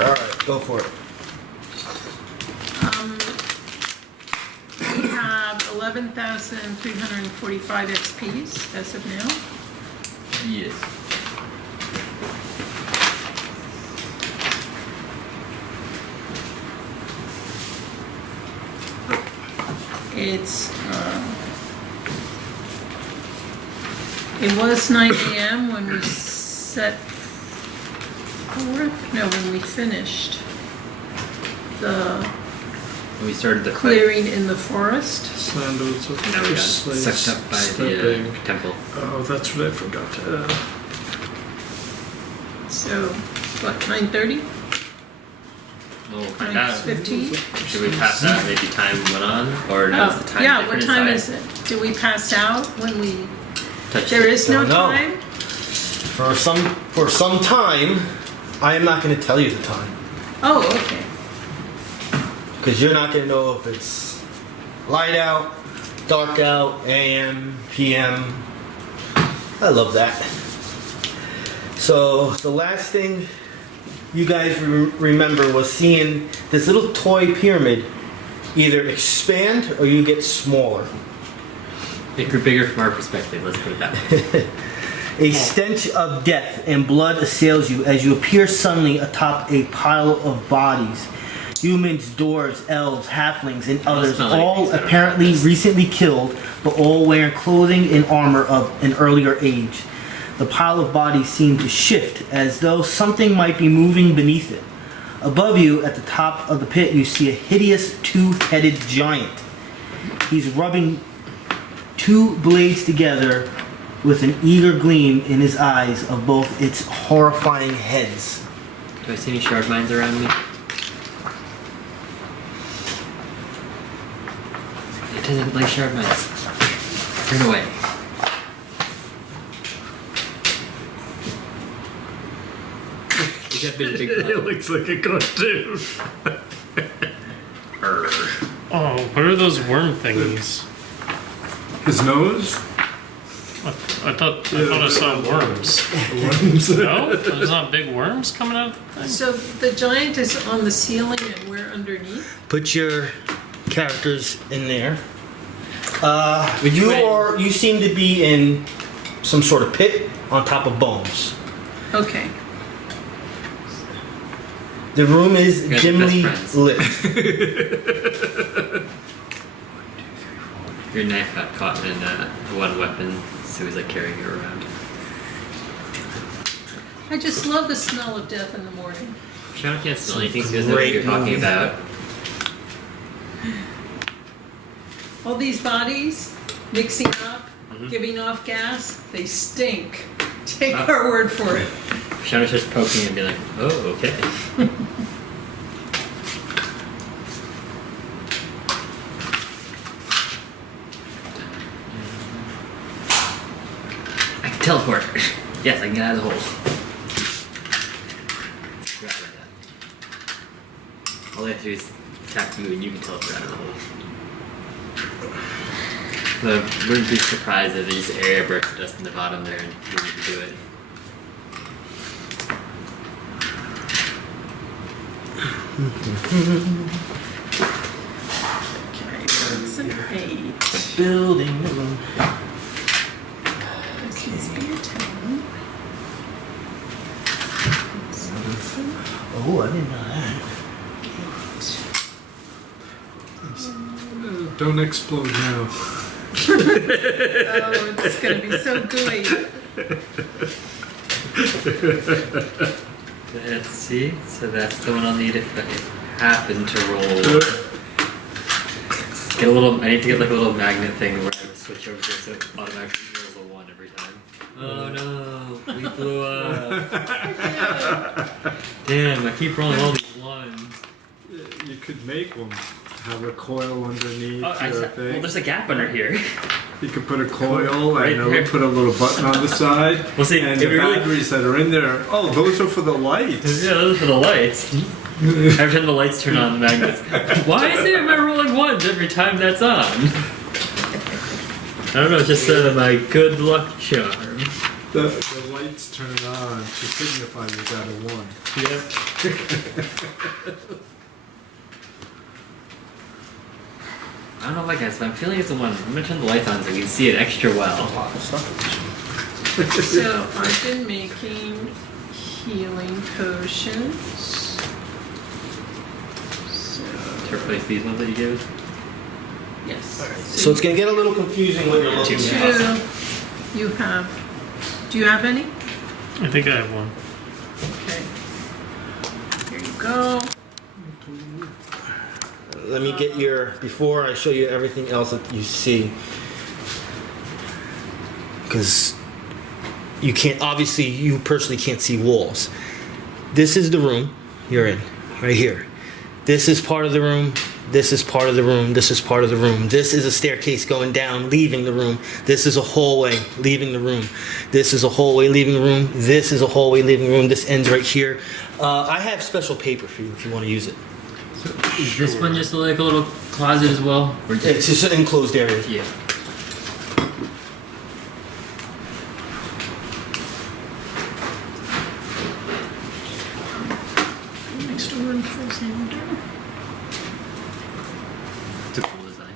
Alright, go for it. We have 11,345 XPs as of now. Yes. It's, it was 9 a.m. when we set forth, no, when we finished the We started the fight. clearing in the forest. Sandals of Now we got slaves sucked up by stepping. the temple. Oh, that's what I forgot to add. So, what, 9:30? We'll find out. 9:15? Should we pass out? Maybe time went on? Or now's the time Yeah, what difference time I is it? Do we pass out when we, touched there it? is no No. time? For some time, I am not going to tell you the time. Oh, okay. Because you're not going to know if it's light out, dark out, AM, PM. I love that. So the last thing you guys remember was seeing this little toy pyramid either expand or you get smaller. It grew bigger from our perspective, let's put it that way. A stench of death and blood assails you as you appear suddenly atop a pile of bodies. Humans, dwarves, elves, halflings, and others, smell like all things that are apparently bad. recently killed, but all wearing clothing and armor of an earlier age. The pile of bodies seem to shift, as though something might be moving beneath it. Above you, at the top of the pit, you see a hideous two-headed giant. He's rubbing two blades together with an eager gleam in his eyes of both its horrifying heads. Do I see any Shardminds around me? It doesn't like Shardminds. Turn away. You got big It mouth. looks like a cartoon. Oh, what are those worm thingies? His nose? I thought I saw worms. Worms. No? There's not big worms coming out of the thing? So the giant is on the ceiling and we're underneath? Put your characters in there. Which way? You seem to be in some sort of pit on top of bones. Okay. The room is guys are dimly best lit. Your knife got caught in one weapon, so he's like carrying it around. I just love the smell of death in the morning. Shadow can't smell anything, so he doesn't know what Great you're talking movie. about. All these bodies mixing up, giving off gas, they stink. Take our word for it. Shadow's just poking and be like, oh, okay. I can teleport. Yes, I can get out of the hole. Right like that. All I have to do is attack you and you can teleport out of the hole. I wouldn't be surprised if they just area burst dust in the bottom there and you need to do it. Okay, that's an 8. Building. This must be a 10. Oh, I didn't know that. Don't explode now. Oh, it's gonna be so gooey. Let's see. So that's the one I'll need if I happen to roll. Get a little. I need to get like a little magnet thing where I would switch over to so it automatically rolls a 1 every time. Oh no, we blew up. Damn, I keep rolling all these 1s. You could make one. Have a coil underneath Oh, your well, thing. there's a gap under here. You could put a coil Right and here. put a little button on the side. Well, see, and if the we really- batteries that are in there. Oh, those are for the lights. Yeah, those are for the lights. Every time the lights turn on, the magnets. Why is it am I rolling 1s every time that's on? I don't know, it's just my good luck charm. The lights turn on to signify you got a 1. Yeah. I don't know why, guys, but I'm feeling it's the one. I'm gonna turn the lights on so we can see it extra well. So I've been making healing potions. So, To replace these ones that you gave us. yes. So it's gonna get a little confusing when you're looking at it. Two. You have. Do you have any? I think I have one. Okay. Here you go. Let me get your, before I show you everything else that you see. Because you can't, obviously you personally can't see walls. This is the room you're in, right here. This is part of the room. This is part of the room. This is part of the room. This is a staircase going down, leaving the room. This is a hallway, leaving the room. This is a hallway, leaving the room. This is a hallway, leaving the room. This ends right here. I have special paper for you if you want to use it. Is this one just like a little closet as well? Or It's just an enclosed area. yeah. Next door for Xander. It's a cool design.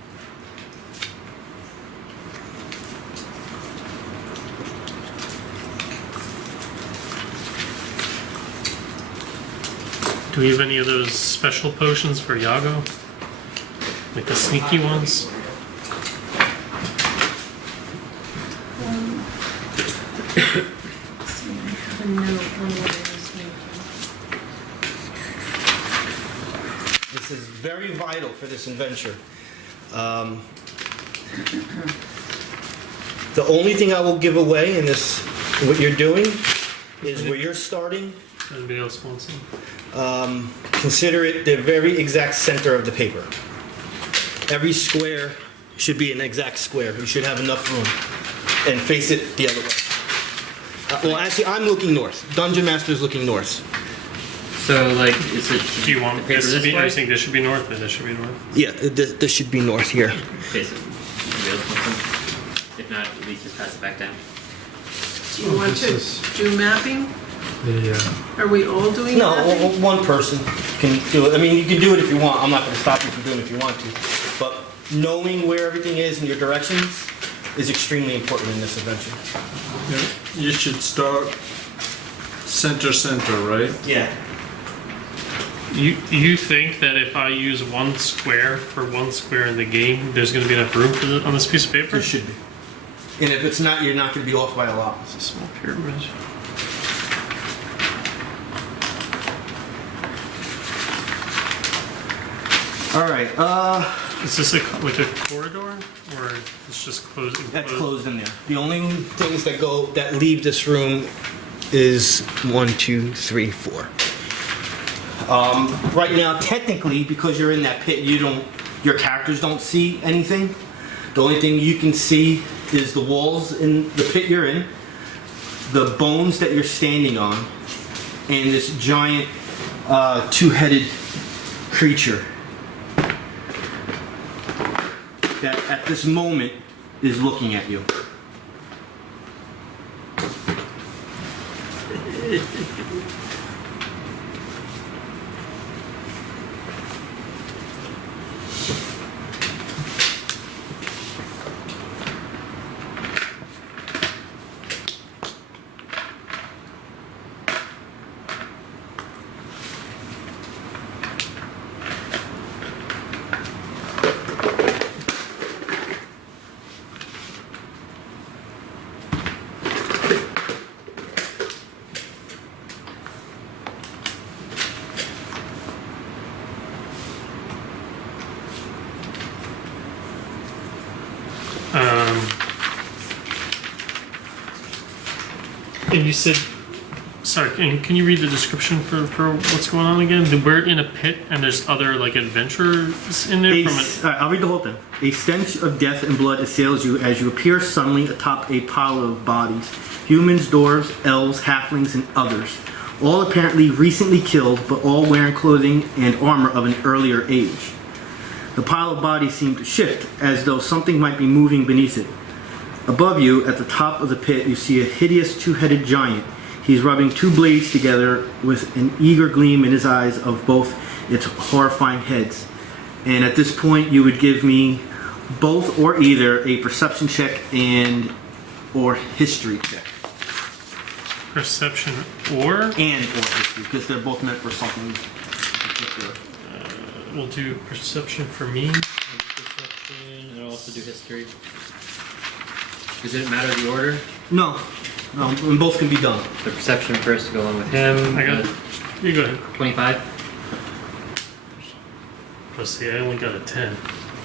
Do we have any of those special potions for Yago? Like the sneaky ones? See, I have a note on what I was making. This is very vital for this adventure. The only thing I will give away in this, what you're doing, is where you're starting. Anybody else wants them? Consider it the very exact center of the paper. Every square should be an exact square. You should have enough room. And face it the other way. Well, actually, I'm looking north. Dungeon Master's looking north. So, like, is it. Do you want the paper this to be? way? I think this should be north, or this should be north. Yeah, this should be north here. Face it. Anybody else want some? If not, at least just pass it back down. Do you want to do mapping? Yeah. Are we all doing No, mapping? one person can do it. I mean, you can do it if you want. I'm not going to stop you from doing it if you want to. But knowing where everything is and your directions is extremely important in this adventure. Yeah. You should start center, right? Yeah. You think that if I use one square for one square in the game, there's going to be enough room for on this piece of paper? There should be. And if it's not, you're not going to be off by a lot. It's a small pyramid. All right. Is this like a corridor, or it's just closed? That's closed in there. The only things that leave this room is 1, 2, 3, 4. Right now, technically, because you're in that pit, your characters don't see anything. The only thing you can see is the walls in the pit you're in, the bones that you're standing on, and this giant two-headed creature that at this moment is looking at you. And you said, sorry, can you read the description for what's going on again? We're in a pit and there's other like adventurers in there I'll read the whole thing. A stench of death and blood assails you as you appear suddenly atop a pile of bodies. Humans, dwarves, elves, halflings, and others. All apparently recently killed, but all wearing clothing and armor of an earlier age. The pile of bodies seemed to shift, as though something might be moving beneath it. Above you, at the top of the pit, you see a hideous two-headed giant. He's rubbing two blades together with an eager gleam in his eyes of both its horrifying heads. And at this point, you would give me both or either a perception check or history check. Perception or? And or history, because they're both meant for something particular. We'll do perception for me. I'll do perception, and I'll also do history. Does it matter the order? No, and both can be done. So perception first to go along with him. I got it. You go ahead. 25. Let's see, I only got a 10.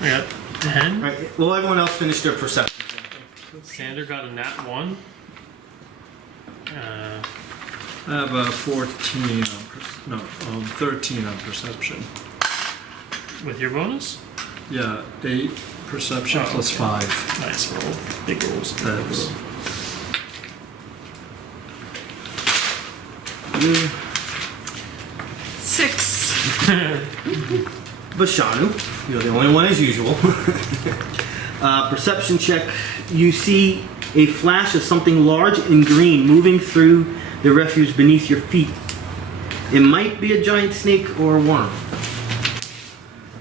I got 10. All right. Well, everyone else finished their perception. Xander got a nat 1. I have a 14 on 13 on perception. With your bonus? Yeah, 8 perception Oh, plus okay. 5. Nice roll. Big rolls. That's 6. Bashanu, you're the only one as usual. Perception check. You see a flash of something large and green moving through the refuse beneath your feet. It might be a giant snake or a worm.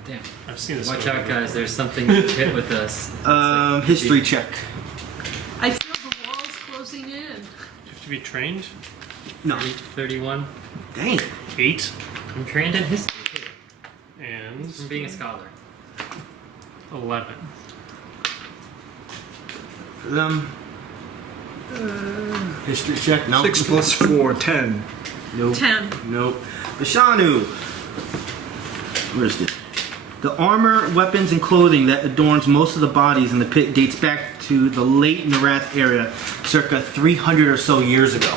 Damn. I've seen this. Watch movie. out, guys. There's something hit with us. History check. I feel the walls closing in. Do you have to be trained? No. 31. Dang. 8. I'm trained in history too. And From being a scholar. 11. For them. History check. No. 6 plus 4, 10. Nope. 10. Nope. Bashanu. Where's this? The armor, weapons, and clothing that adorns most of the bodies in the pit dates back to the late Narath era, circa 300 or so years ago.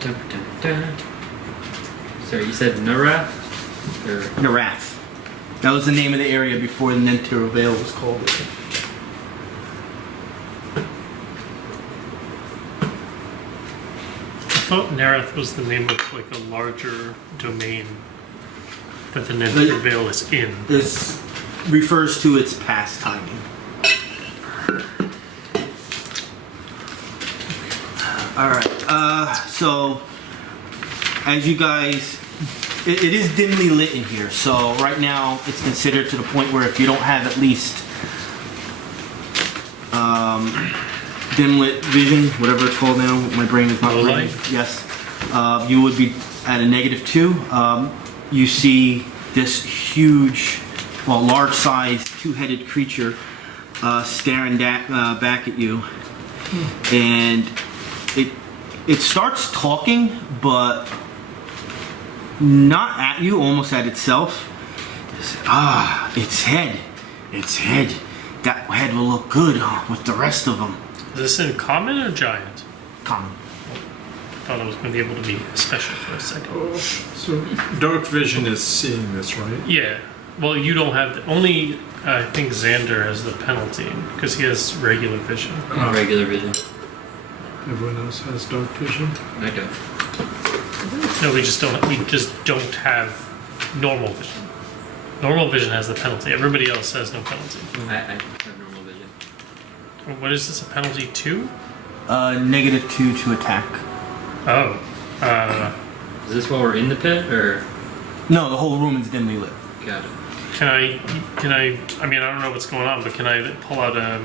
Dun, dun, dun. Sorry, you said Narath? Or Narath. That was the name of the area before the Nentero Vale was called. I thought Narath was the name of like a larger domain that the Nentero Vale is in. This refers to its past timing. Alright, so as you guys, it is dimly lit in here, so right now it's considered to the point where if you don't have at least dim lit vision, whatever it's called now, my brain is not Low ready. light? Yes, you would be at a -2. You see this huge, well, large-sized, two-headed creature staring back at you, and it starts talking, but not at you, almost at itself. Its head. That head will look good with the rest of them. Is this in common or giant? Common. Thought I was going to be able to be special for a second. So dark vision is seeing this, right? Yeah. Well, you don't have only. I think Xander has the penalty because he has regular vision. regular vision. Everyone else has dark vision. I don't. No, we just don't. We just don't have normal vision. Normal vision has the penalty. Everybody else has no penalty. I have normal vision. What is this? A penalty 2? -2 to attack. Oh. Is this while we're in the pit, or? No, the whole room is dimly lit. Got it. Can I? I mean, I don't know what's going on, but can I pull out a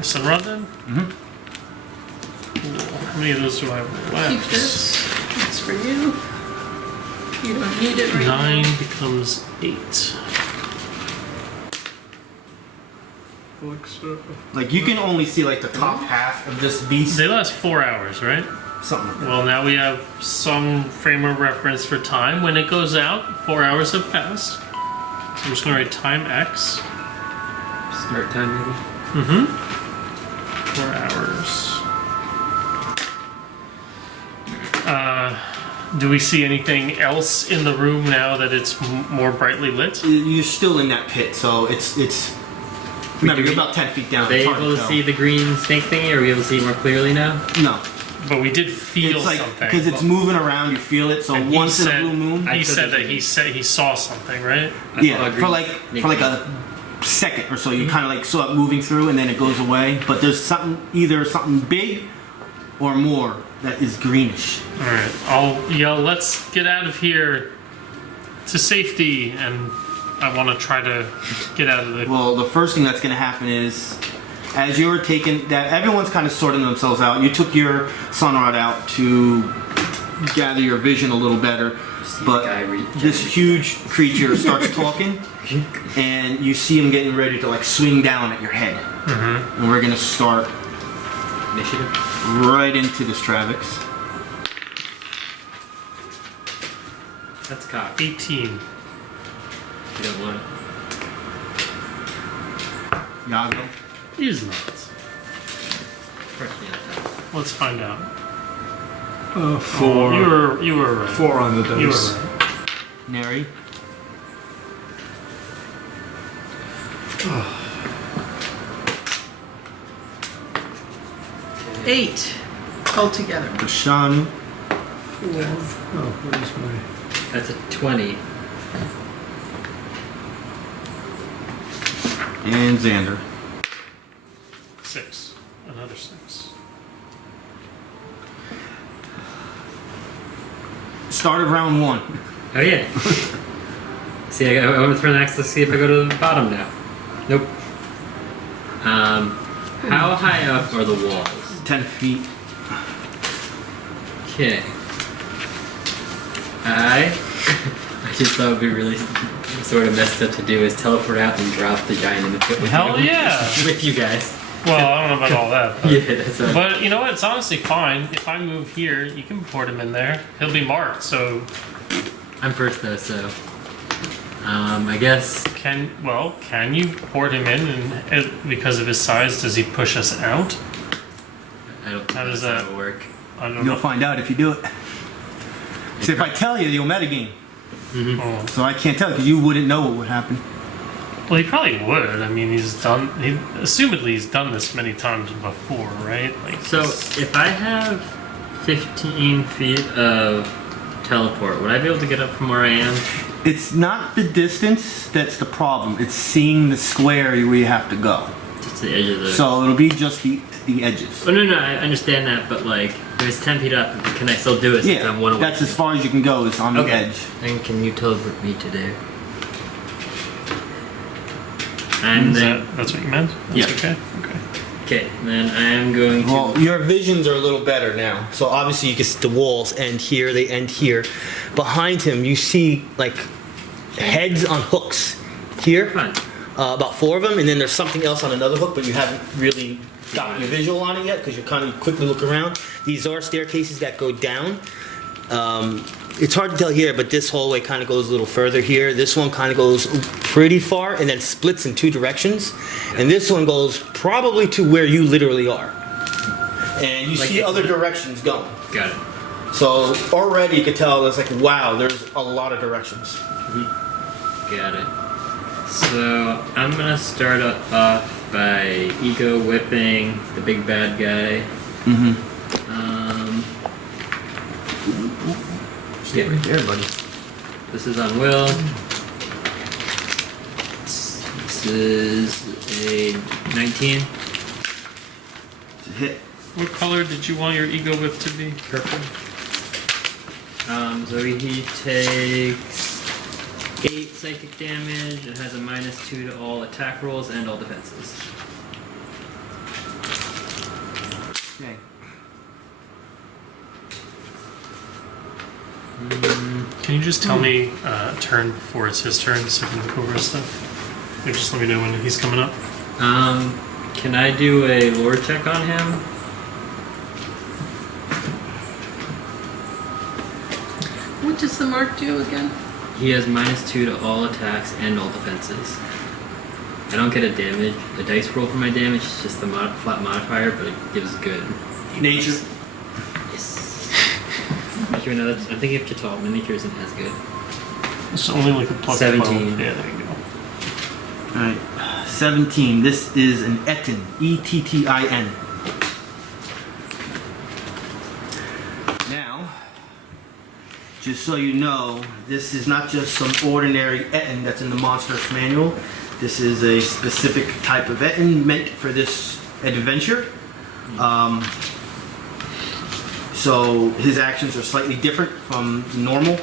sunrod then? Mm-hmm. Cool. How many of those do I have left? Keep this. It's for you. You don't need it right 9 now. becomes 8. Like, you can only see like the top half of this beast. They last 4 hours, right? Something like that. Well, now we have some frame of reference for time. When it goes out, 4 hours have passed. So I'm just going to write time X. Start time, maybe? Mm-hmm. 4 hours. Do we see anything else in the room now that it's more brightly lit? You're still in that pit, so it's. Remember, you're about 10 feet down. Are they It's hard able to tell. see the green snake thingy? Are we able to see it more clearly now? No, But we did feel it's like something. because it's moving around. You feel it. So And he once in said- a blue moon, He said that he saw something, right? I saw yeah, a for green like snake for like thingy. second or so. You kind of like saw it moving through, and then it goes away. But there's either something big or more that is greenish. All right, I'll yell, "Let's get out of here to safety!" And I want to try to get out of the. Well, the first thing that's going to happen is, as you're taking that, everyone's kind of sorting themselves out. You took your sun rod out to gather your vision a little better, but this huge creature starts talking, and you see him getting ready to like swing down at your head. And we're going to start Initiative. right into this Travex. That's cocked. 18. You don't want it. Yago. He's not. Personally, not. Let's find out. 4. You were right. 4 on the You were dice. right. Neri. Eight altogether. Bashanu. Oh, where's my... That's a 20. And Xander. 6. Another 6. Start of round 1. Oh yeah. See, I want to throw an axe to see if I go to the bottom now. Nope. How high up are the walls? 10 feet. Okay. I just thought it would be really sort of messed up to do is teleport out and drop the giant in the pit with Hell you. yeah! With you guys. Well, I don't know about all that. But, Yeah, that's what but you know what? It's honestly fine. If I move here, you can port him in there. He'll be marked, so I'm first though, so I guess can you port him in? And because of his size, does he push us out? I don't think How does that's that- how it work. I don't You'll know. find out if you do it. See, if I tell you, you'll metagame. Oh. So I can't tell because you wouldn't know what would happen. Well, he probably would. I mean, assumedly he's done this many times before, right? Like, So if I have 15 feet of teleport, would I be able to get up from where I am? It's not the distance that's the problem. It's seeing the square where you have to go. Just to the edge of the. So it'll be just the edges. Oh no, I understand that, but like, if it's 10 feet up, can I still do it? Since Yeah, I'm one away? that's as far as you can go is on the Okay. edge. Then can you teleport me to there? And then, that's what you meant? Yeah. That's okay. Okay. okay, then I am going to. Well, your visions are a little better now. So obviously you can see the walls end here, they end here. Behind him, you see like heads on hooks here. Fine. About 4 of them, and then there's something else on another hook, but you haven't really got your visual on it yet because you're kind of quickly look around. These are staircases that go down. It's hard to tell here, but this hallway kind of goes a little further here. This one kind of goes pretty far and then splits in 2 directions. And this one goes probably to where you literally are. And you Like see it's- other directions going. Got it. So already you could tell there's like, wow, there's a lot of directions. Got it. So I'm gonna start off by ego whipping the big bad guy. Stay right there, buddy. This is on will. This is a 19. It's a hit. What color did you want your ego whip to be? Purple. So he takes 8 psychic damage and has a -2 to all attack rolls and all defenses. Okay. Can you just tell me turn before it's his turn so I can look over his stuff? Or just let me know when he's coming up. Can I do a lore check on him? What does the mark do again? He has -2 to all attacks and all defenses. I don't get a dice roll for my damage, it's just the flat modifier, but it gives good. Nature. Yes. Actually, no, I'm thinking of Chital. My nature isn't as good. It's only like a plus 17. 12. Yeah, there you go. Alright. 17. This is an Ettin. Ettin. Now, just so you know, this is not just some ordinary Ettin that's in the Monsters Manual. This is a specific type of Ettin meant for this adventure. So his actions are slightly different from normal.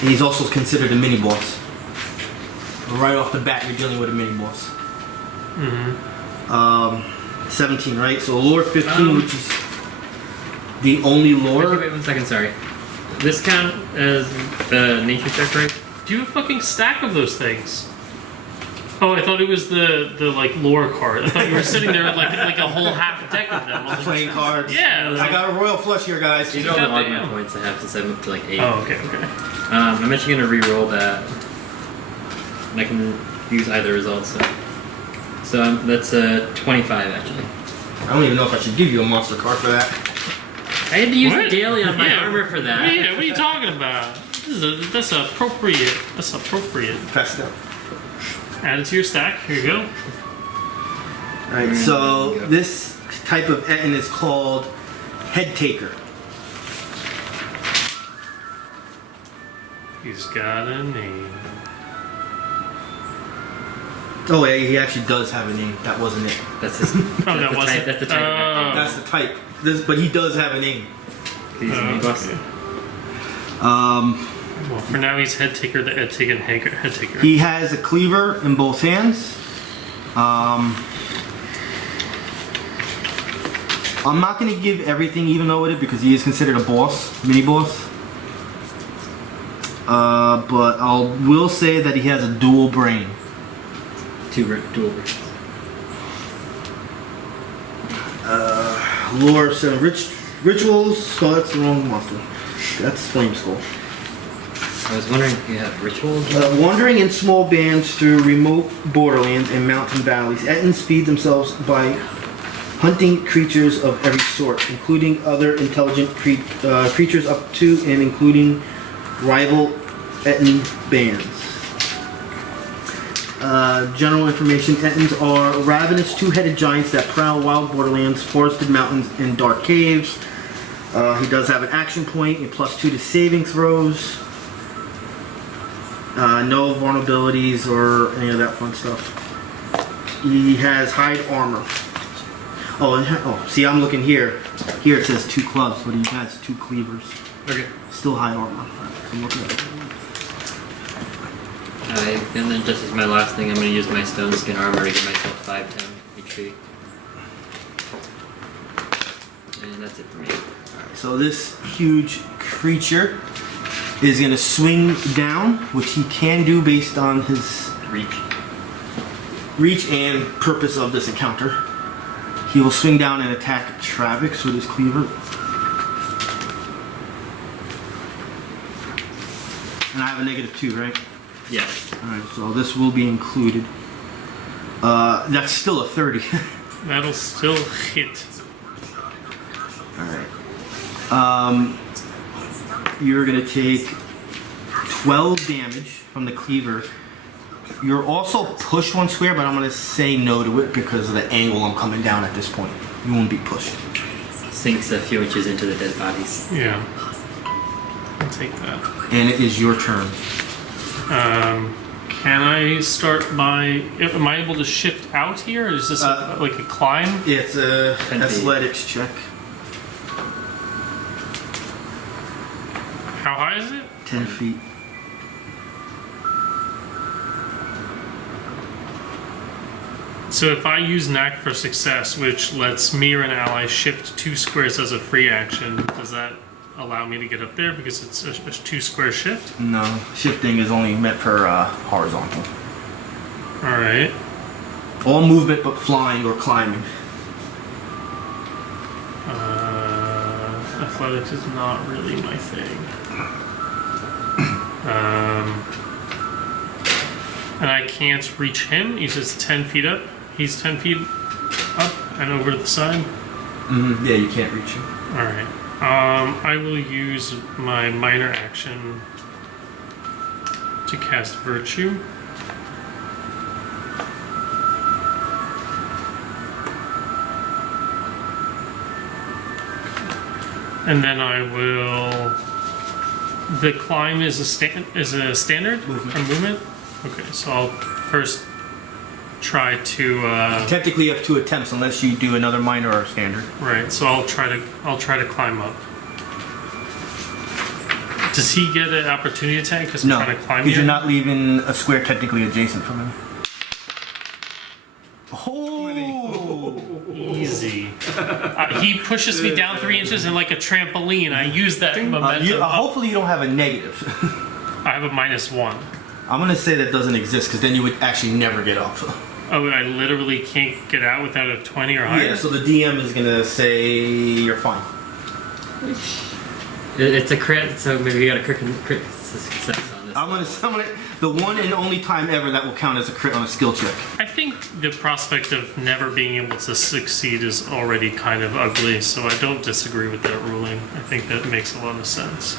And he's also considered a mini boss. Right off the bat, you're dealing with a mini boss. 17, right? So lore 15, which is the only lore. Wait 1 second, sorry. This count as the nature check, right? Do you have a fucking stack of those things? Oh, I thought it was the like lore card. I thought you were sitting there with like a whole half deck of them. I was like, Playing cards. Yeah, I was I like- got a royal flush here, guys. These are all the Goddamn. augment points I have since I moved to like 8. Oh, okay. I'm actually gonna re-roll that. And I can use either result, so that's 25 actually. I don't even know if I should give you a monster card for that. I had to use What? it daily on my Yeah. armor for that. Yeah, what are you talking about? That's appropriate. That's appropriate. Pass it down. Add it to your stack. Here you go. Alright, so this type of Ettin is called Head Taker. He's got a name. Oh yeah, he actually does have a name. That wasn't it. That's his. Oh, that's that the wasn't. type. That's the type. Oh. That's the type. But he does have a name. He's a mini boss. Okay. Um, Well, for now he's head taker, the head taker. he has a cleaver in both hands. I'm not going to give everything even though with it because he is considered a boss, mini boss. But I will say that he has a dual brain. Dual brains. Lore 7 rituals. Oh, that's the wrong monster. That's Flame Skull. I was wondering if you have rituals. Wandering in small bands through remote borderlands and mountain valleys, Ettins feed themselves by hunting creatures of every sort, including other intelligent creatures up to and including rival Ettin bands. General information: Ettins are ravenous two-headed giants that prowl wild borderlands, forested mountains, and dark caves. He does have an action point, a +2 to saving throws. No vulnerabilities or any of that fun stuff. He has hide armor. Oh, see, I'm looking here. Here it says 2 clubs, but he has 2 cleavers. Okay. Still hide armor. I'm looking at it. Alright, and then just as my last thing, I'm going to use my stone skin armor to give myself 5/10 HP. And that's it for me. So this huge creature is going to swing down, which he can do based on his reach and purpose of this encounter. He will swing down and attack Travex with his cleaver. And I have a -2, right? Yes. Alright, so this will be included. That's still a 30. That'll still hit. Alright. You're gonna take 12 damage from the cleaver. You're also pushed 1 square, but I'm gonna say no to it because of the angle I'm coming down at this point. You won't be pushed. Sinks a few inches into the dead bodies. Yeah. I'll take that. And it is your turn. Can I start by? Am I able to shift out here? Or is this like a climb? It's a 10 feet. athletics check. How high is it? 10 feet. So if I use Knack for success, which lets me or an ally shift 2 squares as a free action, does that allow me to get up there because it's a 2 square shift? No, shifting is only meant for horizontal. All right. All movement but flying or climbing. Athletics is not really my thing. And I can't reach him. He's just 10 feet up. He's 10 feet up and over to the side. Yeah, you can't reach him. All right. I will use my minor action to cast Virtue. And then I will. The climb is a standard Movement. or movement. Okay, so I'll first try to. Technically, you have 2 attempts unless you do another minor or standard. Right, so I'll try to climb up. Does he get an opportunity attack because I'm No, trying to climb because here? you're not leaving a square technically adjacent from him. Oh, Easy. He pushes me down 3 inches and like a trampoline. I use that momentum. hopefully you don't have a negative. I have a -1. I'm gonna say that doesn't exist because then you would actually never get up. Oh, I literally can't get out without a 20 or higher? Yeah, so the DM is gonna say you're fine. It's a crit, so maybe you got a crit success on this. I'm gonna the one and only time ever that will count as a crit on a skill check. I think the prospect of never being able to succeed is already kind of ugly, so I don't disagree with that ruling. I think that makes a lot of sense.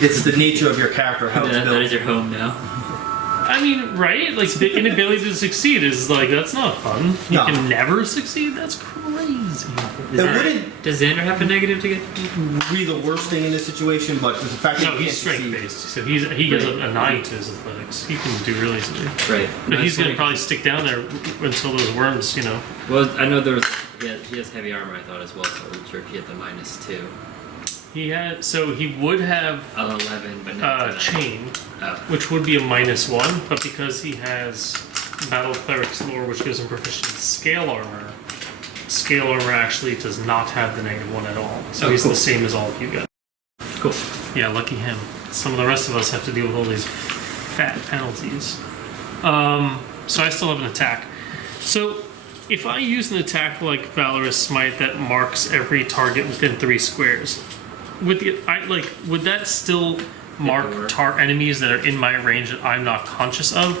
It's the nature of your character, how it's That built. is your home now. I mean, right? Like, the inability to succeed is like, that's not fun. You No. can never succeed? That's crazy. It wouldn't Does Xander have a negative to get? be the worst thing in this situation, but the fact that No, you he's can't strength succeed- based. So he gets a 9 to his athletics. He can do really easily. Right. But he's going to probably stick down there until those worms, you know. Well, I know there was. He has heavy armor, I thought, as well, so I wasn't sure if he had the -2. He would have 11, but not chain, Oh. which would be a -1, but because he has Battle Cleric's lore, which gives him proficient in scale armor actually does not have the -1 at all. So he's cool. the same as all of you guys. Cool. Yeah, lucky him. Some of the rest of us have to deal with all these fat penalties. So I still have an attack. So if I use an attack like Valorous Smite that marks every target within 3 squares, would that still mark enemies that are in my range that I'm not conscious of?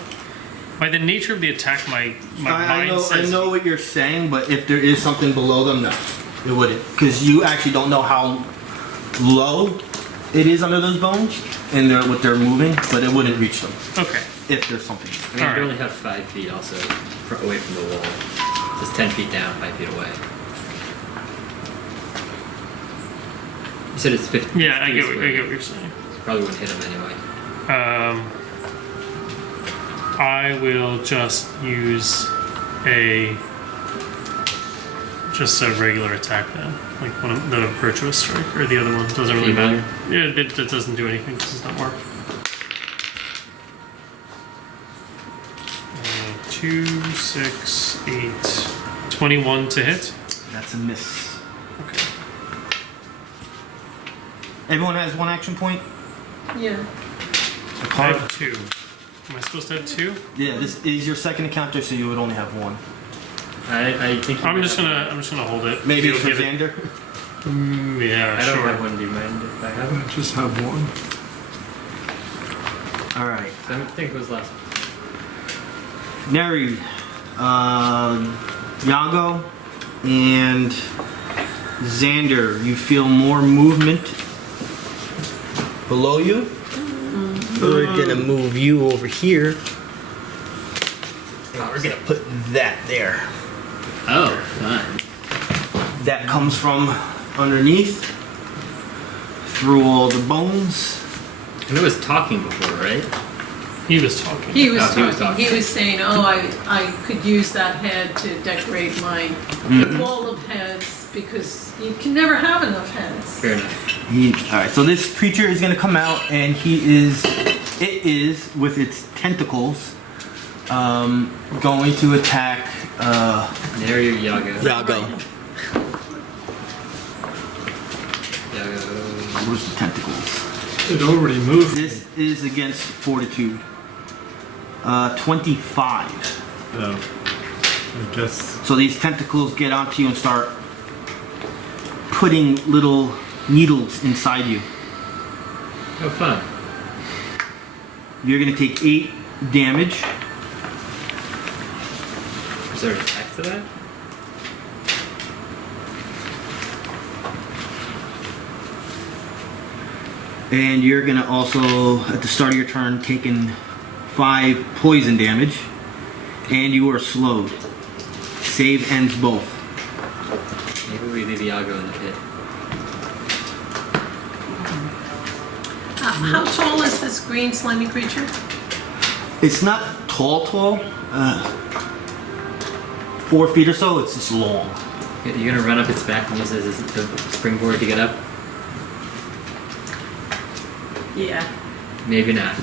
By the nature of the attack, my mind I says know what you're saying, but if there is something below them, no, it wouldn't. Because you actually don't know how low it is under those bones and what they're moving, but it wouldn't reach them okay. if there's something. I mean, Alright. you only have 5 feet also away from the wall. Just 10 feet down, 5 feet away. You said it's 50. Yeah, I get what you're saying. Probably wouldn't hit him anyway. I will just use a regular attack then, like one of the virtuous strike or the other one doesn't really matter. Yeah, it doesn't do anything because it's not marked. 2, 6, 8, 21 to hit. That's a miss. Okay. Everyone has 1 action point. Yeah. I have 2. Am I supposed to have 2? Yeah, this is your second encounter, so you would only have 1. I think. I'm just gonna hold it. Maybe You'll for give it- Xander. Yeah, I don't sure. have one. Do you mind if I have? I just have 1. All right, I think it was last. Neri, Yago, and Xander. You feel more movement below you. We're gonna move you over here. And we're gonna put that there. Oh, fine. That comes from underneath, through all the bones. And it was talking before, right? He was talking. He was Oh, he was talking. talking. He was saying, "Oh, I could use that head to decorate my wall of heads because you can never have enough heads." Fair enough. All right, so this creature is gonna come out, and it is with its tentacles, going to attack Neri or Yago? Yago. Yago. Where's the tentacles? It already moved. This is against Fortitude. 25. Oh. I guess. So these tentacles get onto you and start putting little needles inside you. Oh, fun. You're gonna take 8 damage. Is there an attack to that? And you're gonna also, at the start of your turn, taking 5 poison damage. And you are slowed. Save ends both. Maybe we leave Yago in the pit. How tall is this green slimy creature? It's not tall. 4 feet or so. It's just long. You're gonna run up its back and use it as the springboard to get up? Yeah. Maybe not.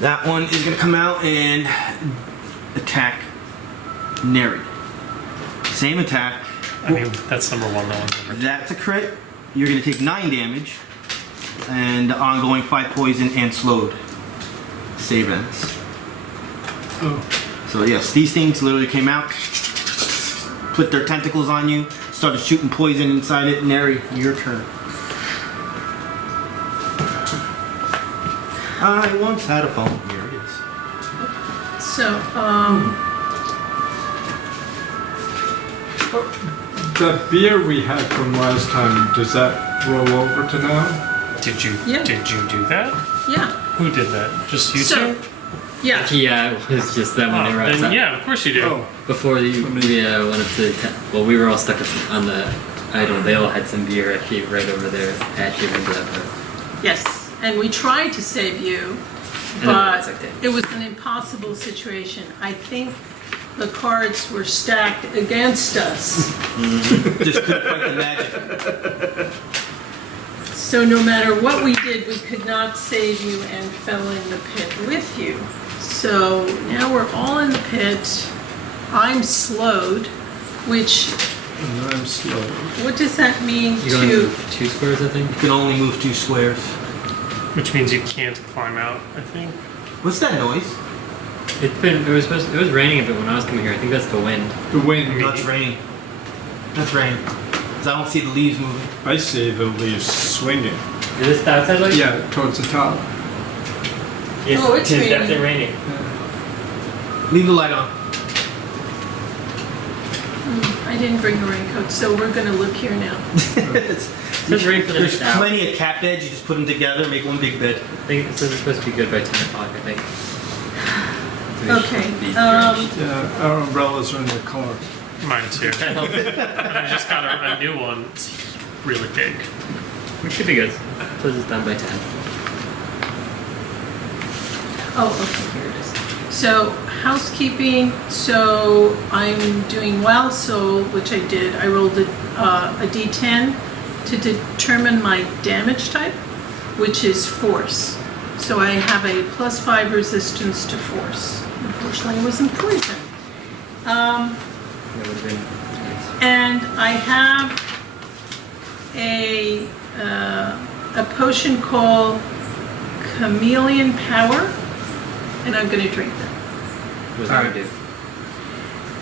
That one is gonna come out and attack Neri. Same attack. I mean, that's number 1. That one's number 2. That's a crit. You're gonna take 9 damage, and ongoing 5 poison and slowed. Save ends. Oh. So yes, these things literally came out, put their tentacles on you, started shooting poison inside it. Neri, your turn. I once had a phone. Here it is. So, The beer we had from last time, does that roll over to now? Did you Yeah. do that? yeah. Who did that? Just you So, two? yeah. Yeah, it was just them when they were Then, outside. yeah, of course you do. Oh, Before we went up to well, we were all stuck up on the idol. They all had some beer actually right over there. I actually remember that part. Yes. And we tried to save you, And then but it's like that. it was an impossible situation. I think the cards were stacked against us. Just couldn't fight the magic. So no matter what we did, we could not save you and fell in the pit with you. So now we're all in the pit. I'm slowed, which, and I'm slow. what does that mean You're going to? 2 squares, I think. You can only move 2 squares. Which means you can't climb out, I think. What's that noise? It was raining a bit when I was coming here. I think that's the wind. The wind. That's rain. That's rain. 'Cause I don't see the leaves moving. I see the leaves swinging. Is this the outside light? Yeah, towards the top. Yes, Oh, it's raining. definitely raining. Leave the light on. I didn't bring a raincoat, so we're gonna look here now. It's- It says rain for the There's next hour. plenty of cap beds. You just put them together, make one big bed. I think it says it's supposed to be good by 10 o'clock, I think. So we Okay, shouldn't be Yeah, our umbrellas are in the car. Mine too. drenched. And I just got a new one. It's really big. We should be good. It says it's done by 10. Oh, okay, here it is. So housekeeping, so I'm doing Wild Soul, which I did. I rolled a D10 to determine my damage type, which is Force. So I have a +5 resistance to Force. Unfortunately, I was in poison. That would have been nice. And I have a potion called Chameleon Power, and I'm going to drink that. What does that Alright. do?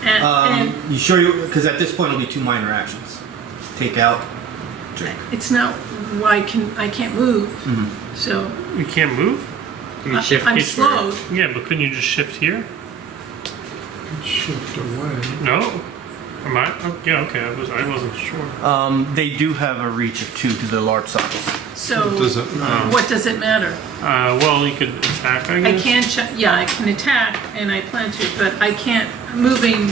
And You sure you? Because at this point it'll be 2 minor actions. Take out. Drink. it's not why I can't move. So You can't move? You can shift I'm each square. slowed. Yeah, but couldn't you just shift here? Shift away. No? Am I? Oh, yeah, okay. I wasn't sure. They do have a reach of 2 because they're large size. So Does it matter? what does it matter? Well, you could attack, I I guess. can't. Yeah, I can attack, and I plan to, but I can't. Moving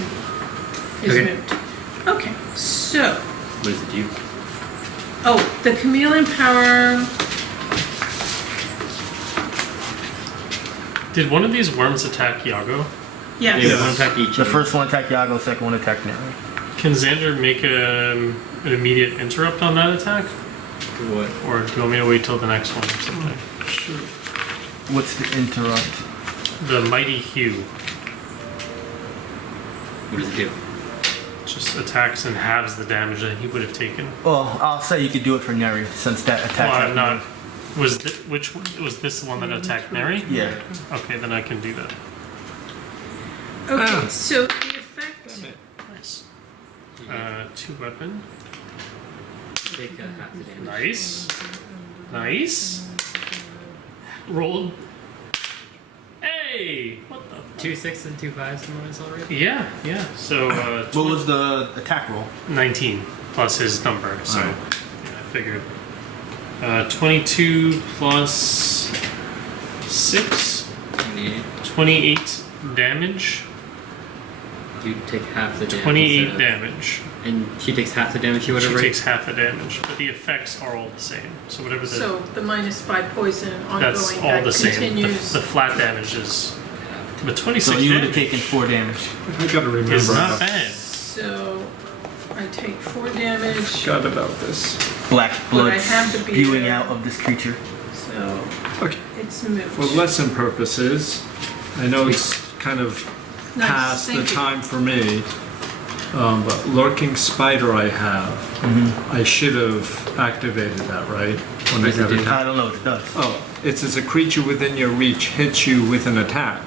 is Okay. moved. Okay. So, What does it do? oh, the chameleon power. Did one of these worms attack Yago? Yes. They one attack each. The first one attacked Yago, second one attacked Neri. Can Xander make an immediate interrupt on that attack? What? Or do you want me to wait till the next one or something? Sure. What's the interrupt? The Mighty Hue What does it do? just attacks and halves the damage that he would have taken. Well, I'll say you could do it for Neri since that attack. Well, I'm happened. not. Which one? Was this the one that attacked Neri? Yeah. Okay, then I can do that. Okay. So the effect. Nice. 2 weapon. Take half the damage. Nice. Nice. Rolled. Hey! What the? 2 6s and 2 5s more or less already. Yeah, yeah. So, What was the attack roll? 19 plus his number. So, Alright. yeah, I figured. 22 plus 6. 28. 28 damage. You take half the damage. 28 instead of- damage. And she takes half the damage you would have, She right? takes half the damage, but the effects are all the same. So whatever the So the -5 poison ongoing, that's all that the same. continues. The flat damage is but 26 So you would have damage taken 4 damage. I gotta remember. is not bad. So I take 4 damage. Forgot about this. Black blood I have to be spewing there. out of this creature. So Okay. it's moot. For lesson purposes, I know it's kind of Nice, past the thank you. time for me, but lurking spider I have, I should have activated that, right? When I Yes, it got did. attacked. I don't know what it does. Oh, it's as a creature within your reach hits you with an attack.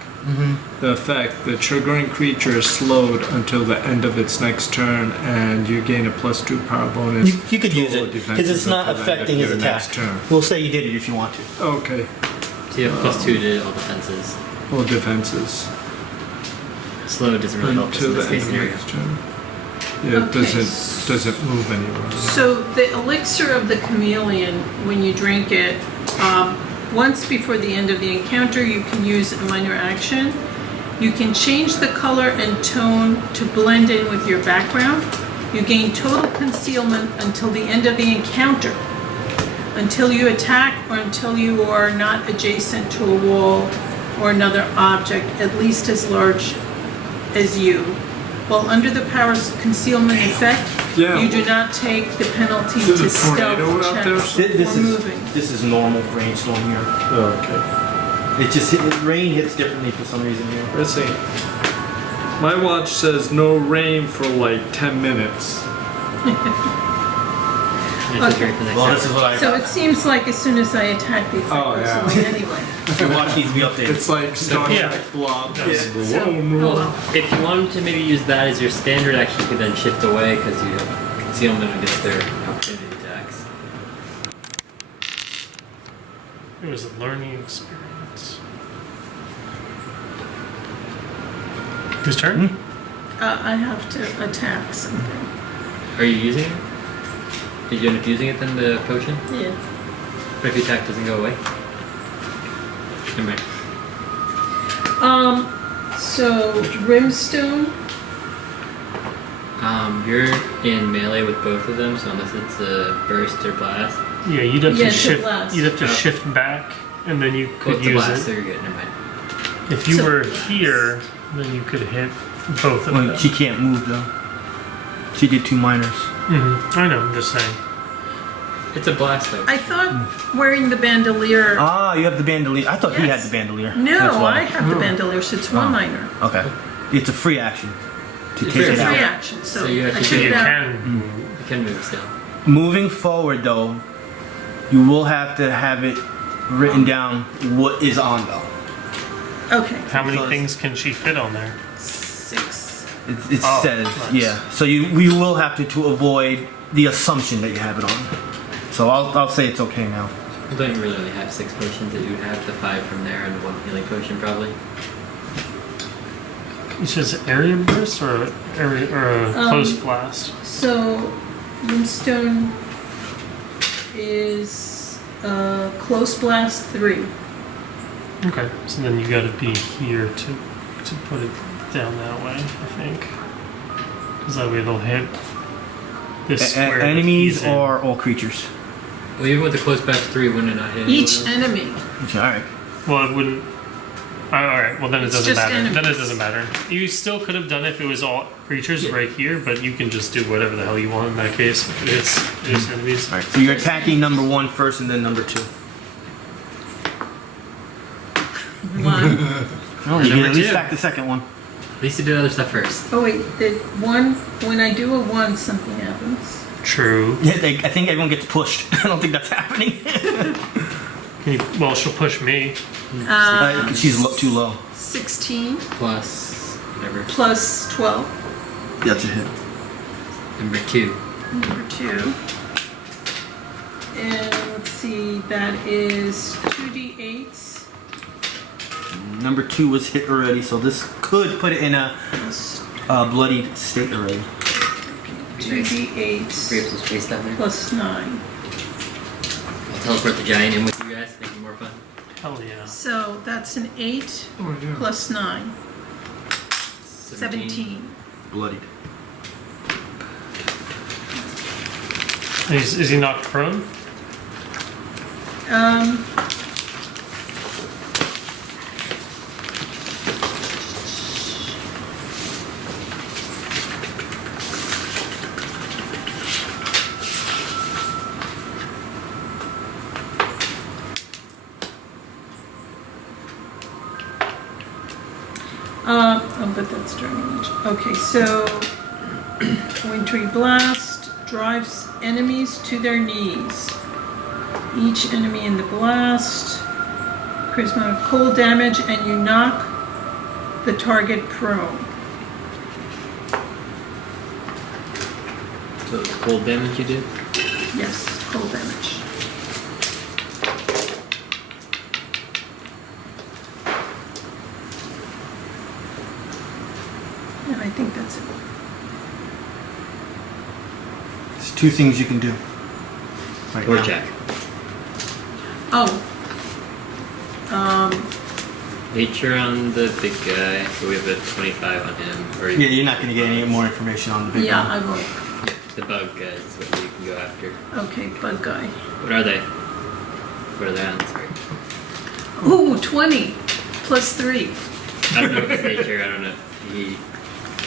The effect, the triggering creature is slowed until the end of its next turn, and you gain a +2 power bonus. You could to use all it because defenses it's not until the end of affecting his your attack. next turn. We'll say you did it if you want to. Okay, So you have +2 to all defenses. all defenses Slow doesn't really help us until in the this end case of scenario. next turn. Yeah, it Okay. doesn't move anywhere. So the elixir of the chameleon, when you drink it, once before the end of the encounter, you can use a minor action. You can change the color and tone to blend in with your background. You gain total concealment until the end of the encounter, until you attack or until you are not adjacent to a wall or another object at least as large as you. While under the power's concealment effect, Yeah. you do not take the penalty There's to a tornado stealth out there? checks or moving. This is normal rainstorm here. Okay. It just rain hits differently for some reason here. Let's see. My watch says no rain for like 10 minutes. Yeah, just wait for the next Well, turn. this is what I So got. it seems like as soon as I attack, the effect Oh, goes yeah. away anyway. Your watch needs to be updated. It's like Star Yeah. Trek blob. Yeah. So, oh well. If you wanted to maybe use that as your standard action, you could then shift away because you have concealment against their opportunity attacks. It was a learning experience. Whose turn? I have to attack something. Are you using it? Did you end up using it then, the potion? Yeah. But if the attack doesn't go away? Never mind. So brimstone. You're in melee with both of them, so unless it's a burst or blast. Yeah, you'd have Yeah, to it's a shift. blast. You'd have to Oh. shift back, and then you Well, could it's a use blast, so it. you're good. Never mind. If you So- were here, then you could hit both of Well, them. she can't move though. She did 2 minors. I know. I'm just saying. It's a blast though. I thought wearing the bandolier. Ah, you have the bandolier. I thought he had Yes. the bandolier. That's No, why. I have the bandolier, so it's one Oh. minor. Okay. It's a free action to It's take free it Free out. action, so, So you I actually took You it out. can. You can move still. Moving forward though, you will have to have it written down what is on though. Okay. How many Because- things can she fit on there? 6. It Oh, says, nice. yeah. So we will have to avoid the assumption that you have it on. So I'll say it's okay now. You don't really only have 6 potions that you would have, the 5 from there and 1 healing potion probably. It says area burst or area or a close blast. So brimstone is close blast 3. Okay, so then you got to be here to put it down that way. I think, because that way it'll hit this square. that Enemies he's in. or all creatures. Well, even with the close blast 3, wouldn't it not hit Each anyone else? enemy. Okay, all right. Well, it wouldn't. All right. Well, then it It's doesn't just matter. Then it enemies. doesn't matter. You still could have done it if it was all creatures right here, but you can just do whatever the hell you want in that case. It's enemies. All right. So you're attacking number 1 first, and then number 2. 1. Oh, you Number can at least 2. attack the second one. At least you did other stuff first. Oh wait, the 1, when I do a 1, something happens. True. Yeah, I think everyone gets pushed. I don't think that's happening. Can you, well, she'll push me. 'Cause she's too low. 16 Plus whatever. plus 12. That's a hit. Number 2. Number 2. And let's see, that is 2d8s Number 2 was hit already, so this could put it in a plus bloodied state already. Free up 2d8s some space down there. plus 9. I'll teleport the giant in with you guys, make it more fun. Hell yeah. So that's an 8 Oh, yeah. plus 9. 17. Bloodied. Is he knocked prone? But that's damage. Okay, so Wintry Blast drives enemies to their knees. Each enemy in the blast creates amount of cold damage, and you knock the target prone. So it's cold damage you did? Yes, cold damage. And I think that's it. There's two things you can do. Right Or now. check. Oh. Nature on the big guy. So we have a 25 on him. Or Yeah, you're not going to get any more information on the big Yeah, one. I will. the bug guys is what you can go after. Okay, bug guy. What are they? What are they on? Sorry. Ooh, 20 plus 3. I don't know if it's nature. I don't know. He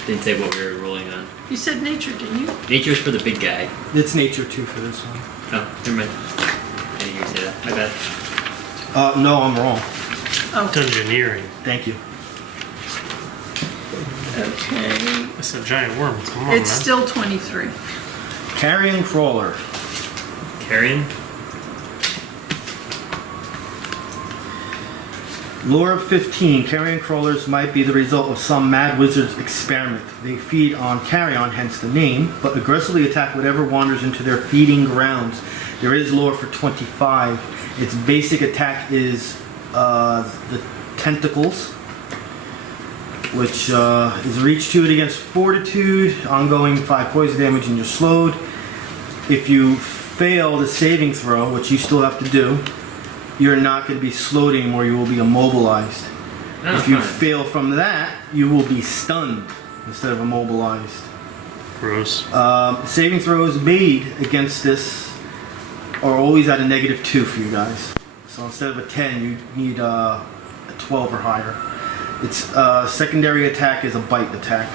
didn't say what we were rolling on. You said nature, didn't you? Nature's for the big guy. It's nature too for this one. Oh, never mind. I didn't hear you say that. My bad. No, I'm wrong. Oh, Dungeoneering. Thank you. okay. It's a giant worm. Come on, It's man. still 23. Carrion crawler. Carrion? Lore of 15. Carrion crawlers might be the result of some mad wizard's experiment. They feed on carrion, hence the name, but aggressively attack whatever wanders into their feeding grounds. There is lore for 25. Its basic attack is the tentacles, which is reach 2 against fortitude, ongoing 5 poison damage, and you're slowed. If you fail the saving throw, which you still have to do, you're not going to be slowed anymore, you will be immobilized. Oh, If you fine. fail from that, you will be stunned instead of immobilized. Gross. Saving throws made against this are always at a -2 for you guys. So instead of a 10, you need a 12 or higher. Its secondary attack is a bite attack.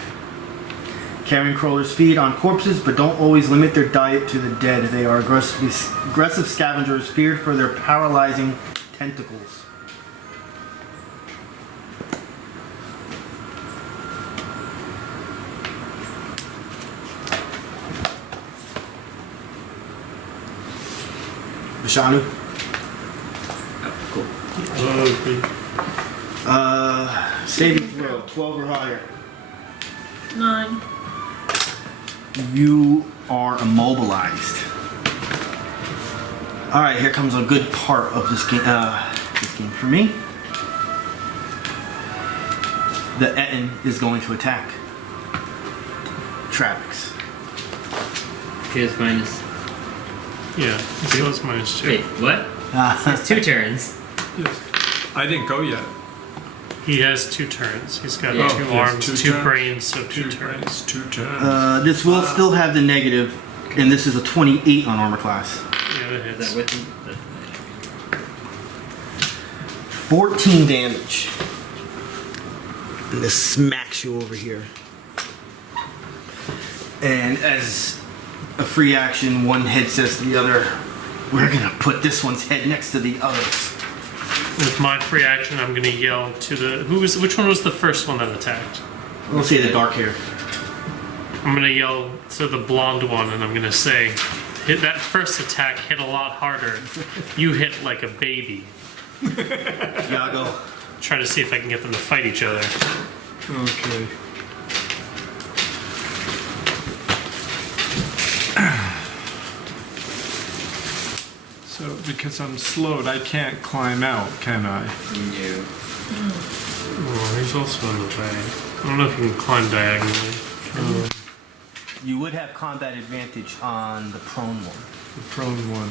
Carrion crawlers feed on corpses, but don't always limit their diet to the dead. They are aggressive scavengers feared for their paralyzing tentacles. Bashanu? Oh, cool. Saving throw, 12 or higher. 9. You are immobilized. Alright, here comes a good part of this game for me. The Ettin is going to attack Travex. He has minus. Yeah, he still has -2. Wait, what? It's 2 turns. Yes. I didn't go yet. He has 2 turns. He's got Yeah. 2 Oh, he has arms, 2 2 turns. brains, so 2 turns. brains, 2 turns. This will still have the negative, and this is a 28 on armor class. Yeah, that Is hits. that with him? 14 damage. And this smacks you over here. And as a free action, one head says to the other, we're gonna put this one's head next to the other's. With my free action, I'm gonna yell to the which one was the first one that attacked? We'll say the dark hair. I'm gonna yell to the blonde one, and I'm gonna say, "Hit that first attack hit a lot harder. You hit like a baby." Yago. Try to see if I can get them to fight each other. Okay. So, because I'm slowed, I can't climb out, can I? No. Oh, he's also in the way. I don't know if you can climb diagonally. You would have combat advantage on the prone one. The prone one.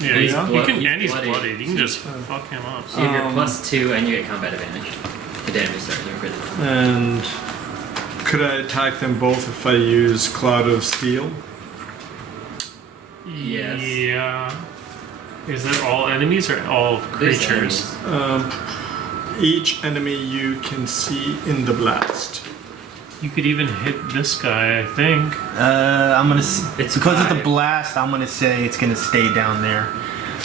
Yeah, He's you blood- can, he's and he's bloodied. bloodied. You can just fuck him up. So you have your +2 and you get combat advantage. The damage starts over critical. And could I attack them both if I use Cloud of Steel? Yes. Yeah. Is that all enemies or all There's creatures? Each enemy you can see in the blast. You could even hit this guy, I think. I'm gonna It's because of the 5. blast. I'm gonna say it's gonna stay down there.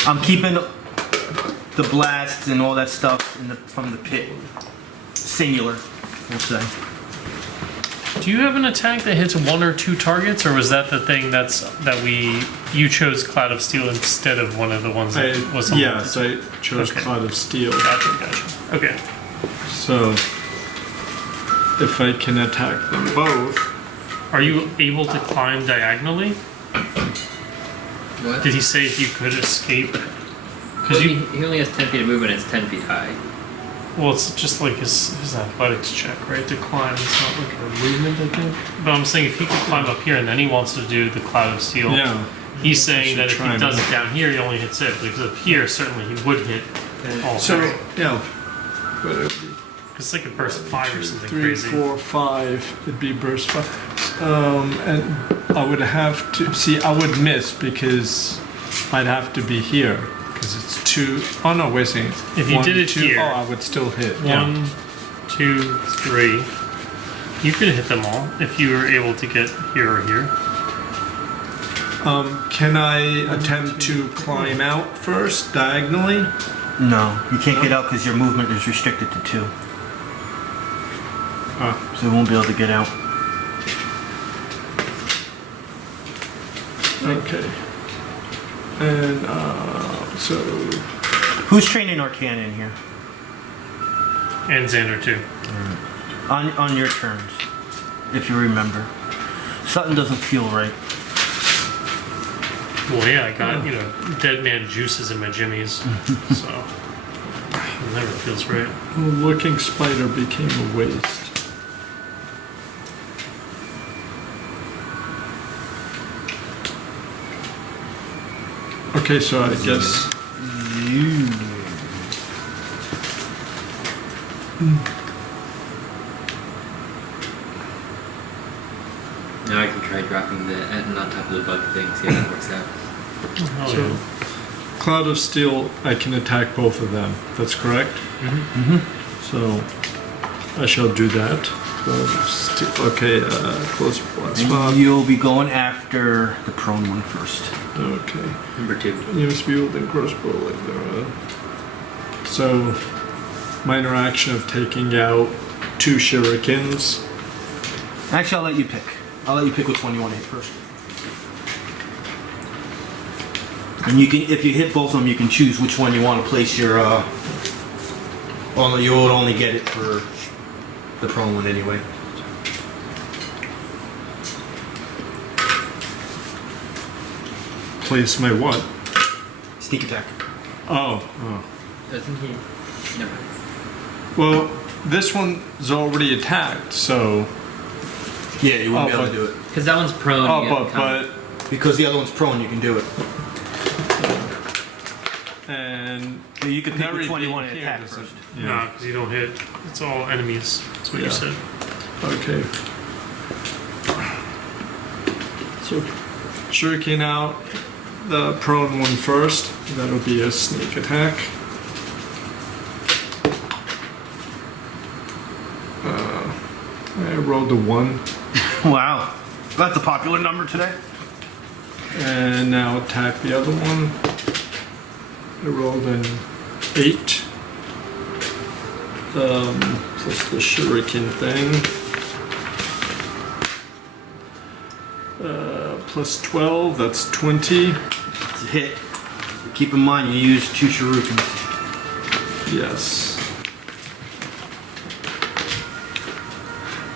I'm keeping the blasts and all that stuff from the pit singular. We'll say. Do you have an attack that hits 1 or 2 targets, or was that the thing you chose Cloud of Steel instead of one of the ones that was on Yes, I chose Okay. Cloud of Steel. Gotcha. Okay. So, if I can attack them both, Are you able to climb diagonally? What? Did he say if you could escape? Well, Because he only has 10 feet of movement and it's 10 feet high. well, it's just like his athletics check, right? To climb, it's not like a movement, I think. But I'm saying if he could climb up here and then he wants to do the Cloud of Steel, yeah. he's saying should that if try he and- does it down here, he only hits it. Because up here, certainly he would hit all So, three. yeah. But it'd be It's like a burst 5 or something 3, crazy. 4, 5. It'd be burst 5. And I would have to see. I would miss because I'd have to be here because it's 2. Oh no, wait a second. If you 1, did it 2, here- oh, I would still hit. Yeah. 1, 2, 3. You could hit them all if you were able to get here or here. Can I attempt to climb out first diagonally? No, you can't No? get out because your movement is restricted to 2, Oh. so you won't be able to get out. Okay. And so Who's training Arcana in here? And Xander too. On your turns, if you remember. Something doesn't feel right. Well, yeah, I got, dead man juices in my jimmies. So, it never feels right. looking spider became a waste. Okay, so I guess Now I can try dropping the Ettin on top of the bug thing, see how that works out. Oh, so. yeah. Cloud of Steel, I can attack both of them. That's correct. So I shall do that. Cloud of Steel. Okay, close blast And spot. you'll be going after the prone one first. Okay. Number 2. You must be wielding crossbow like that. So, minor action of taking out 2 shurikens. Actually, I'll let you pick. I'll let you pick which one you want to hit first. And you can, if you hit both of them, you can choose which one you want to place your. Well, no, you would only get it for the prone one anyway. Place my what? Sneak attack. Oh. Doesn't he? Never mind. Well, this one's already attacked, so. Yeah, you won't Oh, be able but- to do it. Because that one's prone. Oh, you get but Because the other one's prone, you can do it. and So you can pick Neri which one you being want to here attack doesn't- first. No, Yeah. because you don't hit. It's all enemies. That's what Yeah. you said. Okay. So, shuriken out the prone one first. That'll be a sneak attack. I rolled a 1. Wow, that's a popular number today. And now attack the other one. I rolled an 8. Plus the shuriken thing. Plus 12, that's 20. It's a hit. Keep in mind, you use 2 shurikens. Yes.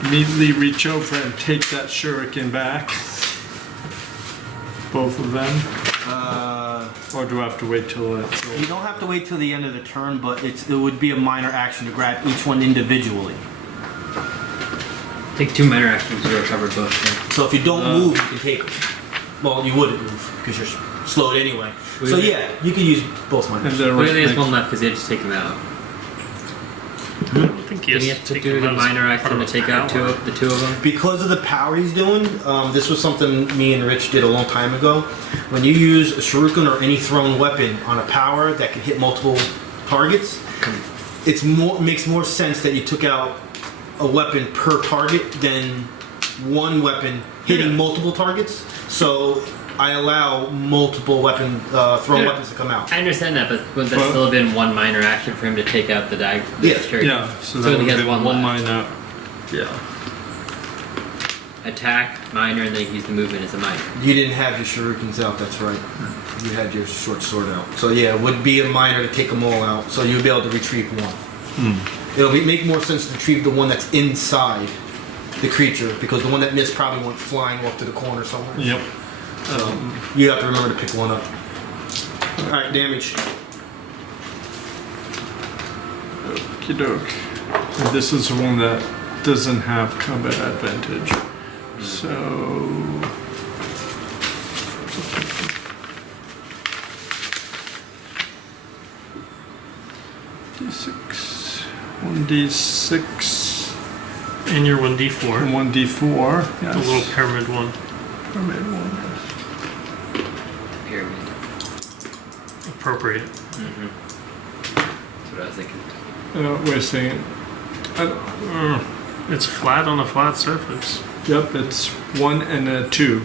Immediately reach over and take that shuriken back. Both of them. Or do I have to wait till it's You don't have to wait till the end of the turn, but it would be a minor action to grab each one individually. Take 2 minor actions to recover both. So if you don't move, you can take them. Well, you wouldn't move because you're slowed anyway. So yeah, you can use both and minors. then But he only has next- 1 left because he had to take him out. I don't think Did he have to do the minor action to take out the two of them? Because of the power he's doing, this was something me and Rich did a long time ago. When you use a shuriken or any thrown weapon on a power that can hit multiple targets, makes more sense that you took out a weapon per target than one weapon hitting multiple targets. So I allow multiple thrown weapons to come out. I understand that, but would that still have been one minor action for him to take out the shuriken? Yeah, so that he would has be one one left. minor. Yeah. Attack, minor, and then use the movement as a minor. You didn't have your shurikens out, that's right. You had your short sword out. So yeah, it would be a minor to take them all out, so you'd be able to retrieve one. It'll make more sense to retrieve the one that's inside the creature, because the one that missed probably went flying off to the corner somewhere. Yep. So you have to remember to pick one up. Alright, damage. Okie doke. And this is the one that doesn't have combat advantage. So. D6. 1d6. And your 1d4. And 1d4. Yes. The little pyramid one. Pyramid one, yes. Pyramid. Appropriate. Mm-hmm. That's what I was thinking. Wait a second. It's flat on a flat surface. Yep, it's 1 and a 2.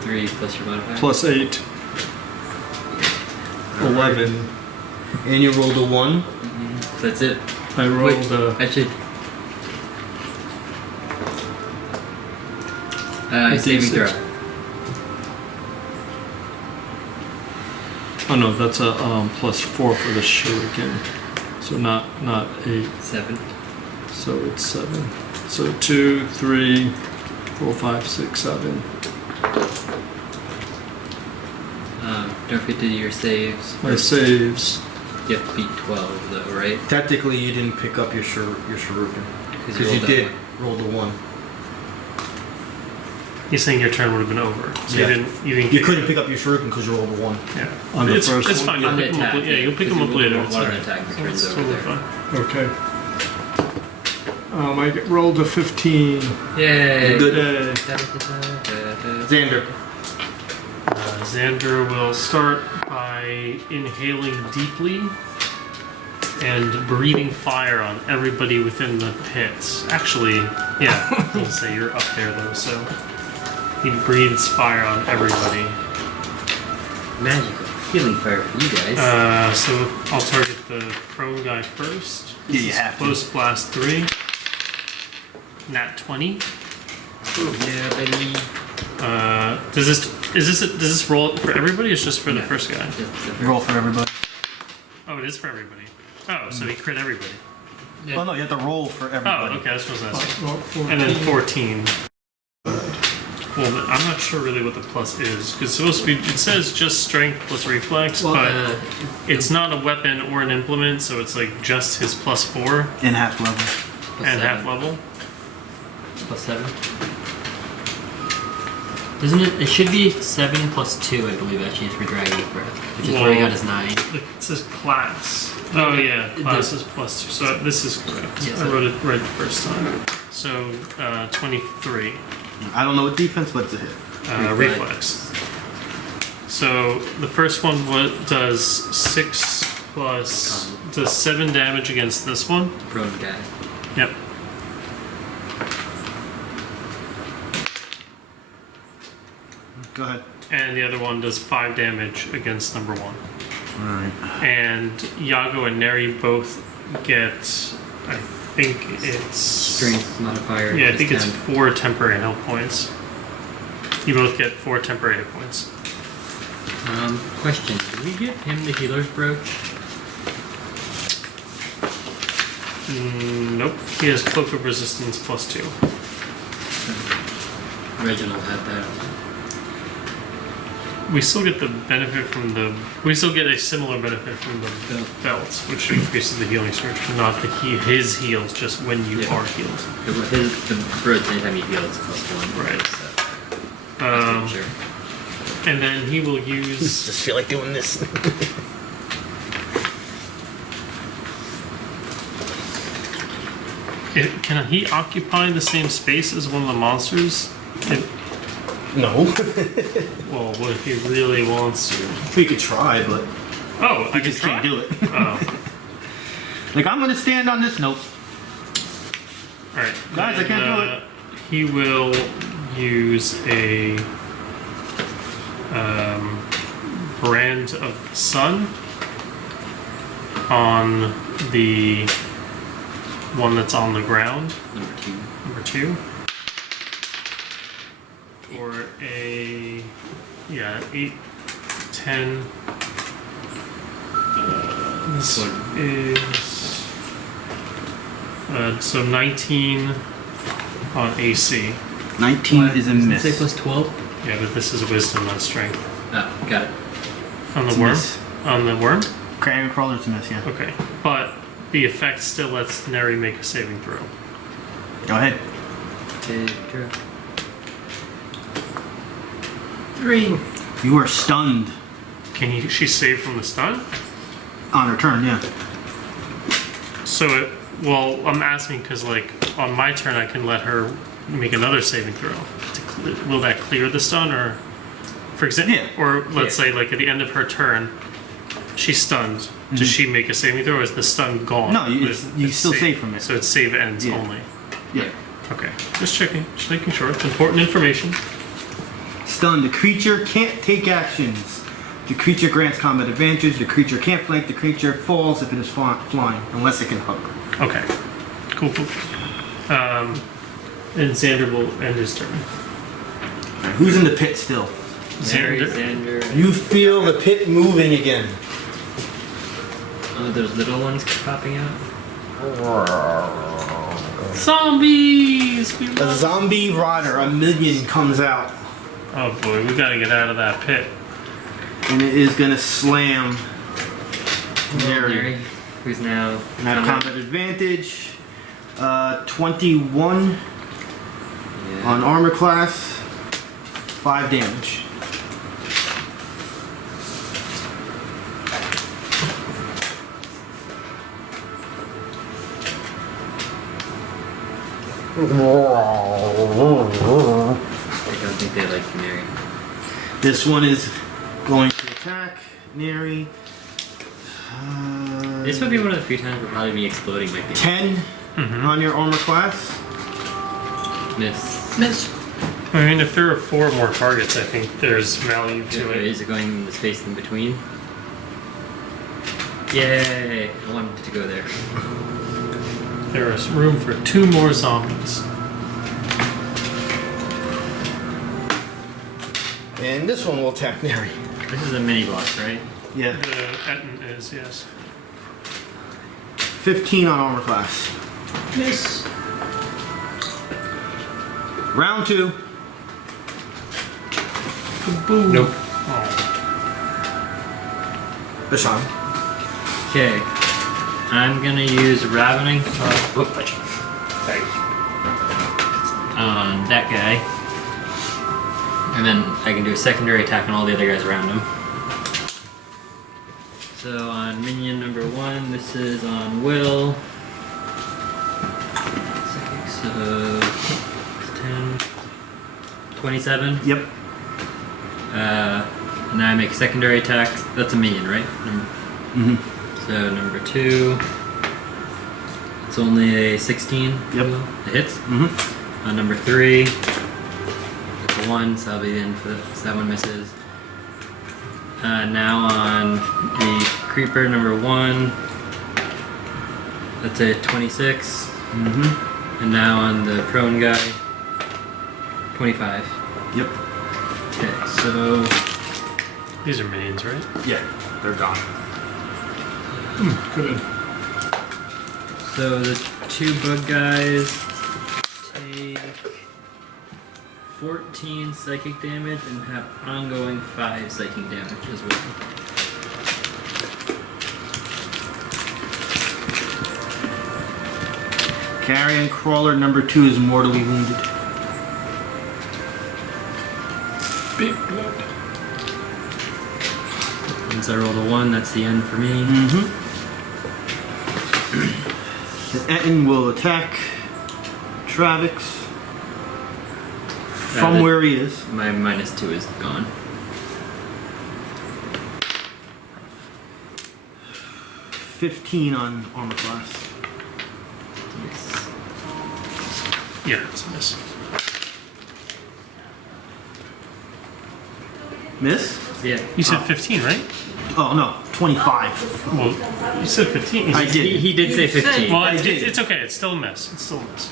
3 plus your modifier? Plus 8. 11. And you rolled a 1. Mm-hmm. So that's it. I rolled a. Actually. Saving throw. Oh no, that's a plus 4 for the shuriken. So not 8. 7. So it's 7. So 2, 3, 4, 5, 6, 7. Don't forget to do your saves. My saves. You have to beat 12 though, right? Technically, you didn't pick up your shuriken. Because you rolled did that roll the 1. He's saying your turn would have been over. So Yeah. you didn't You couldn't pick up your shuriken because you rolled a 1. Yeah. On the it's first it's one? fine. You'll On the pick them up, attack. yeah, you'll pick them up Because later. you It's rolled fine. one attack, your turn's It's over totally there. fine. Okay. I rolled a 15. Yay! Good. Yay. Xander. Xander will start by inhaling deeply and breathing fire on everybody within the pits. Actually, yeah, I'll say you're up there though, so he breathes fire on everybody. Magical healing fire for you guys. So I'll target the prone guy first. Yeah, you have to. Close blast 3. Nat 20. Yeah, baby. Does this roll for everybody? Or it's just for the first guy. Roll for everybody. Oh, it is for everybody. Oh, so he crit everybody. Yeah. Oh no, you have to roll for Oh, everybody. okay, that's what I was asking. Roll 14. And then 14. Well, I'm not sure really what the plus is because it's supposed to be. It says just strength plus reflex, but it's not a weapon or an implement, so it's like just his plus 4 In half level. Plus and 7. half level. Plus 7. Doesn't it? It should be 7 plus 2, I believe, actually, for Dragon Breath, which is where he got his 9. It says class. Oh yeah, class is plus 2. So this is correct. Yes, I wrote it right the first time. So 23. I don't know what defense, but it's a hit. Reflex. So the first one does 6 plus does 7 damage against this one. Prone guy. Yep. Go ahead. And the other one does 5 damage against number 1. Alright. And Yago and Neri both get, I think it's Strength modifier. Yeah, I is think it's 10. 4 temporary health points. You both get 4 temporary hit points. Question. Did we give him the healer's brooch? Nope. He has Cloak of Resistance plus 2. Reginald had that. We still get the benefit from the. We still get a similar benefit from the belt, which increases the healing surge, not his heals, just when you are healed. The brooch, anytime you heal, it's plus 1. Right. So, sure. And then he will use. Just feel like doing this. Can he occupy the same space as one of the monsters? No. Well, what if he really wants to? We could try, but Oh, I we just can't do it. Oh, Like, I'm gonna stand on this. Nope. alright. Guys, I can't do it. He will use a brand of sun on the one that's on the ground. Number 2. Number 2. For a 8, 10. This is so 19 on AC. 19 is a miss. Say plus 12. Yeah, but this is wisdom, not strength. Oh, got it. On the It's a worm? miss. On the worm? Carrion crawler's a miss, yeah. Okay. But the effect still lets Neri make a saving throw. Go ahead. Take care. 3. You are stunned Can she save from the stun? on her turn, yeah. So I'm asking because like on my turn I can let her make another saving throw. Will that clear the stun, or for example, Yeah. or let's say like at the end of her turn, she's stunned. Does she make a saving throw, or is the stun gone? No, you It's still save from it. So it's save ends Yeah. only. Yeah. Okay, just checking, just making sure. It's important information. Stunned. The creature can't take actions. The creature grants combat advantage. The creature can't flank. The creature falls if it is flying, unless it can hug. Okay, cool. And Xander will end his turn. Alright, who's in the pit still? Neri, Xander. Xander. You feel the pit moving again. Oh, those little ones keep popping out. Zombies! We A love- zombie rider, a minion, comes out, Oh boy, we gotta get out of that pit. and it is gonna slam Neri. Neri, who's now And have combat advantage. 21 Yeah. on armor class. 5 damage. I don't think they like Neri. This one is going to attack Neri. This would be one of the few times where probably me exploding might be 10 on your armor class. miss. Miss. I mean, if there are 4 more targets, I think there's value to it. Is it going in the space in between? Yay! I wanted to go there. There is room for 2 more zombies. And this one will attack Neri. This is a mini boss, right? Yeah. The Ettin is, yes. 15 on armor class. Miss. Round 2. Boom. Nope. Oh. Bashanu. Okay. I'm gonna use Ravening on that guy. And then I can do a secondary attack on all the other guys around him. So on minion number 1, this is on Will. So 10, 27. Yep. And now I make a secondary attack. That's a minion, right? So number 2. It's only a 16. Yep. It hits. On number 3. It's a 1, so I'll be in for that. So that one misses. Now on the creeper number 1. That's a 26. And now on the prone guy, 25. Yep. Okay, so These are minions, right? Yeah, they're gone. Good. So the 2 bug guys take 14 psychic damage and have ongoing 5 psychic damage as well. Carrion crawler number 2 is mortally wounded. Big blood. Once I roll a 1, that's the end for me. The Ettin will attack Travex from where he is. My -2 is gone. 15 on armor class. Yes. Yeah, it's a miss. Miss? Yeah. You said 15, right? Oh no, 25. Well, you said 15. I did. He did say 15. Well, I it's, did. it's okay. It's still a miss. It's still a miss.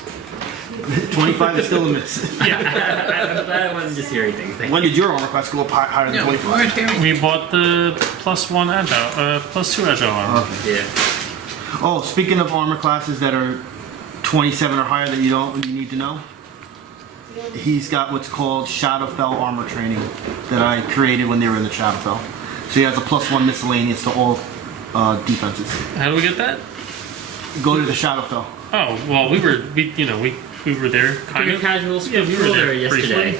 25 is still a miss. I'm glad I wasn't just hearing things. Thank When you. did your armor class go up higher than No, we 25? weren't hearing. We bought the +1 agile, +2 agile armor. Okay. Yeah. Oh, speaking of armor classes that are 27 or higher that you need to know, he's got what's called Shadowfell armor training that I created when they were in the Shadowfell. So he has a +1 miscellaneous to all defenses. How do we get that? Go to the Shadowfell. Oh, well, we were there kind Pretty of. casual Yeah, we were there yesterday. briefly.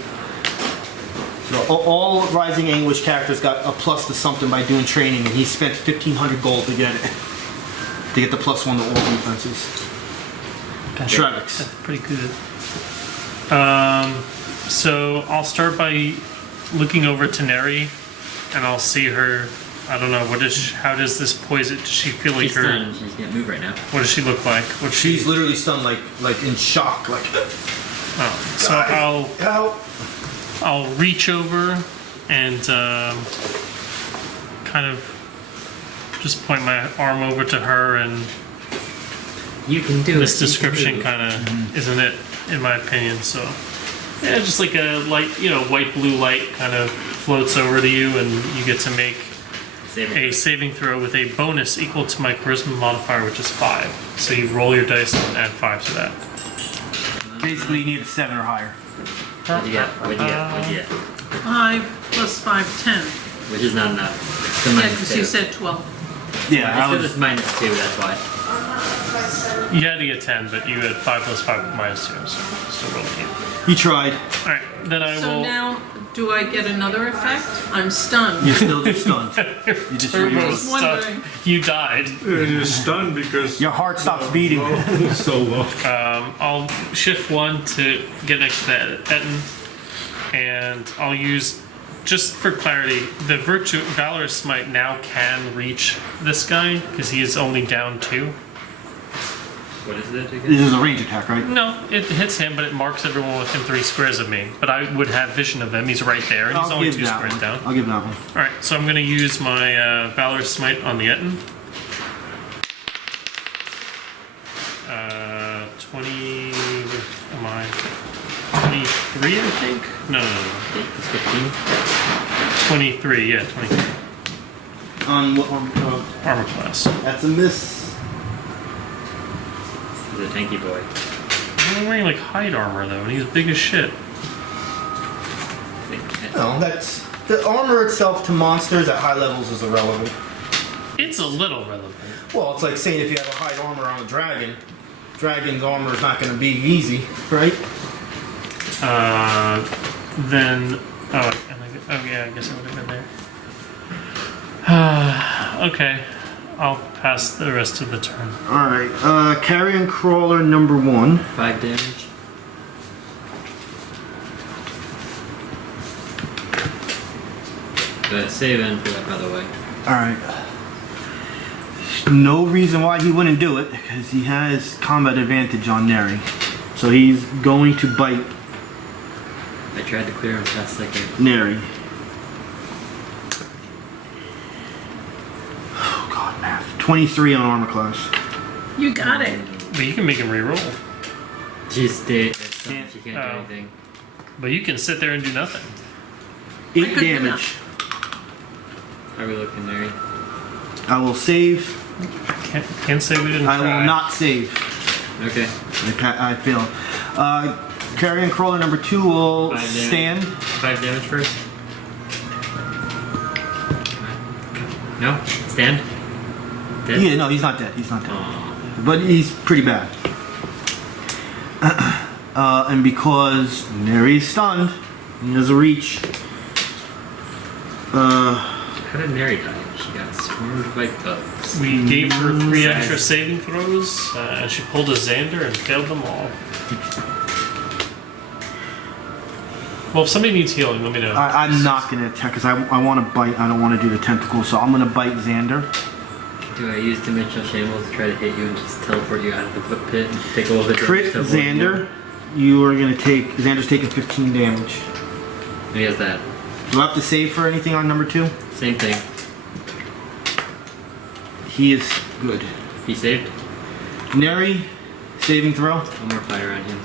So all Rising Anguish characters got a plus to something by doing training, and he spent 1,500 gold to get it. To get the +1 to all defenses. Travex. That's pretty good. So I'll start by looking over to Neri, and I'll see her. I don't know. How does this poison? Does she feel like She's her? stunned. She can't move right now. What does she look like? What She's literally stunned, like in shock, like. Oh, so Help! I'll reach over and kind of just point my arm over to her, and You can do this it. description kind of isn't it, in my opinion. So yeah, just like a light, white blue light kind of floats over to you, and you get to make a saving throw with a bonus equal to my charisma modifier, which is 5. So you roll your dice and add 5 to that. Basically, you need a 7 or higher. What'd you get? What'd you get? What'd you get? 5 + 5, 10. Which is not enough. It's a Yeah, minus because 2. you said 12. Yeah, I It's was. because it's -2, that's why. You had to get 10, but you had 5 + 5 -2, so still rolling 8. You tried. All right, then I So will. now, do I get another effect? I'm stunned. You're still just stunned. You just Turbo rerolled. stuck. wondering. You died. You're stunned because Your heart stops beating. so low. I'll shift 1 to get next to Ettin, and I'll use, just for clarity, the Valorous Smite now can reach this guy because he is only down 2. What is it again? This is a range attack, right? No, it hits him, but it marks everyone within 3 squares of me. But I would have vision of him. He's right there, and he's I'll only give 2 that squares one. down. I'll give that one. All right, so I'm going to use my Valorous Smite on the Ettin. 20. What am I? 23, I think. No. It's 15. 23. Yeah, 23. On what Armor class. That's a miss. He's a tanky boy. I'm wearing like hide armor though, and he's big as shit. No, that's the armor itself to monsters at high levels is irrelevant. It's a little relevant. Well, it's like saying if you have a hide armor on a dragon, dragon's armor is not going to be easy, right? Then yeah, I guess I would have been there. Okay, I'll pass the rest of the turn. All right, Carrion Crawler number 1. 5 damage. But save in for that, by the way. All right. No reason why he wouldn't do it, because he has combat advantage on Neri. So he's going to bite I tried to clear him last second. Neri. Oh god, math. 23 on armor class. You got it. But you can make him reroll. She's dead. She can't do Oh. anything. But you can sit there and do nothing. 8 I could do damage. How are we looking, Neri? I will save. Can't say we didn't I try. will not save. Okay. I failed. Carrion Crawler number 2 will 5 damage. stand. 5 damage first. No? Stand? Dead? Yeah, no, he's not dead. He's not dead. Aw. But he's pretty bad. And because Neri's stunned, he has a reach. How did Neri die? She got swarmed by bugs. We gave her 3 extra saving throws, and she pulled a Xander and failed them all. Well, if somebody needs healing, let me know. I'm not going to attack because I want to bite. I don't want to do the tentacle, so I'm going to bite Xander. Do I use Dimensional Shambles to try to hit you and just teleport you out of the foot pit and take a little bit of Crit damage? Xander. You are going to take... Xander's taking 15 damage. And he has that. Do I have to save for anything on number 2? Same thing. He is good. He saved. Neri, saving throw. No more fire on him.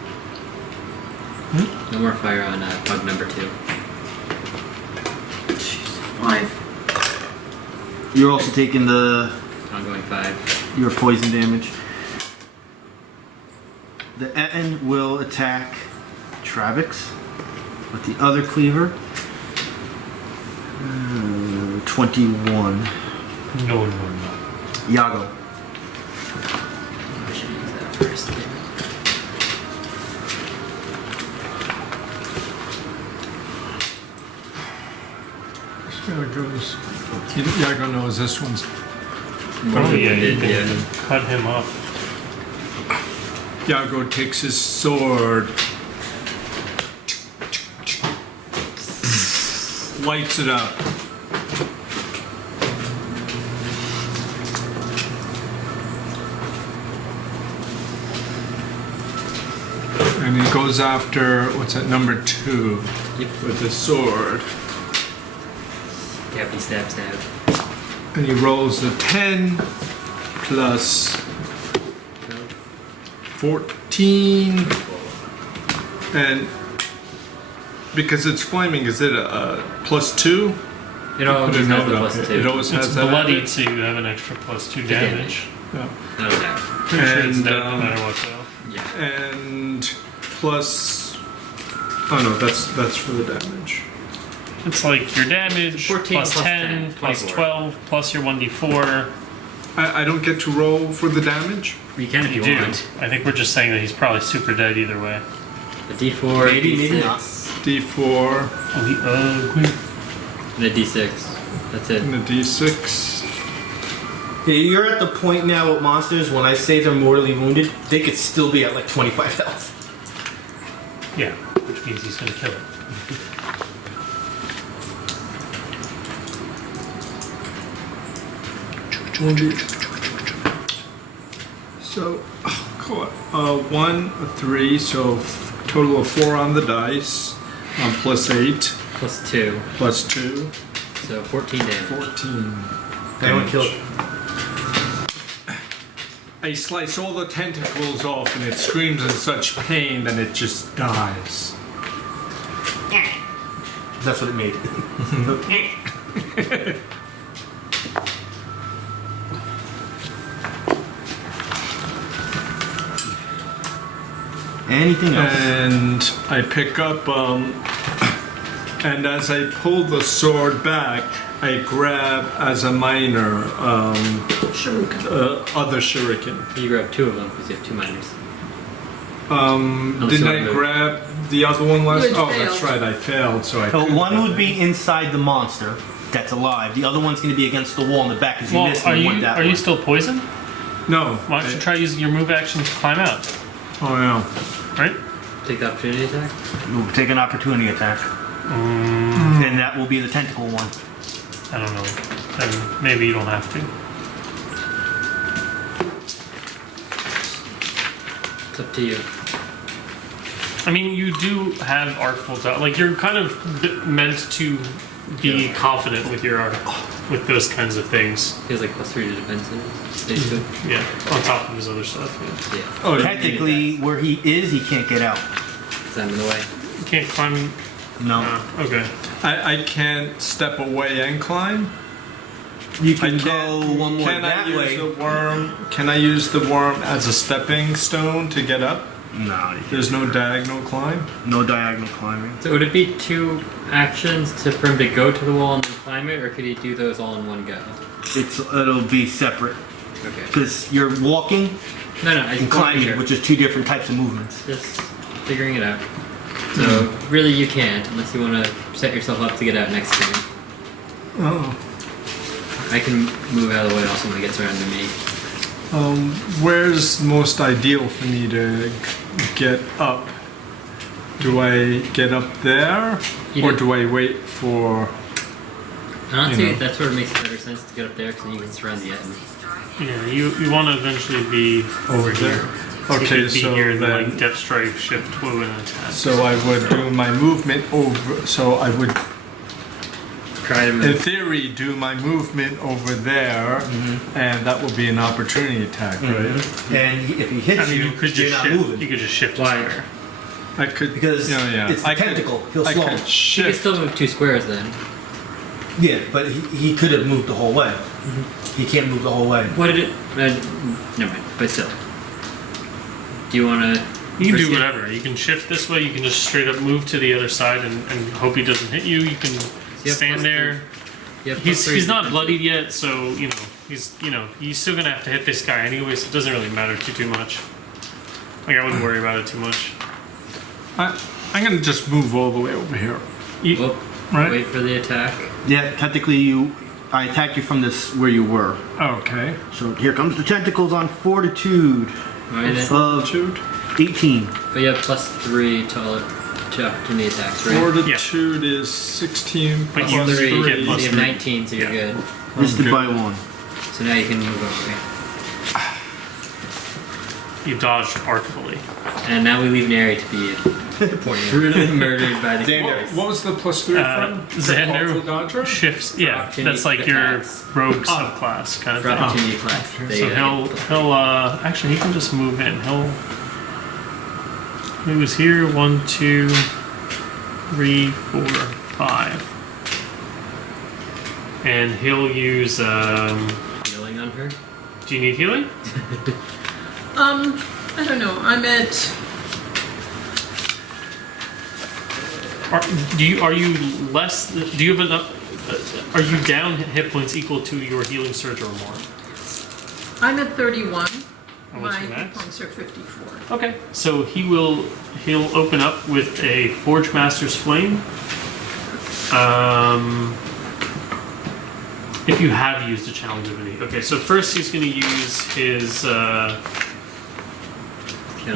No more fire on bug number 2. 5. You're also taking the... Ongoing 5. your poison damage. The Ettin will attack Travex with the other cleaver. 21. No. Yago. I should use that first. Yago knows this one's. Oh yeah, you can cut him up. Yago takes his sword, lights it up. And he goes after, what's that, number 2 with the sword. Stabby stab stab. And he rolls a 10 plus 14. And because it's flaming, is it a plus 2? It always Put a has note the up plus here. 2. It always has It's that. bloodied, so you have an extra plus 2 damage. Yeah. Not attack. Pretty sure it's And, dead no matter what, though. Yeah. And plus, oh no, that's for the damage. It's like your damage 14 plus plus 10 10, plus 24. 12 plus your 1d4. I don't get to roll for the damage. You can if You you do. want. I think we're just saying that he's probably super dead either way. A D4, Maybe, D6, maybe not. D4 Oh, he ugly. and a D6. That's it. and a D6. Yeah, you're at the point now with monsters, when I say they're mortally wounded, they could still be at like 25 health. Yeah, which means he's gonna kill it. So, cool. 1, a 3, so total of 4 on the dice. Plus 8, Plus 2. plus 2, So 14 damage. 14. Anyone killed? I slice all the tentacles off and it screams in such pain that it just dies. That's what it made. Anything else? And I pick up, and as I pull the sword back, I grab as a minor other shuriken. You grab 2 of them because you have 2 minors. Didn't I sword grab the other one last? You had Oh, that's failed. right, I failed. So I. So couldn't one grab would it. be inside the monster that's alive. The other one's going to be against the wall in the back because you Well, missed are and you went that are you way. still poisoned? No. Why don't you try using your move action to climb out? Oh yeah. Right? Take the opportunity attack. You'll take an opportunity attack. And that will be the tentacle one. I don't know. Then maybe you don't have to. It's up to you. I mean, you do have artful dodge. Like you're kind of meant to be confident with your art, with those kinds of things. He has like plus 3 to defenses, basically. Yeah, on top of his other stuff. Yeah. Yeah. Oh, you- Technically, where he is, he can't get out. Because I'm in the way. You can't climb. No. Okay. I can't step away and climb. You I can can't. go one more Can I that use way. the worm? Can I use the worm as a stepping stone to get up? No, There's no diagonal climb. no diagonal climbing. So would it be 2 actions for him to go to the wall and then climb it, or could he do those all in one go? It'll be separate Okay. because you're walking No, I and just want to be climbing, sure. which is 2 different types of movements. Just figuring it out. So really, you can't unless you want to set yourself up to get out next turn. Oh. I can move out of the way while someone gets around to me. Where's most ideal for me to get up, do I get up there, or do I wait for? Honestly, that sort of makes better sense to get up there because then you can surround the Ettin. Yeah, you want to eventually be over here. Okay, be so here and then then, like depth strike, shift, woo, and attack. so I would do my movement over. So I would, Try to in move. theory, do my movement over there, and that will be an opportunity attack, right? And if he hits I mean, you could you're just not shift. moving. You could just shift. Why? square. I could Because yeah. it's the I could- tentacle. He'll I slow could him. You can shift. still move 2 squares then. Yeah, but he could have moved the whole way. He can't move the whole way. What did it? Never mind. But still. Do you want to? You can do whatever. You can shift this way. You can just straight up move to the other side and hope he doesn't hit you. You can have stand plus there. He's He's not bloodied yet, so he's still gonna have to hit this guy anyway. So it doesn't really matter too much. Like I wouldn't worry about it too much. I'm gonna just move all the way over here, You, right? Wait for the attack. Yeah, technically I attacked you from this where you were. Okay. So here comes the tentacles on fortitude Alright then. of Fortitude. 18. But you have +3 to opportunity attacks, right? Fortitude is 16 But plus you Plus 3. get So plus you have 3. 19, so you're good. Listed good. by 1. So now you can move over. you dodged artfully. And now we leave Neri to be brutally murdered by the Xander. Xander. What was the +3 from? Xander For dodger? shifts. Yeah, opportunity that's like your attacks. rogue subclass kind of For thing. opportunity attacks. So he'll actually he can just move in. He was here 1, 2, 3, 4, 5, and he'll use. Healing on her. Do you need healing? I don't know. I'm at. Are you less? Do you have enough? Are you down hit points equal to your healing surge or more? I'm at 31. And what's My your hit max? points are 54. Okay, so he'll open up with a Forge Master's Flame. If you have used a challenge ability. Okay, so first he's going to use his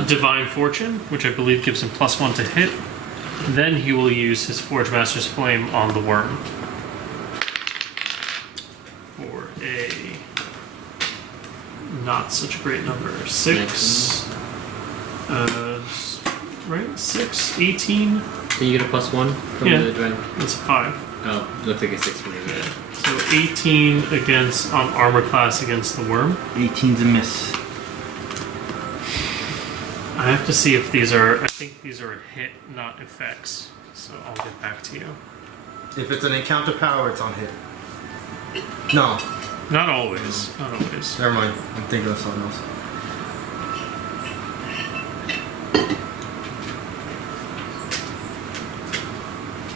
Divine Fortune, which I believe gives him +1 to hit. Then he will use his Forge Master's Flame on the worm. For a not such a great number. 6. Right? 6, 18. Can you get a +1 from Yeah. the dragon? That's a 5. Oh, looks like a 6 from the So 18 against armor class against the worm. 18's a miss. I have to see if these are. I think these are hit, not effects. So I'll get back to you. If it's an encounter power, it's on hit. No, Not always. Not always. never mind. I'm thinking of something else.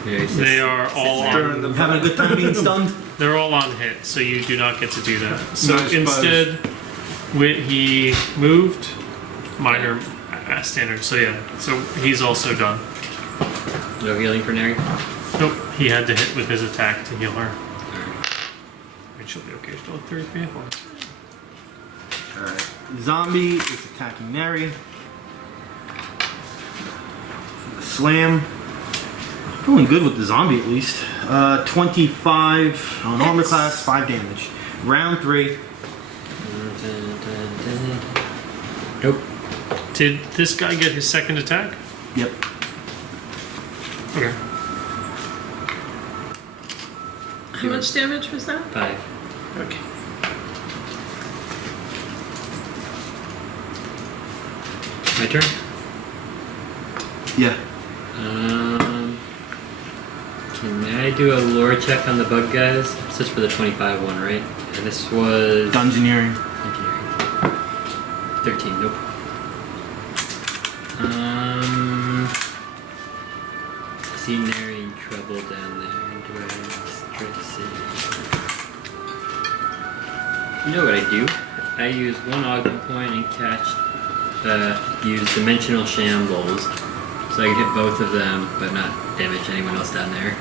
They are all During on. the Having a good time being stunned? They're all on hit, so you do not get to do that. So Nice instead, he moved minor standard. So yeah. So he's also done. No healing for Neri? Nope. He had to hit with his attack to heal her. I mean, she'll be okay. Still at 33 hit points. Alright. Zombie is attacking Neri. Slam. Doing good with the zombie at least. 25 on armor Hits. class, 5 damage. Round 3. Nope. Did this guy get his second attack? Yep. Okay. How much damage was that? 5. Okay. My turn? Yeah. Can I do a lore check on the bug guys? This is for the 25 one, right? And this was... Dungeoneering. Engineering. 13, nope. I see Neri in trouble down there. Do I just try to see? You know what I do? I use 1 augment point and use Dimensional Shambles. So I can hit both of them, but not damage anyone else down there.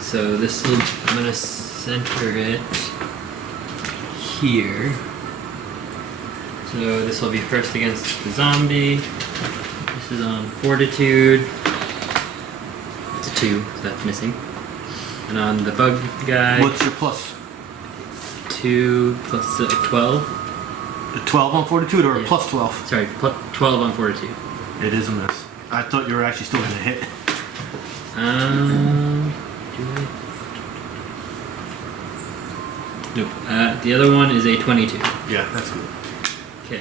So this will, I'm gonna center it here. So this will be first against the zombie. This is on Fortitude. It's a 2, so that's missing. And on the bug guy, What's your plus? 2 plus 12. A 12 on fortitude or a Yeah. plus 12? Sorry, 12 on Fortitude. It is a miss. I thought you were actually still going to hit. Do I? Nope. The other one is a 22. Yeah, that's good. Okay.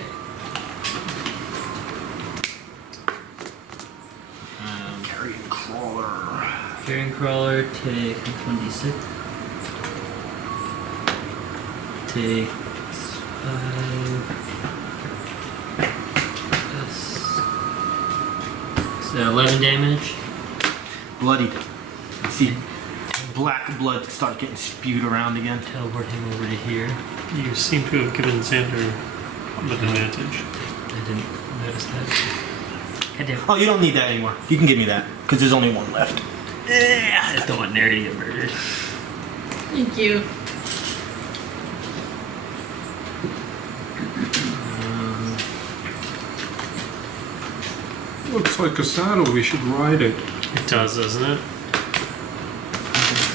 Carrion crawler. Carrion crawler takes 1d6. Takes 5. So 11 damage. Bloodied. I see black blood start getting spewed around again. Teleport him over to here. You seem to have given Xander an advantage. I didn't notice that. Goddamn. Oh, you don't need that anymore. You can give me that because there's only one left. I just don't want Neri to get murdered. Thank you. Looks like a saddle. We should ride it. It does, doesn't it?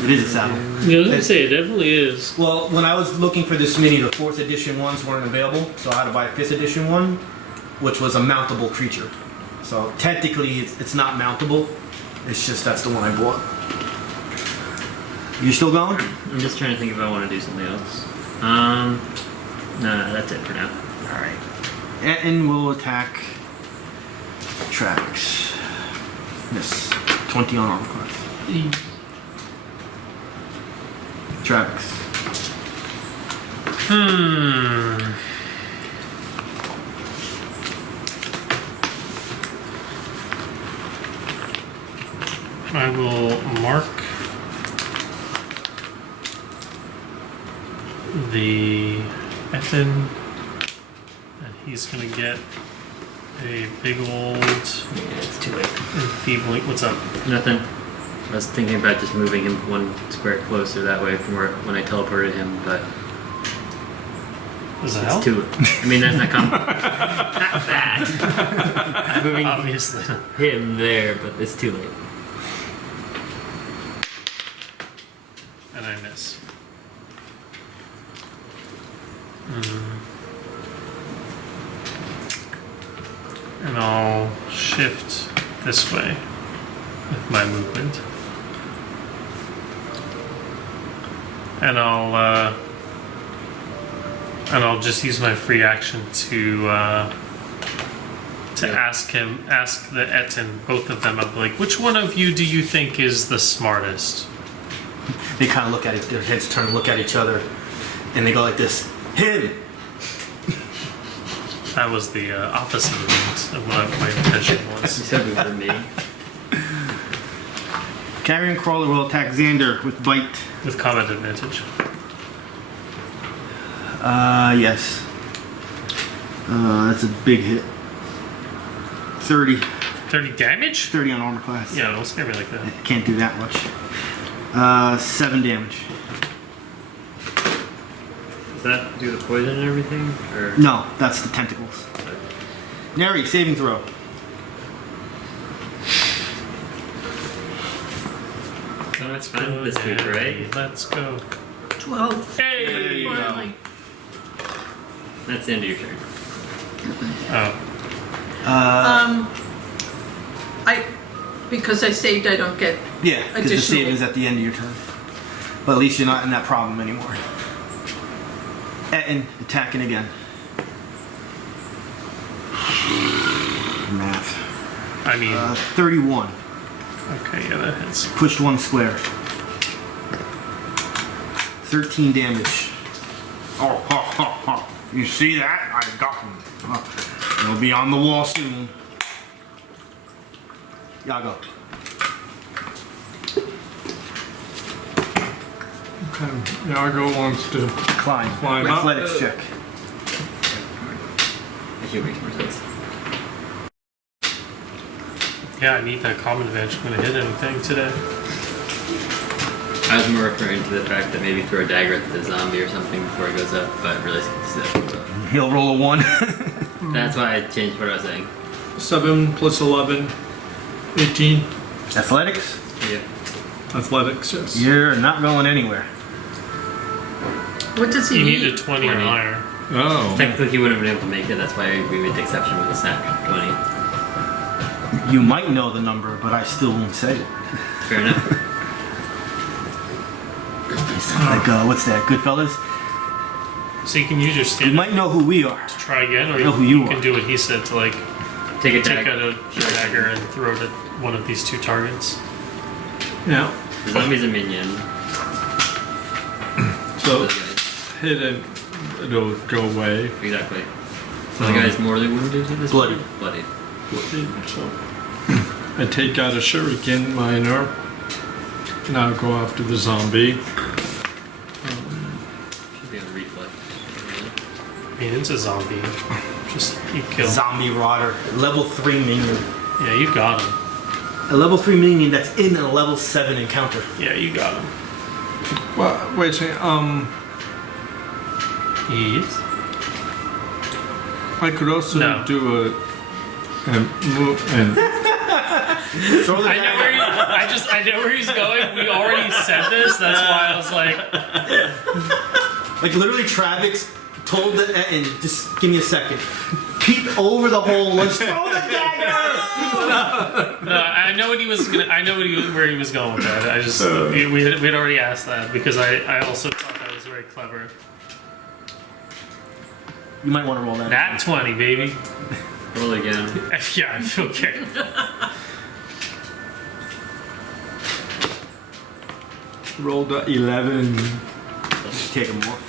It is a saddle. Yeah, I was gonna say it definitely is. Well, when I was looking for this mini, the 4th edition ones weren't available, so I had to buy a 5th edition one, which was a mountable creature. So technically, it's not mountable. It's just that's the one I bought. You still going? I'm just trying to think if I want to do something else. No, that's it for now. All right. Ettin will attack Travex. Miss. 20 on armor class. Travex. I will mark the Ettin, and he's gonna get a big old Yeah, it's too late. enfeebling. What's up? Nothing. I was thinking about just moving him one square closer that way from where when I teleported him, but Does that it's help? too. I mean, that's not not bad. Moving Obviously. him there, but it's too late. And I miss. And I'll shift this way with my movement. And I'll just use my free action to ask the Ettin, both of them. I'm like, which one of you do you think is the smartest? They kind of look at it, their heads turn and look at each other, and they go like this. Him! That was the opposite of what my intention You was. said it was me. Carrion crawler will attack Xander with bite. With combat advantage. Yes. That's a big hit. 30. 30 damage? 30 on armor class. Yeah, don't scare me like that. Can't do that much. 7 damage. Does that do the poison and everything? Or No, that's the tentacles. Neri, saving throw. so that's fine this week, right? Let's go. 12. Hey! There you go. Finally. That's the end of your turn. Oh. Because I saved, I don't get. Yeah, because the Additional. save is at the end of your turn. But at least you're not in that problem anymore. Ettin attacking again. Math. I mean, 31. okay, yeah, that hits. Pushed 1 square. 13 damage. Oh, ha, ha, ha. You see that? I got him. It'll be on the wall soon. Yago. Okay. Yago wants to Climb. Climb up. Athletics check. I think it makes more sense. Yeah, I need that combat advantage. I'm gonna hit anything today. I was more referring to the fact that maybe throw a dagger at the zombie or something before it goes up, but really it's that. He'll roll a 1. That's why I changed what I was saying. 7 plus 11, 18. Athletics? Yeah. Athletics, yes. You're not going anywhere. What does he You need? need a 20 or 20. higher. Oh. Technically, he wouldn't have been able to make it. That's why we made the exception with the snack 20. You might know the number, but I still won't say it. Fair enough. Like, what's that? Goodfellas? So you can use your You standard might know who we are. to try again, or I know who you can are. do what he said to like Take a take out tag. a dagger and throw it at one of these two targets. Yeah. The zombie's a minion. So Those guys. hit and it'll go away. Exactly. So the guy's mortally wounded at this Bloody. point? Bloody. So I take out a shuriken miner. And I'll go after the zombie. Should be on reflex. I mean, it's a zombie. Just you kill. Zombie Rotter. Level 3 minion. Yeah, you got him. A level 3 minion that's in a level 7 encounter. Yeah, you got him. Well, wait a second. Yes. I could also No. do a move and Throw the I know where I know where he's going. We already said this. That's why I was like, Like literally, Travex told the and just give me a second. Peep over the hole. Let's throw the dagger. no, I know what he was gonna. I know where he was going with that. I just we had already asked that because I also thought that was very clever. You might want to roll that. Nat 20, baby. Roll again. Yeah, okay. rolled a 11. Just take them off.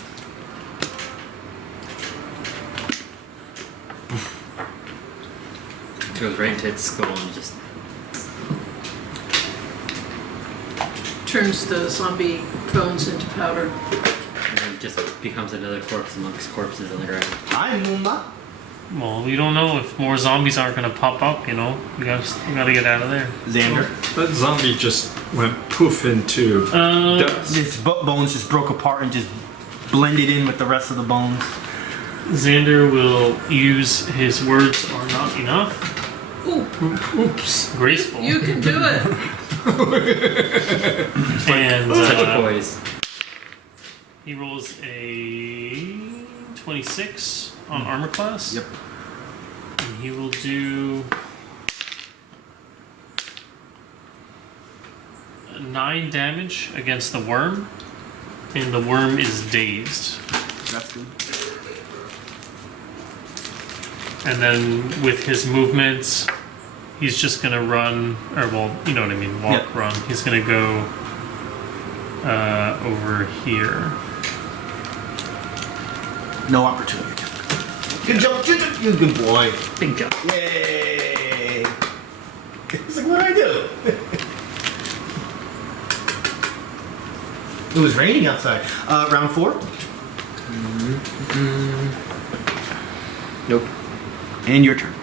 Goes right into its skull and just Turns the zombie bones into powder. and then just becomes another corpse amongst corpses on the ground. I'm Moomba. Well, we don't know if more zombies aren't gonna pop up. You know, you gotta get out of there. Xander. That zombie just went poof into dust. His bones just broke apart and just blended in with the rest of the bones. Xander will use his words are not enough. Ooh, Oops, graceful. you can do it. And Such a poise. he rolls a 26 on armor class. Yep. And he will do 9 damage against the worm, and the worm is dazed. That's good. And then with his movements, he's just gonna run, or well, you know what I mean, walk, Yep. run. He's gonna go over here. No opportunity. Good jump, you good boy. Big jump. Yay! It's like, what do I do? It was raining outside. Round 4. Nope. And your turn.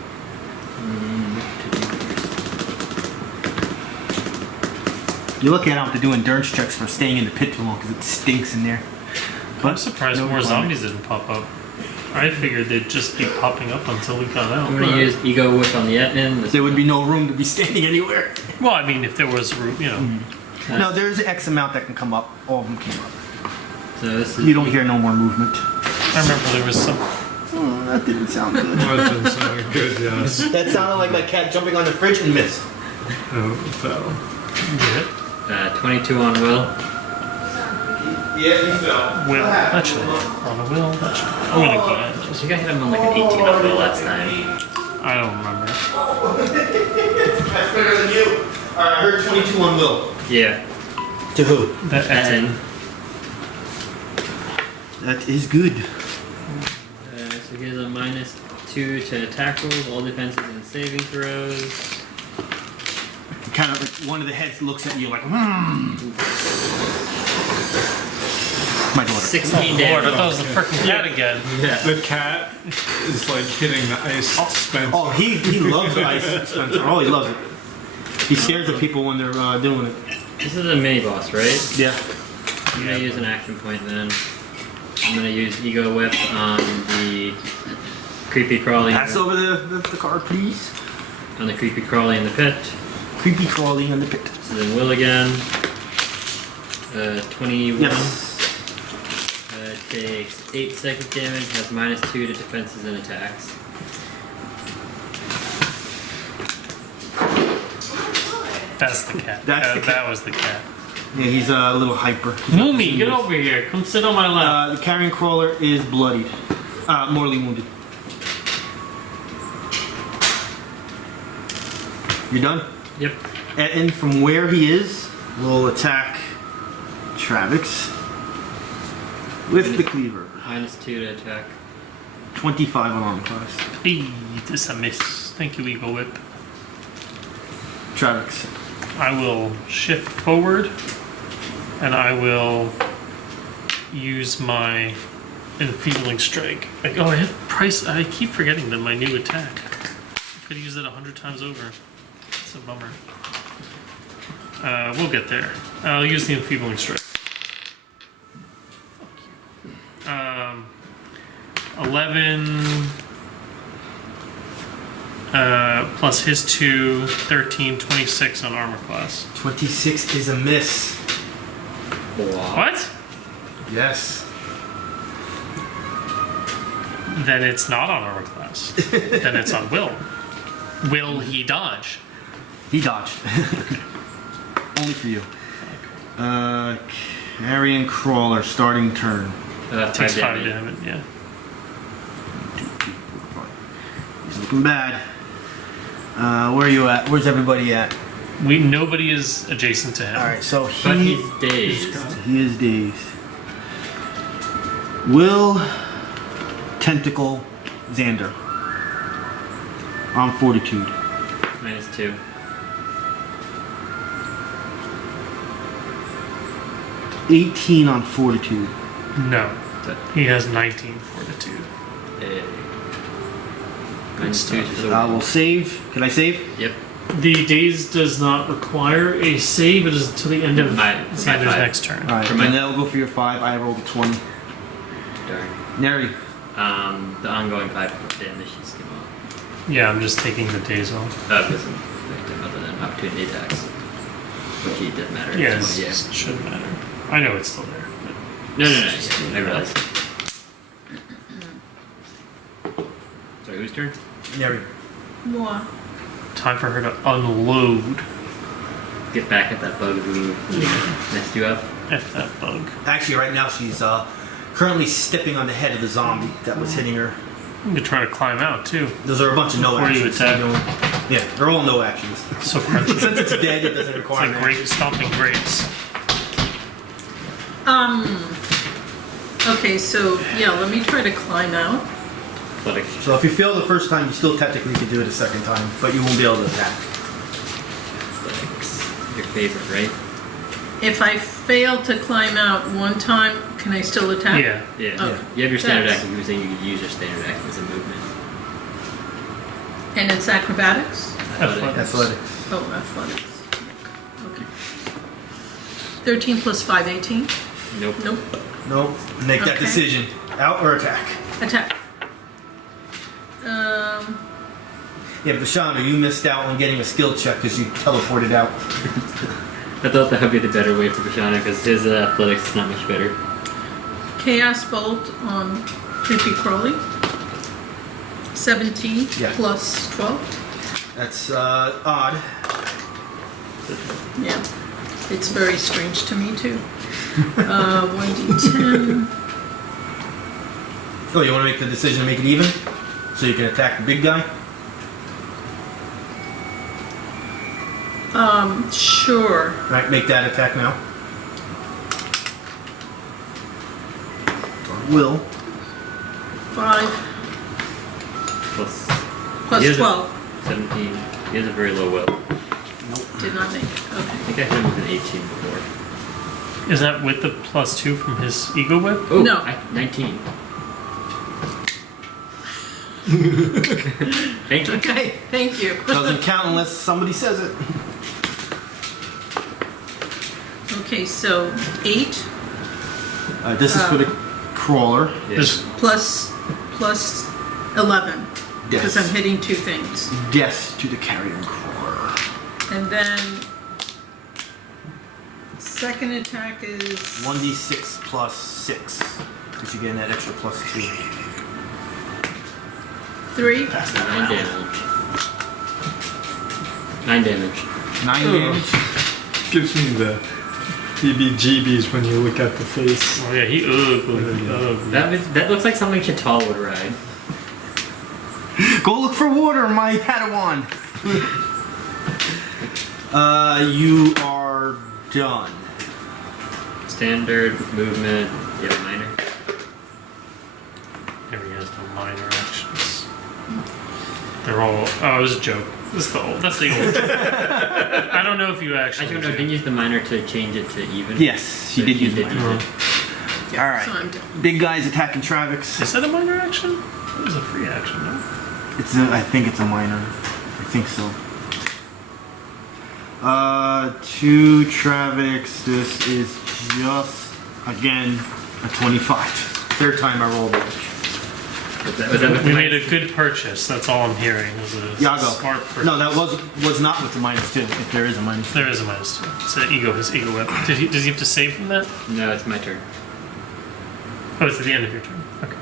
You look at them to do endurance checks for staying in the pit too long because it stinks in there. I'm surprised no more requirement. zombies didn't pop up. I figured they'd just keep popping up until we got out. I'm gonna use Ego Whip on the Ettin. There would be no room to be standing anywhere. Well, I mean, if there was room, you know. No, there's X amount that can come up. All of them came up. So this is You don't hear no more movement. I remember there was some. Oh, that didn't sound good. That doesn't sound good, yes. That sounded like my cat jumping on the fridge and missed. Oh, it fell. 22 on Will. Yeah, he fell. Will, that should on a will. That should. I'm gonna go ahead. I think I hit him on like an 18 on Will last time. I don't remember. That's better than you. Alright, I heard 22 on Will. Yeah. To who? That Ettin. That is good. So he has a -2 to attack rolls, all defenses and saving throws. Kind of like one of the heads looks at you like, My daughter. 16 Lord, I damage. thought it was the freaking cat again. Yeah. The cat is like hitting the ice dispenser. Oh, he loves ice dispenser. Oh, he loves it. He stares at people when they're doing it. This is a mini boss, right? Yeah. I'm gonna use an action point then. I'm gonna use Ego Whip on the creepy crawly. Pass over the card, please. On the creepy crawly in the pit. Creepy crawly in the pit. So then Will again. 21. Yes. Takes 8 psychic damage, has -2 to defenses and attacks. That's the cat. That's the cat. That was the cat. Yeah, he's a little hyper. Moomy, get over here. Come sit on my lap. The carrion crawler is bloodied. Mortally wounded. You done? Yep. Ettin, from where he is, will attack Travex with the cleaver. -2 to attack. 25 on armor class. Hey, this a miss. Thank you, Eagle Whip. Travex. I will shift forward, and I will use my enfeebling strike. Oh, I have price. I keep forgetting that my new attack. I could use it 100 times over. It's a bummer. We'll get there. I'll use the enfeebling strike. Fuck you. 11 plus his 2, 13, 26 on armor class. 26 is a miss. Wow. What? Yes. Then it's not on armor class. Then it's on will. Will he dodge? He dodged. Only for you. Carrion crawler, starting turn. Takes 5 damage. damage, yeah. He's looking bad. Where are you at? Where's everybody at? Nobody is adjacent to him. Alright, so But he he's dazed. is dazed. Will tentacle Xander on fortitude. -2. $18 on fortitude. No. He has 19 fortitude. -2 for the I will save. Can I save? Yep. The daze does not require a save. It is until the end of Xander's five. next turn. Alright, For my- and that'll go for your 5. I rolled a 20. Darn. Neri. The ongoing 5 damage he's given off. Yeah, I'm just taking the daze off. Doesn't affect him other than opportunity attacks. Which it doesn't matter. Yeah, It's- it shouldn't matter. I know it's still there. But No, yeah, I realize. Sorry, whose turn? Neri. Moi. time for her to unload. Get back at that bug who messed you up. F that bug. Actually, right now she's currently stepping on the head of the zombie that was hitting her. You could try to climb out too. Those are a bunch of no Before you actions. attack. Yeah, they're all no actions. So crunchy. Since it's dead, it doesn't It's require like an grape stomping grapes. Okay, so yeah, let me try to climb out. Athletic. So if you fail the first time, you still technically could do it a second time, but you won't be able to attack. Athletics. Your favorite, right? If I fail to climb out one time, can I still attack? Yeah. Yeah. Okay. You have your standard That's- action. You were saying you could use your standard action as a movement. And it's acrobatics? Athletics. Athletics. Oh, athletics. Okay. 13 plus 5, 18. Nope. Nope. Nope. Make that Okay. decision. Out or attack. Attack. Yeah, but Bashanu, you missed out on getting a skill check because you teleported out. I thought that would be the better way for Bashanu because his athletics is not much better. Chaos Bolt on Creepy Crawly. 17 Yeah. plus 12. That's odd. Yeah. It's very strange to me too. 1d10. Oh, you want to make the decision to make it even? So you can attack the big guy? Sure. Right, make that attack now. Will. 5 Plus plus He has a- 12. 17. He has a very low will. Did not make it. I Okay. think I hit him with an 18 before. Is that with the +2 from his ego whip? Oh, No. 19. Thank you. Okay, thank you. Doesn't count unless somebody says it. Okay, so 8. This is for the crawler. Yeah. This, plus 11. Because Yes. I'm hitting 2 things. Yes to the carrion crawler. And then second attack is 1d6 plus 6. Because you get that extra plus 2. 3. 9 damage. 9 damage. 9 damage. Gives me the heebie-jeebies when you look at the face. oh yeah, he ugly. That looks like something Chital would ride. Go look for water, my Padawan. You are done. Standard movement. Yeah, minor. There he has no minor actions. They're all. Oh, it was a joke. That's the old. I don't know if you I actually. don't know. Didn't use the minor to change it to even. Yes, she So did she use did mine. use it. Yeah, Alright. so I'm done. Big guy's attacking Travex. Is that a minor action? It was a free action, no? I think it's a minor. I think so. To Travex, this is just, again, a 25. Third time I rolled it. Was that with We the made a good purchase. That's all I'm hearing. Is a Yago. smart purchase. No, that was not with the minus 2, if there is a minus 2. There is a minus 2. It's an ego. His ego weapon. Does he have to save from that? No, it's my turn. Oh, it's at the end of your turn. Okay.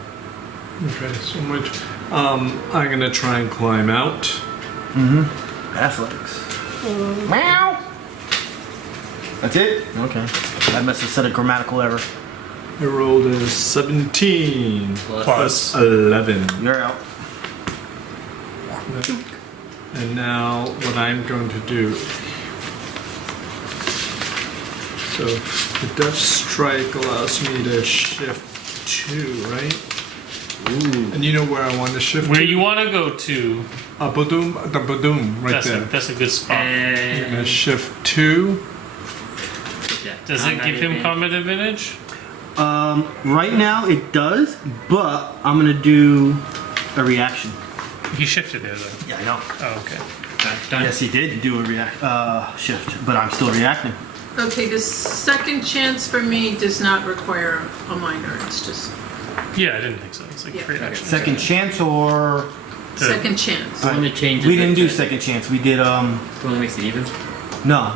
Okay, so much. I'm gonna try and climb out. Athletics. Meow! That's it? Okay. I must have said a grammatical error. I rolled a 17 Plus. 11. You're out. And now what I'm going to do. So the Death Strike allows me to shift 2, right? Ooh. And you know where I want to shift Where to? you want to go to? The Badoom, right there. That's a good spot. I'm gonna And shift 2. yeah, Does it give him combat advantage? Right now it does, but I'm gonna do a reaction. He shifted there though. Yeah, I know. Oh, okay. Done. Yes, he did do a shift, but I'm still reacting. Okay, the second chance for me does not require a minor. It's just Yeah, I didn't think so. It's like Yeah. free Okay. action. Second chance or second chance. One that changes. we didn't it do to- second chance. We did One that makes it even. no.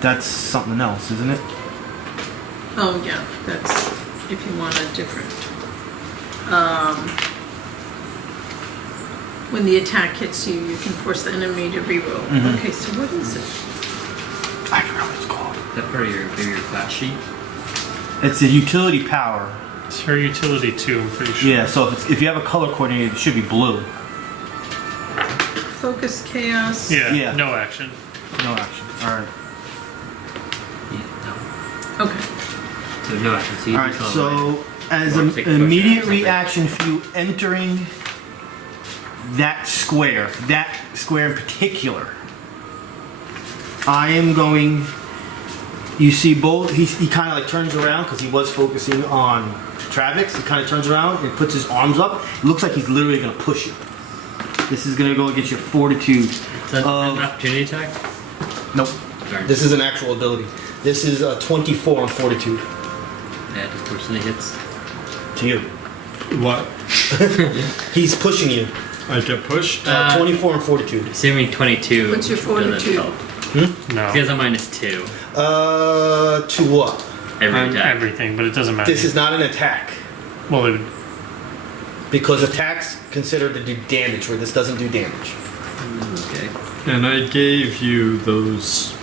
That's something else, isn't it? Oh yeah, that's if you want a different. When the attack hits you, you can force the enemy to reroll. Mhm. Okay, so what is it? I forgot what it's called. Is that part of your class sheet? It's a utility power. It's her utility too, I'm pretty sure. Yeah, so if you have a color coordinated, it should be blue. Focus chaos. Yeah, Yeah. no action. No action. Alright. Yeah. No. Okay. So no action. So you Alright, can so as Or an take a push immediate or something. reaction for you entering that square in particular, I am going. You see both. He kind of like turns around because he was focusing on Travex. He kind of turns around and puts his arms up. It looks like he's literally going to push you. This is going to go against your fortitude. Is that an opportunity attack? Nope. Darn. This is an actual ability. This is a 24 on fortitude That unfortunately hits. to you. What? He's pushing you. I get pushed? 24 on fortitude. Assuming 22. What's your doesn't fortitude? help. No. He has a -2. To what? Every attack. Everything, but it doesn't matter. This is not an attack. Well, it would, Because attacks considered to do damage, where this doesn't do damage. Okay. And I gave you those.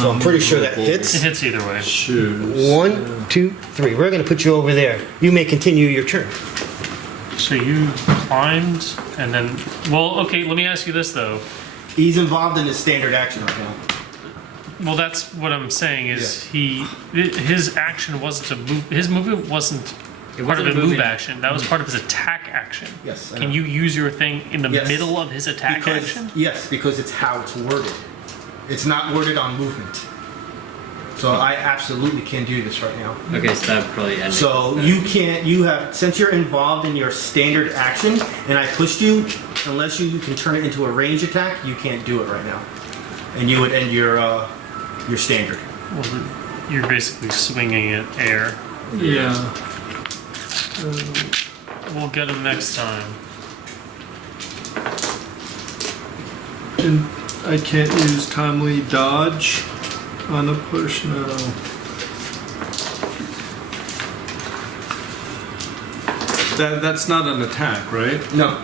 So I'm pretty sure that it hits. hits either way. Shoes. 1, 2, 3. We're going to put you over there. You may continue your turn. So you climbed and then. Well, okay. Let me ask you this though. He's involved in his standard action right now. Well, that's what I'm saying is his action wasn't to move. His movement wasn't It part of wasn't a move moving. action. That was part of his attack action. Yes. I Can know. you use your thing in the Yes. middle of his attack Because, action? yes, because it's how it's worded. It's not worded on movement. So I absolutely can do this right now. Okay, so that would probably end. So it. you can't, since you're involved in your standard action, and I pushed you, unless you can turn it into a range attack, you can't do it right now. And you would end your standard. Well, you're basically swinging at air. Yeah. We'll get him next time. And I can't use timely dodge on a push now. That's not an attack, right? No.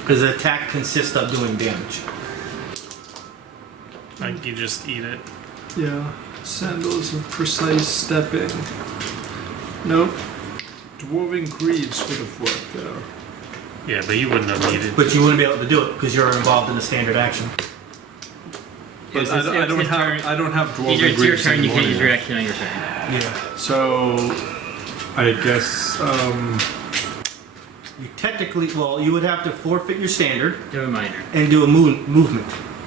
Because the attack consists of doing damage. Like you just eat it. Yeah. Sandals of precise stepping. Nope. Dwarven greaves would have worked there. Yeah, but you wouldn't have needed. But you wouldn't be able to do it because you're involved in a standard action. But It's- I it's don't his have turn. I don't have dwarven It's your greaves turn, you anymore. can't use your action on your turn. Yeah. So I guess You technically, well, you would have to forfeit your standard Do a minor. and do a movement.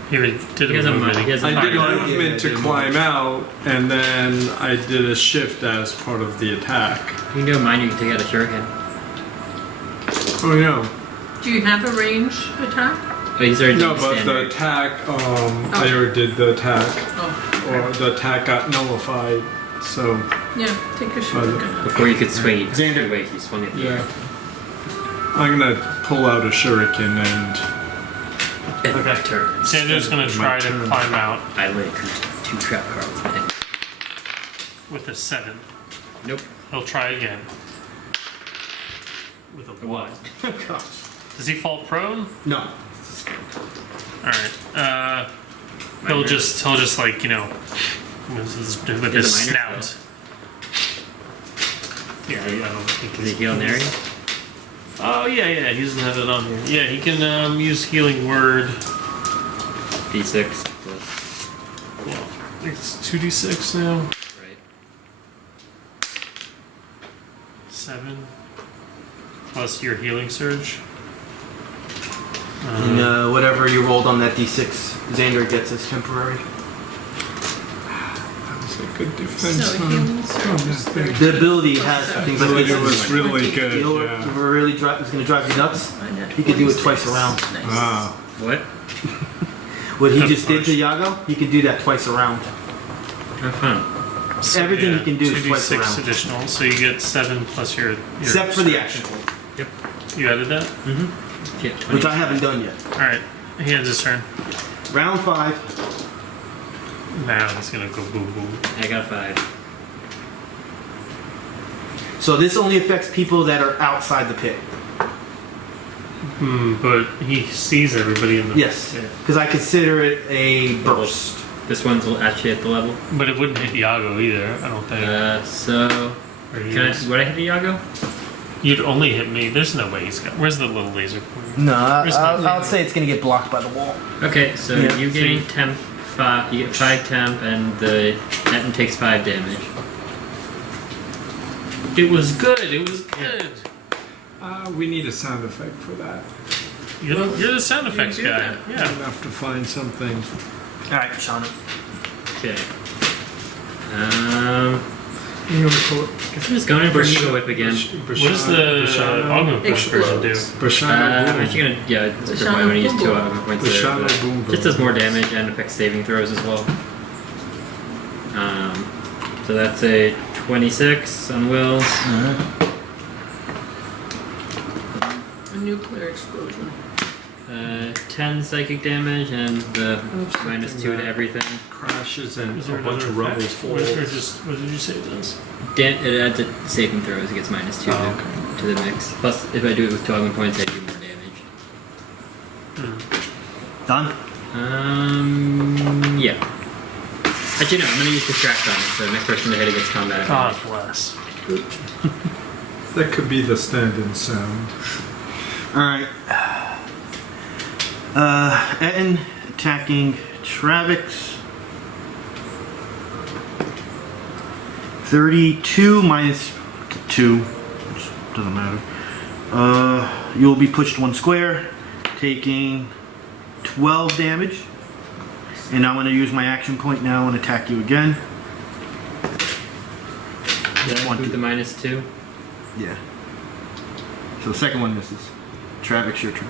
He did He has a a movement. minor. He has a I did minor. a movement to climb out, and then I did a shift as part of the attack. You can do a minor, you can take out a shuriken. Oh yeah. Do you have a range attack? Oh, he's already No, done but the standard. attack, I already did the attack, Oh, or the attack got nullified. So yeah, take a shuriken. Before you could swing, Xander. wait, he swung at the yeah, air. I'm gonna pull out a shuriken and Okay. Turn. Xander's gonna try to climb out I laid two trap cards. with a 7. Nope. He'll try again. With a A one. Gosh. Does he fall prone? No. Alright. He'll just like, with his minor snout. Yeah, I don't think Does he heal Neri? Oh yeah, he doesn't have it on here. Yeah, he can use healing word. D6. Yeah, I think it's 2d6 now. Right. 7 plus your healing surge. And whatever you rolled on that d6, Xander gets as temporary. that was a good defense. So huh? healing surge. The ability has things like Ability this. was really You know good. what Yeah. really is going to drive you nuts? He could do it twice around. Nice. Ah, What? What he That's just did to Yago, he could do that twice around. How fun. So, Everything yeah, you can do is twice 2d6 around. additional, so you get 7 plus your Except for the surge. action point, Yep. You added that? Yeah, 20. which I haven't done yet. Alright, he ends his turn. Round 5. Now he's gonna go boo boo. I got 5. So this only affects people that are outside the pit. But he sees everybody in the Yes, Yeah. because I consider it a burst. This one's actually at the level. But it wouldn't hit Yago either, I don't think. So Or can I? yours. Would I hit the Yago? You'd only hit me. There's no way he's got. Where's the little laser pointer? No, Where's my I would say it's going to get blocked by the wall. Okay, so Yeah, you so gain you- temp 5. You get 5 temp, and the Ettin takes 5 damage. It was good. It was good. we need a sound effect for that. You're the sound effects do guy. that. I'm Yeah. gonna have to find something. Alright, Shauna. Okay. I'm gonna call it Guess I'm just going in for Eagle Whip again. What does the augment point version do? Bashanu I'm actually gonna, yeah, it's a good point. I'm gonna use 2 augment points there. Bashanu but boom boom. Just does more damage and affects saving throws as well. So that's a 26 on Will. A nuclear explosion. 10 psychic damage and the minus 2 to everything. Crashes and Is a there bunch another of rubble effect? Or falls. just what did you say it does? It adds a saving throws. It gets minus 2 Oh, to the mix. Plus, if I do it with 2 augment points, I do more damage. Done? Yeah. Actually, no, I'm gonna use Distract on it, so the next person to hit it gets combat God advantage. bless. That could be the stand-in sound. Alright. Ettin attacking Travex. 32 minus 2, which doesn't matter. You'll be pushed 1 square, taking 12 damage. And I'm going to use my action point now and attack you again. Did I include the minus 2? Yeah. So the second one misses. Travex, your turn.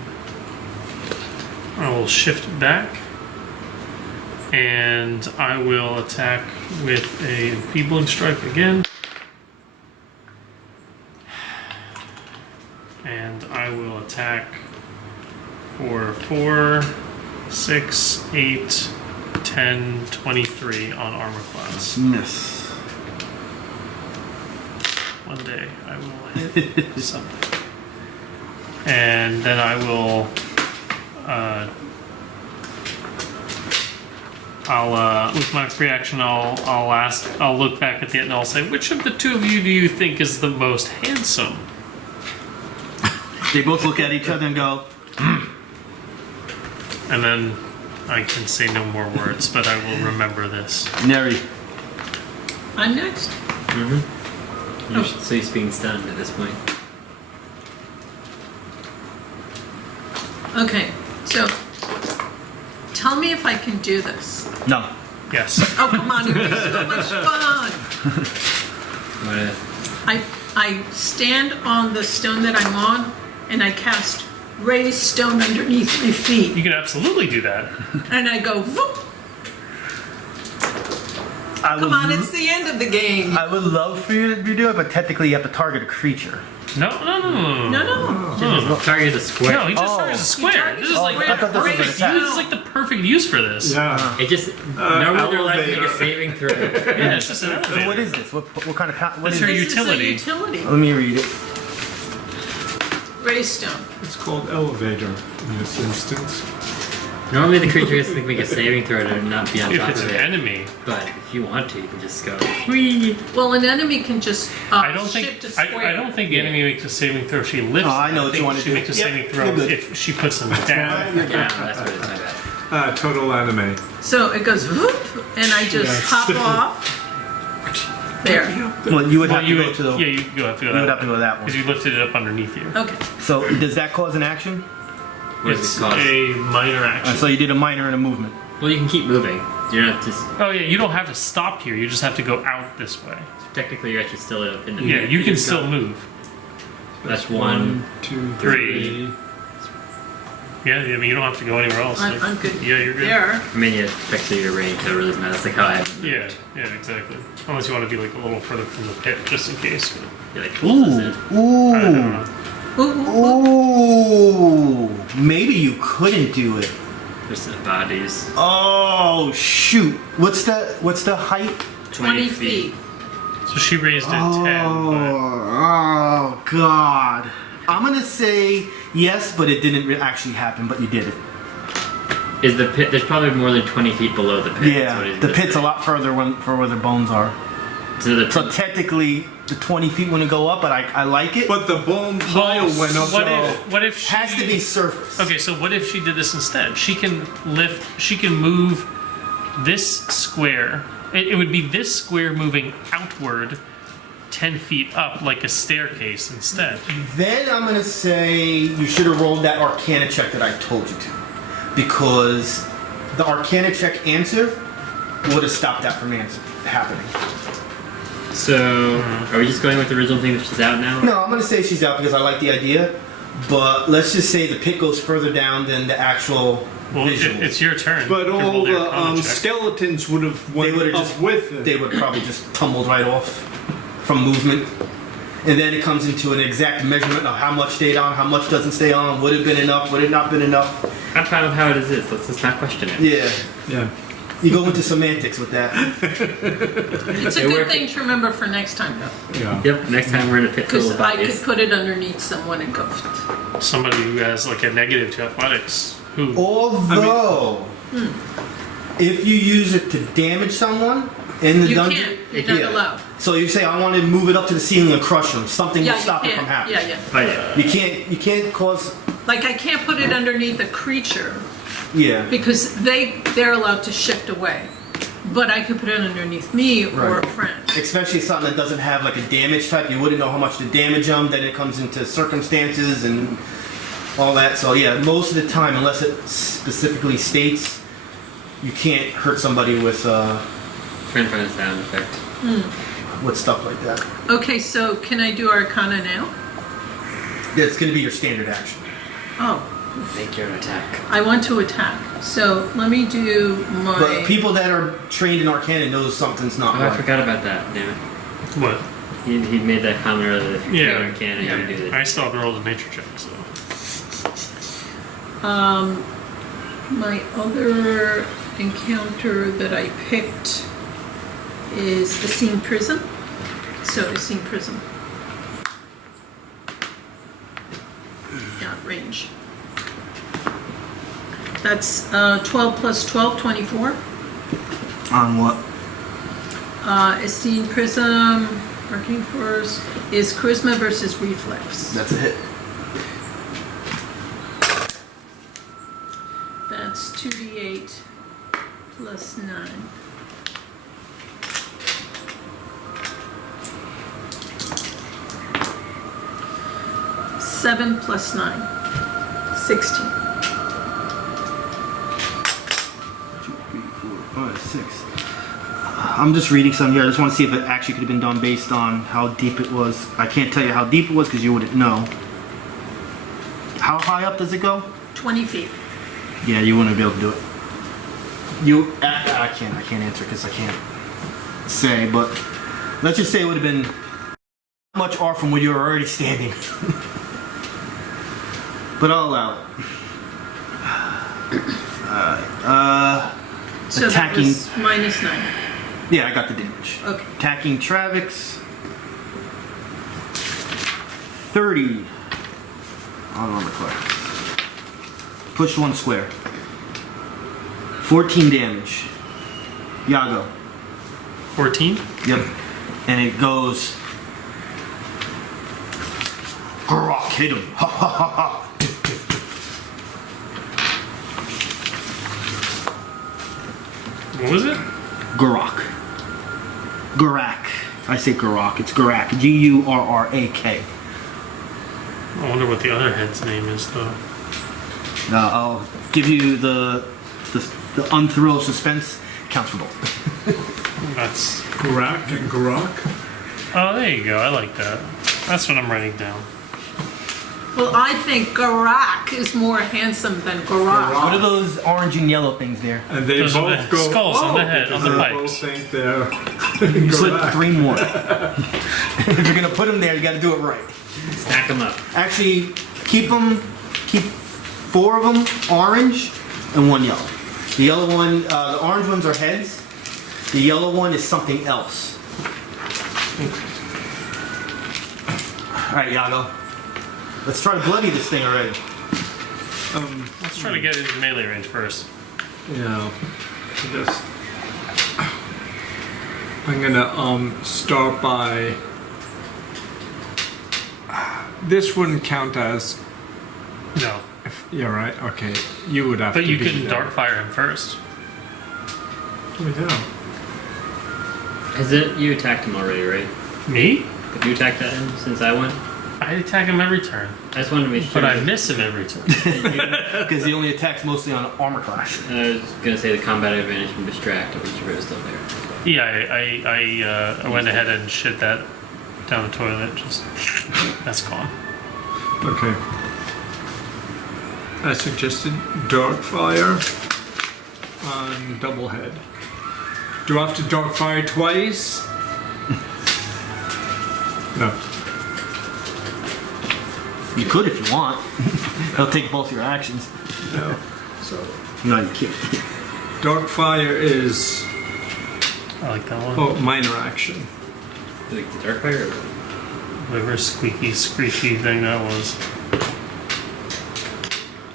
I will shift back And I will attack with a enfeebling strike again. And I will attack for 4, 6, 8, 10, 23 on armor class. Miss. One day I will hit something. And then I will I'll with my free action I'll look back at the end and I'll say, which of the two of you do you think is the most handsome? They both look at each other and go, And then I can say no more words, but I will remember this. Neri. I'm next. So he's being stunned at this point. Okay, so tell me if I can do this. No. Yes. Oh, come on, it'd be so much fun. What? I stand on the stone that I'm on, and I cast raise stone underneath my feet. You can absolutely do that. And I go, whoop. Come on, it's the end of the game. I would love for you to do it, but technically you have to target a creature. No. No. Target the square. No, he just targets a square. This is like I thought this was an perfect attack. use. This is like the perfect use for this. Yeah. It just normally they're allowed to make a elevator. saving throw. Yeah, it's just an So elevator. what is this? What kind of what That's is her it? This utility. is a utility. Let me read it. Raise stone. It's called elevator in this instance. Normally the creature has to make a saving throw to not be on If top it's of an it. enemy, But if you want to, you can just go. Whee! Well, an enemy can just I don't shift think a square. I don't think the enemy makes a saving throw if she lifts. Oh, I know them. what think you wanna she do. makes a Yep, saving throw you're good. if she puts them down. Yeah, that's what it is. My bad. Total anime. So it goes whoop, and I just Yes. hop off. There. Well, you would Well, have you to go would, to the. yeah, you go have to go You would that have to go to that one. because you lifted it up underneath you. Okay. So does that cause an action? What does It's it cost? a minor action. So you did a minor and a movement. Well, you can keep moving. You're not just. Oh yeah, you don't have to stop here. You just have to go out this way. Technically, you're actually still in the. Yeah, you can still move. That's 1, 2, 3. Yeah, I mean you don't have to go anywhere else. I'm good. Yeah, you're good. There. I mean, yeah, technically your range. That really doesn't matter. That's like how I have. Yeah, exactly. Unless you want to be like a little further from the pit, just in case. But You're like, closes it. I don't Ooh. know. Ooh. Ooh. Maybe you couldn't do it. There's the bodies. Oh shoot! What's the height? 20 feet. So she raised it 10. Oh God! I'm gonna say yes, but it didn't actually happen. But you did it. Is the pit? There's probably more than 20 feet below the pit. That's what Yeah, he's the gonna pit's say. a lot further for where the bones are. So the So technically, the 20 feet wouldn't go up, but I like it. But the bone pile went up. What if she Has to be surface. Okay, so what if she did this instead? She can move this square. It would be this square moving outward 10 feet up like a staircase instead. Then I'm gonna say you should have rolled that Arcana check that I told you to, because the Arcana check answer would have stopped that from happening. So, are we just going with the original thing that she's out now? No, I'm gonna say she's out because I like the idea, but let's just say the pit goes further down than the actual Well, visual. it's your turn. But to all roll the the Arcana check. skeletons would have They went would've up just- with it. They would probably just tumbled right off from movement. And then it comes into an exact measurement of how much stayed on, how much doesn't stay on, would it been enough, would it not been enough. I'm fine with how it is. Let's just not question it. Yeah. Yeah. You go into semantics with that. It's a It good worked. thing to remember for next time, though. Yeah. Yep. Next time we're in a pit full Because of I could bodies. put it underneath someone and go. Somebody who has like a negative to athletics. Who? Although, if you use it to damage someone in the You dungeon, can't. You're not allowed. So you say, I want to move it up to the ceiling and crush them. Something Yeah, will you stop it can't. from happening. Yeah. Oh yeah. You can't cause. Like I can't put it underneath a creature Yeah. because they're allowed to shift away. But I could put it underneath me or Right. a friend. Especially something that doesn't have like a damage type. You wouldn't know how much to damage them. Then it comes into circumstances and all that. So yeah, most of the time, unless it specifically states, you can't hurt somebody with Trying to find a sound effect. stuff like that. Okay, so can I do Arcana now? That's going to be your standard action. Oh, Make your attack. I want to attack. So let me do my. But people that are trained in Arcana knows something's not Oh, I right. forgot about that. Damn it. What? He made that comment earlier that if you're Yeah. trained on Arcana, Yeah. you do that. I still haven't rolled a nature check, so. My other encounter that I picked is the Scene Prism. So Scene Prism. Yeah, range. That's 12 plus 12, 24. On what? Scene Prism, Arcane Force, is Charisma versus Reflex. That's a hit. That's 2d8 plus 9. Seven plus 9. 16. 2, 3, 4, 5, 6. I'm just reading some here. I just want to see if it actually could have been done based on how deep it was. I can't tell you how deep it was because you wouldn't know. How high up does it go? 20 feet. Yeah, you wouldn't be able to do it. I can't answer because I can't say, but let's just say it would have been much off from where you were already standing. But I'll allow it. So Attacking. that was minus 9. Yeah, I got the damage. Okay. Attacking Travex. 30 on armor class. Push 1 square. 14 damage. Yago. 14? Yep. And it goes. Grok, hit him. Ha ha ha ha. What was it? Gurrak. Gurrak. I say Gurrak. It's Gurrak. Gurrak. I wonder what the other head's name is, though. I'll give you the unthrill suspense. Counts for both. That's. Grok and Grok. Oh, there you go. I like that. That's what I'm writing down. Well, I think Garak is more handsome than Garak. What are those orange and yellow things there? And they Those are both the go. skulls on the head, because on the they pipes. both think they're. You slip Grok. 3 more. If you're gonna put them there, you got to do it right. Stack them up. Actually, keep 4 of them orange and 1 yellow. The yellow one, the orange ones are heads. The yellow one is something else. All right, Yago. Let's try to bloody this thing already. Let's try to get into melee range first. Yeah. Just. I'm gonna start by. This wouldn't count as. No. Yeah, right. Okay, you would have But to. you be can there. dark fire him first. Yeah. Has it? You attacked him already, right? Me? Have you attacked him since I went? I attack him every turn. I just wanted to make sure. But I miss him every turn. Because he only attacks mostly on armor class. I was gonna say the combat advantage from distract, but it was still there. Yeah, I went ahead and shit that down the toilet. Just that's gone. Okay. I suggested dark fire on double head. Do I have to dark fire twice? No. You could if you want. It'll take both your actions. No. So No, you can't. dark fire is I like that one. minor action. Like the dark fire. Or Whatever squeaky, screechy thing that was.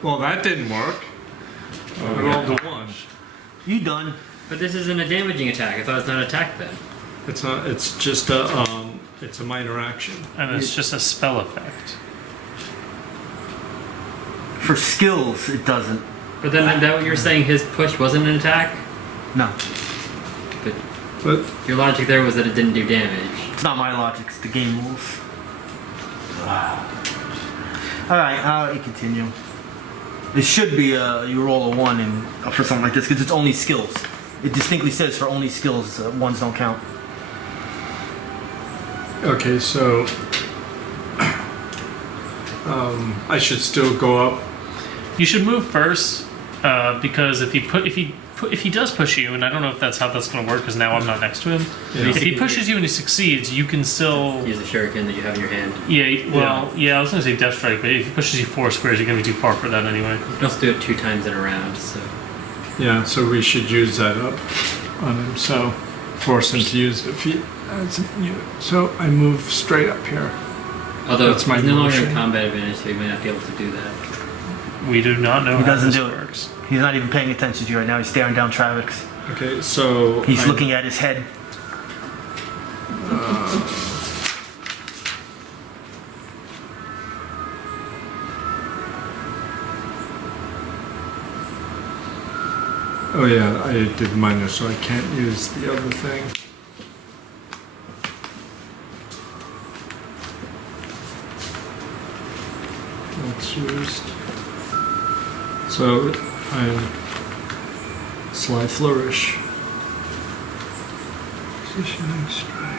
Well, that didn't work. I rolled a 1. You done? but this isn't a damaging attack. I thought it's not an attack then. It's not. It's just a it's a minor action. And it's just a spell effect. For skills, it doesn't. But then that what you're saying, his push wasn't an attack. No. But But your logic there was that it didn't do damage. It's not my logic, it's the game rules. Alright, I'll let you continue. It should be you roll a 1 and for something like this because it's only skills. It distinctly says for only skills, 1s don't count. okay, so I should still go up You should move first, because if he does push you, and I don't know if that's how that's going to work, because now I'm not next to him. Yeah. If he pushes you and he succeeds, you can still. Use the shuriken that you have in your hand. Yeah. Well, yeah. I was going to say Death Strike, but if he pushes you 4 squares, you're going to be too far for that anyway. You can also do it 2 times in a round. So Yeah, so we should use that up on him. So force him to use it. If he as a unit. So I move straight up here. although That's my he's no longer motion. in combat advantage, so he might not be able to do that. We do not know He how doesn't this do it. works. He's not even paying attention to you right now. He's staring down Travex. Okay, so He's looking at his head. Oh yeah, I did minus, so I can't use the other thing. That's used. So I'm Sly Flourish. Positioning strike.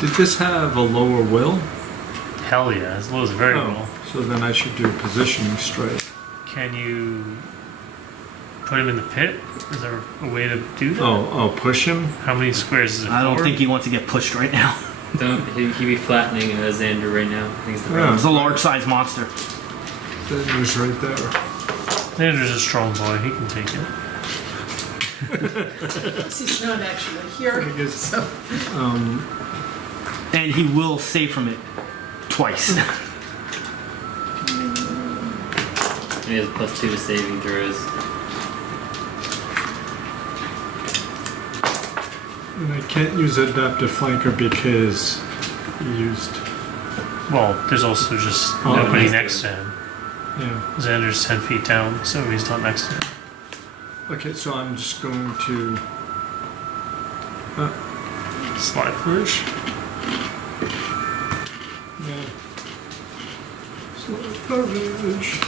Did this have a lower will? Hell yeah, as low as variable. Oh, so then I should do positioning strike. Can you put him in the pit? Is there a way to do that? Oh, push him? How many squares is it? I don't 4? think he wants to get pushed right now. Don't he be flattening Xander right now? I think it's the Yeah. It's a large-sized monster. That was right there. Xander's a strong boy. He can take it. He's not actually here. I guess. So And he will save from it twice. He has +2 to saving throws. And I can't use Adaptive Flanker because he used. Well, there's also just Oh, nobody next next to to him. Yeah. Xander's 10 feet down, so he's not next to him. Okay, so I'm just going to. Slide flourish. Yeah. Slow coverage.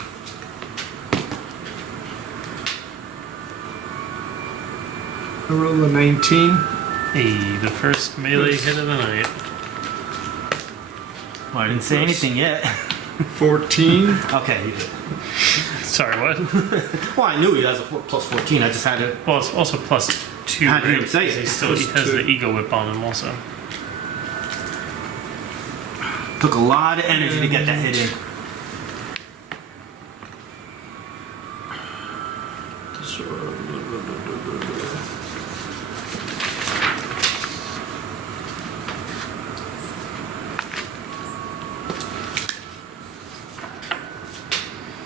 I roll a 19. Hey, the first melee hit of the night. Well, I didn't say anything yet. 14. Okay, you did. Sorry, what? Well, I knew he has a plus 14. I just had to. Well, it's also +2. How do you right? say it? He still he has +2. the ego whip on him also. Took a lot of energy to get that hit in.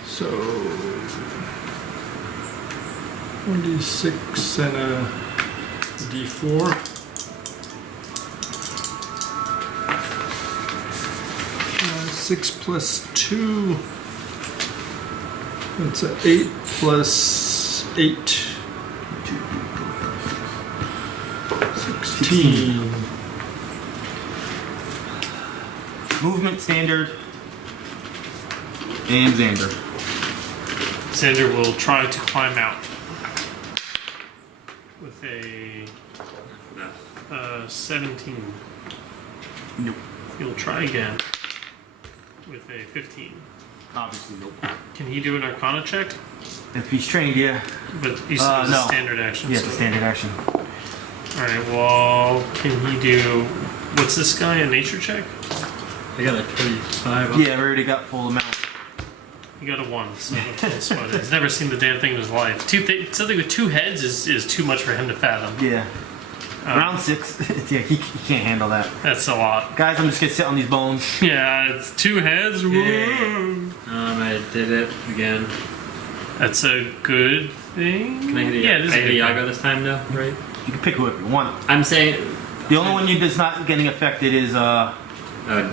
So 26 and a D4. 6 plus 2. That's a 8 plus 8. 16. Movement standard. And Xander. Xander will try to climb out with a 17. Nope. He'll try again with a 15. Obviously, nope. Can he do an Arcana check? If he's trained, yeah. But you said it was No. a standard action. Yeah, so. it's a standard action. Alright, well, can he do. What's this guy? A nature check? I got a 25. Yeah, we already got full amount. He got a 1, so don't sweat it. He's never seen the damn thing in his life. Something with 2 heads is too much for him to fathom. Yeah. Round 6. Yeah, he can't handle that. That's a lot. Guys, I'm just gonna sit on these bones. Yeah, it's 2 heads. Whoa. I did it again. That's a good thing. Can I hit Yeah, it is a good Yago thing. this time though, right? You can pick whoever you want. I'm saying. The only one that's not getting affected is Xander.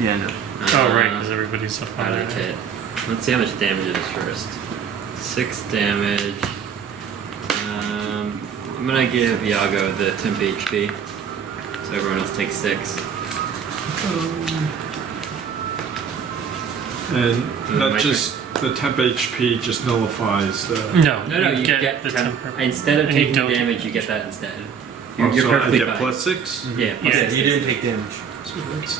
yeah, no. Oh, right, because everybody's up on How did that. it hit? Let's see how much damage it is first. 6 damage. I'm gonna give Yago the temp HP, so everyone else takes 6. And my not just the temp HP just nullifies the. No, No, you get the temp. temper. Instead of And you taking don't- damage, you get that instead. Oh, You're so I perfectly get fine. plus 6? Yeah, plus Yeah, 6. You didn't take damage. So that's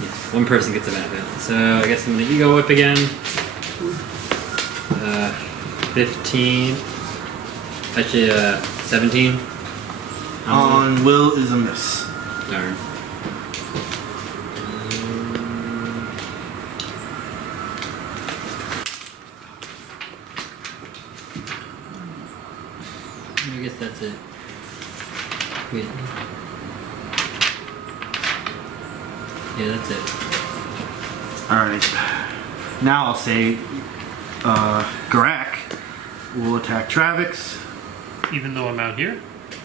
Yes, one person gets a benefit. So I guess I'm gonna ego whip again. 15. Actually, 17. On will is a miss. Darn. I guess that's it. Wait. Yeah, that's it. Alright. Now I'll say Garak will attack Travex. Even though I'm out here?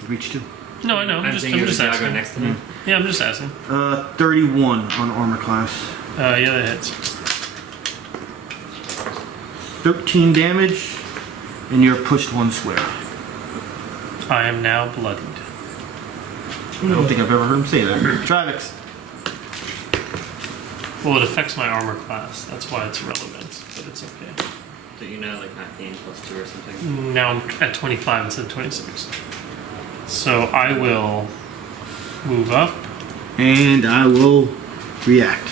Reach 2. No, I know. I'm just Yago asking. next to him. Yeah, I'm just asking. 31 on armor class. Yeah, that hits. 13 damage, and you're pushed 1 square. I am now bloodied. I don't think I've ever heard him say that. Travex. Well, it affects my armor class. That's why it's relevant, but it's okay. So you know, like 19 plus 2 or something. Now I'm at 25 instead of 26. So I will move up. And I will react.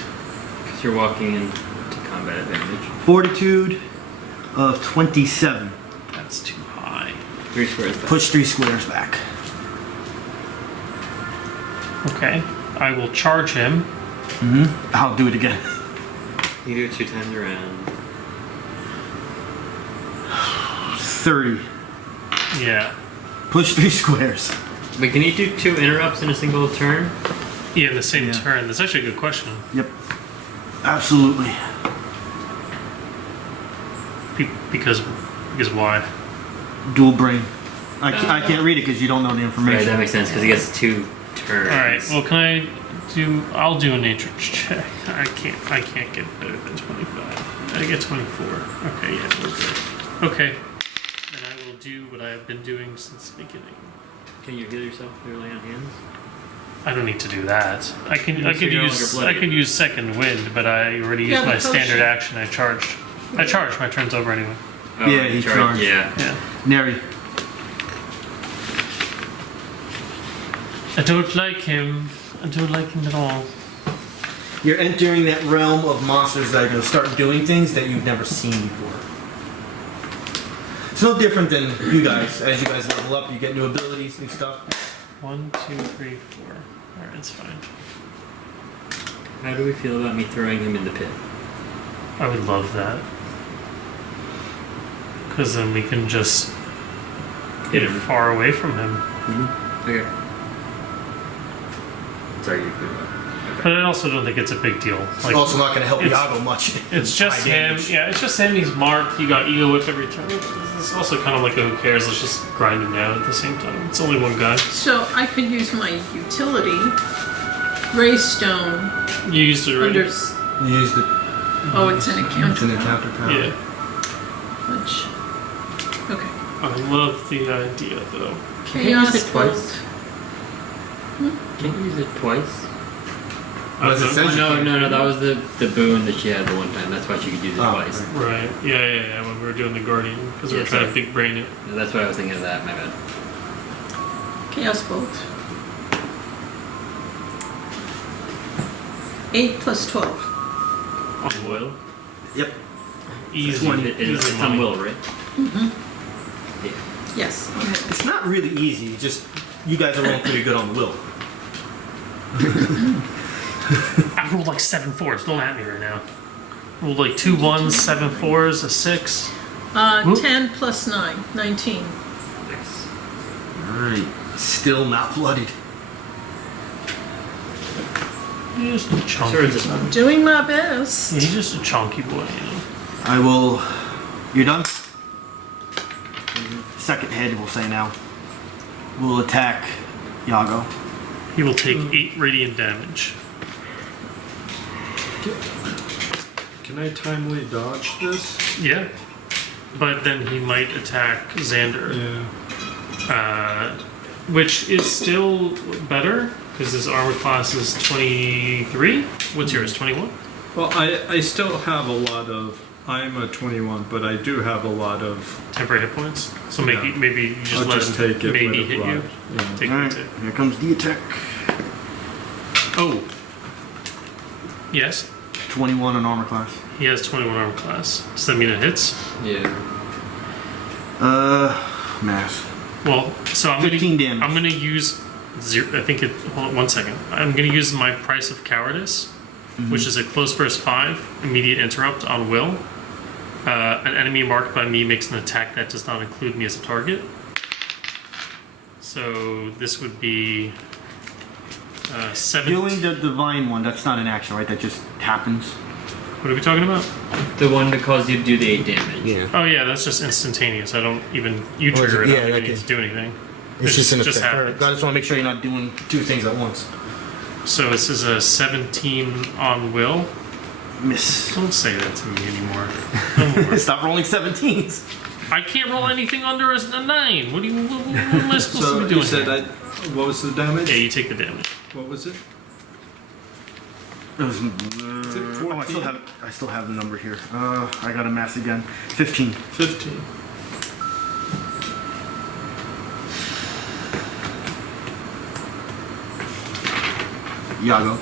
Because you're walking into combat advantage. Fortitude of 27. That's too high. 3 squares back. Push 3 squares back. Okay. I will charge him. I'll do it again. You do it 2 times around. 30. Yeah. Push 3 squares. Wait, can you do 2 interrupts in a single turn? Yeah, in the same Yeah. turn. That's actually a good question. Yep. Absolutely. Because why? Dual brain. I can't read it because you don't know the Right, information. that makes sense because he gets 2 turns. All right. Well, can I do? I'll do a nature check. I can't get better than 25. I get 24. Okay. Yeah, we're good. Okay. Then I will do what I have been doing since the beginning. Can you heal yourself when you're laying on hands? I don't need to do that. I can You figure out use your bloody- use second wind, but I already Yeah, used my the standard potion. action. I charged. I charged. My turn's over anyway. Oh, Yeah, he charged. charged. Yeah. Yeah. Neri. I don't like him. I don't like him at all. You're entering that realm of monsters that are going to start doing things that you've never seen before. It's no different than you guys. As you guys level up, you get new abilities, new stuff. 1, 2, 3, 4. All right, it's fine. How do we feel about me throwing him in the pit? I would love that. Because then we can just get him. far away from him. Okay. Sorry, you could. But I also don't think it's a big deal. It's also not going to help it's- Yago much. It's just High him. damage. Yeah, it's just him. He's marked. You got ego whip every turn. It's also kind of like a who cares. Let's just grind him down at the same time. It's only one guy. So I could use my utility, Raystone, You used it already. under. You used it. Oh, it's an encounter. It's an encounter power. Yeah. Which, okay. I love the idea though. Can you use Chaos it twice? Bolt. Can't you use it twice? Well, as it says you No, can. no, no, that was the boon that she had the one time. That's why she could use it Oh, twice. right. Right. Yeah. When we were doing the Guardian, because we were Yeah, trying sorry. to big brain it. No, that's why I was thinking of that, my bad. Chaos Bolt. 8 plus 12. On will? Yep. Easy. It's easy on money. will, right? Yeah. Yes. on will. It's not really easy. Just you guys are rolling pretty good on the will. I rolled like 7 4s. Don't at me right now. Rolled like 2 1s, 7 4s, a 6. Whoop. 10 plus 9. 19. Nice. Alright. Still not bloodied. He's just a chunky. Sure, it's just Doing my best. Yeah, he's just a chunky boy, you know. I will. You're done? Second head, we'll say now. Will attack Yago. He will take 8 radiant damage. Can I timely dodge this? Yeah. But then he might attack Xander. Yeah. Which is still better, because his armor class is 23. What's yours, 21? Well, I still have a lot of. I'm a 21, but I do have a lot of. Temporary hit points. So maybe Yeah. maybe you just I'll let just him take it. maybe let it hit ride. you. Yeah. Take Alright, it. here comes the attack. Oh. Yes. 21 on armor class. He has 21 armor class. Does that mean it hits? Yeah. Math. Well, so I'm 15 gonna, damage. I'm gonna use zero. I think it. Hold on 1 second. I'm gonna use my price of cowardice, which is a close burst 5, immediate interrupt on will. An enemy marked by me makes an attack that does not include me as a target. So this would be 7. Doing the divine one, that's not an action, right? That just happens. What are we talking about? The one that caused you to do the 8 damage. Yeah. Oh yeah, that's just instantaneous. I don't even you Or is trigger it- it. yeah, I don't even that need to can- do anything. It's just an just effect. happens. I just want to make sure you're not doing 2 things at once. So this is a 17 on will. Miss. Don't say that to me anymore. No more. Stop rolling 17s. I can't roll anything under a 9. What am I supposed to So be you doing? said here? what was the damage? Yeah, you take the damage. What was it? It was, Is it oh, I 14? still have the number here. I got a mass again. 15. 15. Yago.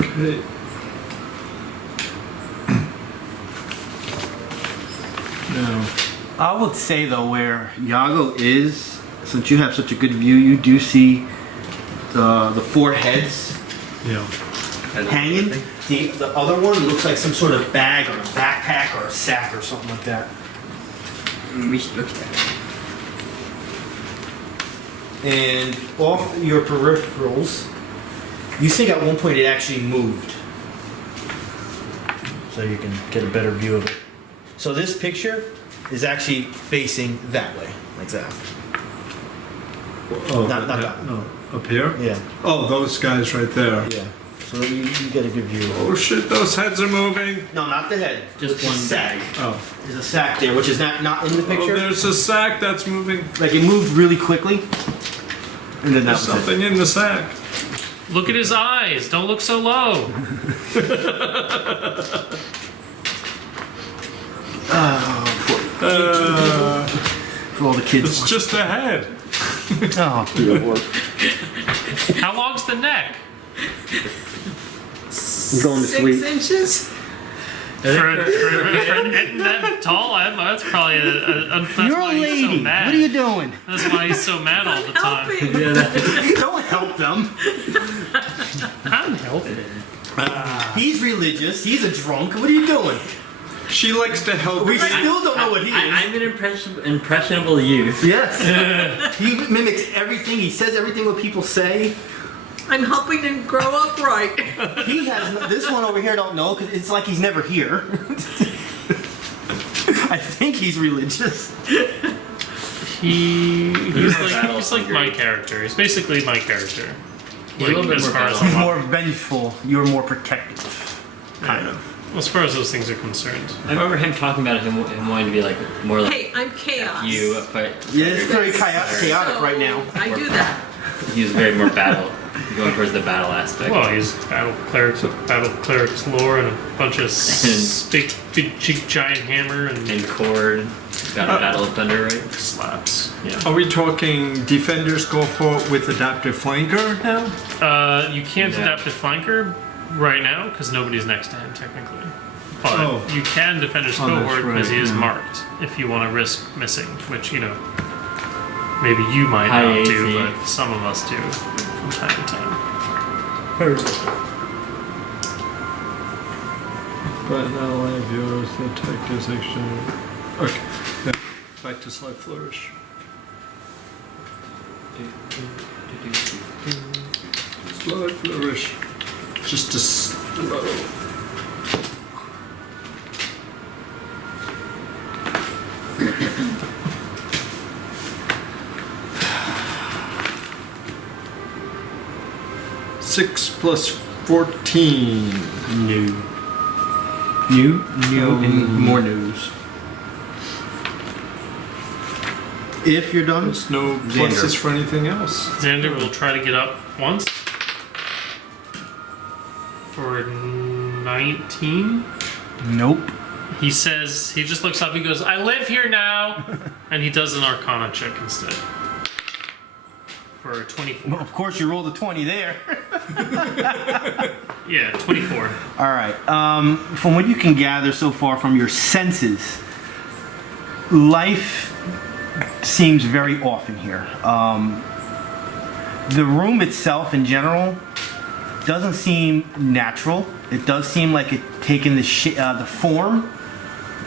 Okay. Now, I would say though, where Yago is, since you have such a good view, you do see the 4 heads yeah. hanging. The other one looks like some sort of bag or a backpack or a sack or something like that. We should look at that. And off your peripherals, you think at one point it actually moved. So you can get a better view of it. So this picture is actually facing that way, like that. Oh, Not that. No. Up here? Yeah, Oh, those guys right there. yeah. So you get a good view. Oh shit, those heads are moving. No, not the head. Just the one sack. bag. Oh. There's a sack there, which is not in the Oh, picture. there's a sack that's moving. Like it moved really quickly, and then that There's was it. something in the sack. Look at his eyes. Don't look so low. For all the kids. It's just a head. Oh, How long's the neck? I'm going to 6 sleep. inches? For an Ettin that tall, that's probably that's You're why a he's so lady. mad. What are you doing? That's why he's so mad all the time. Helping. Don't help them. I'm helping. He's religious. He's a drunk. What are you doing? She likes to help. We still don't know what he is. I'm an impressionable youth. Yes. He mimics everything. He says everything what people say. I'm helping him grow up right. He has this one over here. Don't know because it's like he's never here. I think he's religious. He's like my character. He's basically my character. He's a little bit as more far as He's a lot- more vengeful. You're more protective. Kind of. as far as those things are concerned. I remember him talking about him wanting to be like more like Hey, I'm chaos. you, but Yeah, it's very chaotic right now. I do that. he was very more battle, going towards the battle aspect. Well, he's battle cleric's lore and a bunch of big giant hammer and and cord, got a battle of thunder, right? slaps. Yeah. Are we talking defenders cohort with adaptive flanker now? You can't Yeah. adapt to flanker right now because nobody's next to him technically. But Oh. you can defend his Oh, that's cohort because right, he is yeah. marked if you want to risk missing, which maybe you might High not AC. do, but some of us do from time to time. But now I have yours. The attack is actually. Okay. Yeah. Back to slight flourish. Slight flourish. Just a slow. Six plus 14. New. New and more news. If you're done, There's no Xander. pluses for anything else. Xander will try to get up once for 19. Nope. He says, he just looks up, he goes, I live here now! And he does an Arcana check instead. or a 24? Of course, you rolled a 20 there. Yeah, 24. All right. From what you can gather so far from your senses, life seems very off in here. The room itself, in general, doesn't seem natural. It does seem like it's taken the form,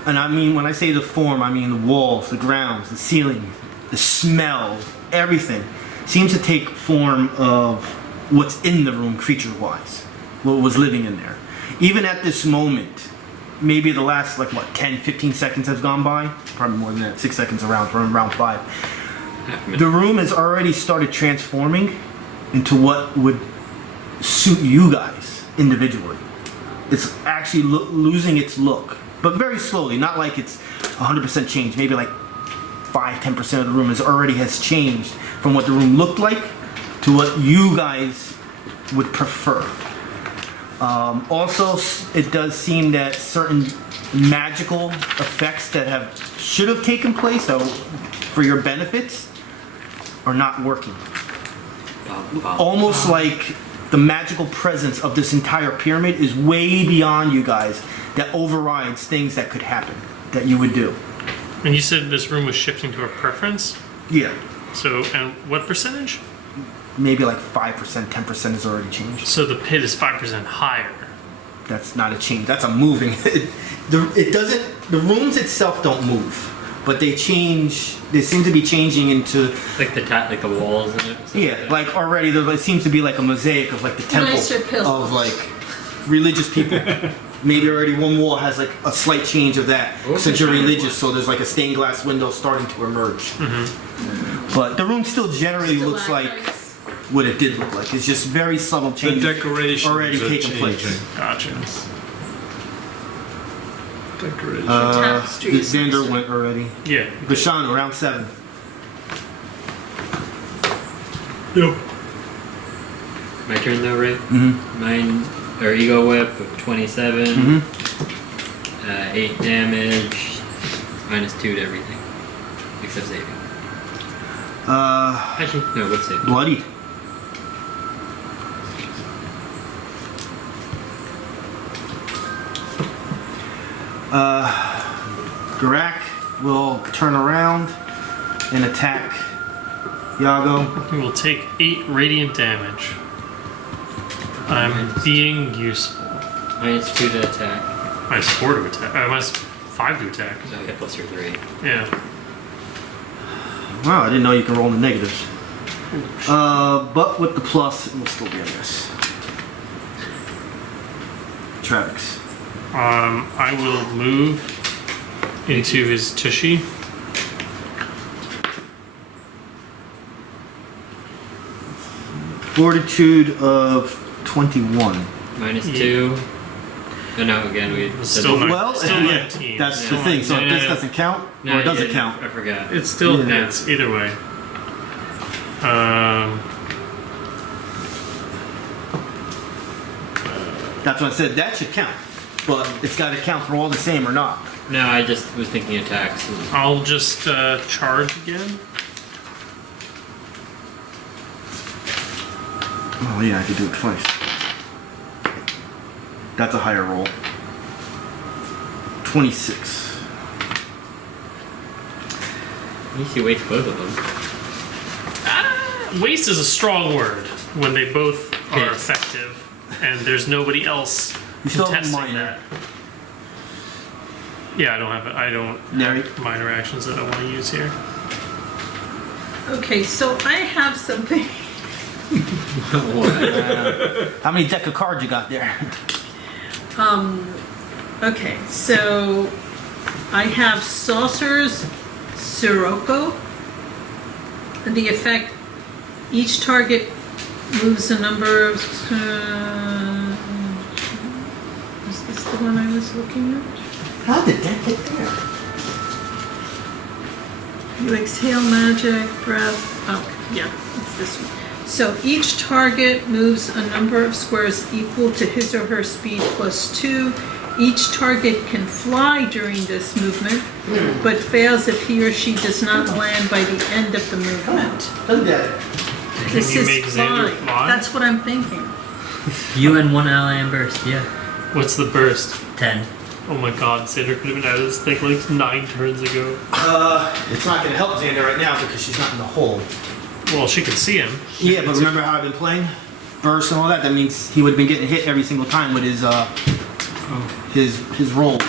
and I mean when I say the form, I mean the walls, the grounds, the ceiling, the smell, everything seems to take form of what's in the room, creature-wise, what was living in there. Even at this moment, maybe the last 10, 15 seconds has gone by, probably more than that, 6 seconds around, from around 5. The room has already started transforming into what would suit you guys individually. It's actually losing its look, but very slowly, not like it's 100% changed. Maybe like 5-10% of the room has changed from what the room looked like to what you guys would prefer. Also, it does seem that certain magical effects that should have taken place for your benefits are not working. Almost like the magical presence of this entire pyramid is way beyond you guys, that overrides things that could happen that you would do. And you said this room was shifting to a preference? Yeah. So, and what percentage? Maybe like 5%, 10% has already changed. So the pit is 5% higher. That's not a change. That's a moving. It doesn't. The rooms itself don't move, but they change. They seem to be changing into Like the walls in it. yeah. Like already, it seems to be like a mosaic of like the temple Nicer pillows. of like religious people. Maybe already one wall has like a slight change of that since you're religious. So there's like a stained glass window starting to emerge. But the room still generally looks like what it did look like. It's just very subtle The changes decorations already are taking place. changing. Gotcha. Decoration. Tapestries. Xander went already. Yeah. Bashanu, round 7. Yep. My turn though, right? Mm-hmm. Mine, or Ego Whip of 27. Mm-hmm. 8 damage. -2 to everything. Except saving. Actually, no, what's saving? Bloodied. Garak will turn around and attack Yago. He will take 8 radiant damage. I'm being useful. -2 to attack. -4 to attack. -5 to attack. So I get plus your 3. Yeah. Wow, I didn't know you can roll the negatives. But with the plus, it will still be a miss. Travex. I will move into his tushy. Fortitude of 21. -2. No, again, we Still not- Well, still yeah, 19. that's Yeah. the thing. So No, if no, this no. doesn't count, No, or does yeah, it count? I forgot. It's still Yeah. nets either way. That's what I said. That should count, but it's got to count for all the same or not. No, I just was thinking attacks. I'll just charge again. Oh yeah, I could do it twice. That's a higher roll. 26. At least you waste both of them. Waste is a strong word when they both are Yes. effective, and there's nobody else You still have a contesting minor. that. Yeah, I don't Neri? have minor actions that I want to use here. Okay, so I have something. How many deck of cards you got there? Okay, so I have Sorcerer's Sirocco. And the effect, each target moves a number of... is this the one I was looking at? How did that get there? You exhale magic, breath. Oh, yeah, it's this one. So each target moves a number of squares equal to his or her speed +2. Each target can fly during this movement, but fails if he or she does not land by the end of the movement. Look at it. This you is make Xander fine. fly? That's what I'm thinking. You and one ally in burst, yeah. What's the burst? 10. Oh my god, Xander could have been out of this thing like 9 turns ago. It's not gonna help Xander right now because she's not in the hole. Well, she could see him. Yeah, but remember how I've been playing? Burst and all that? That means he would have been getting hit every single time with his rolls.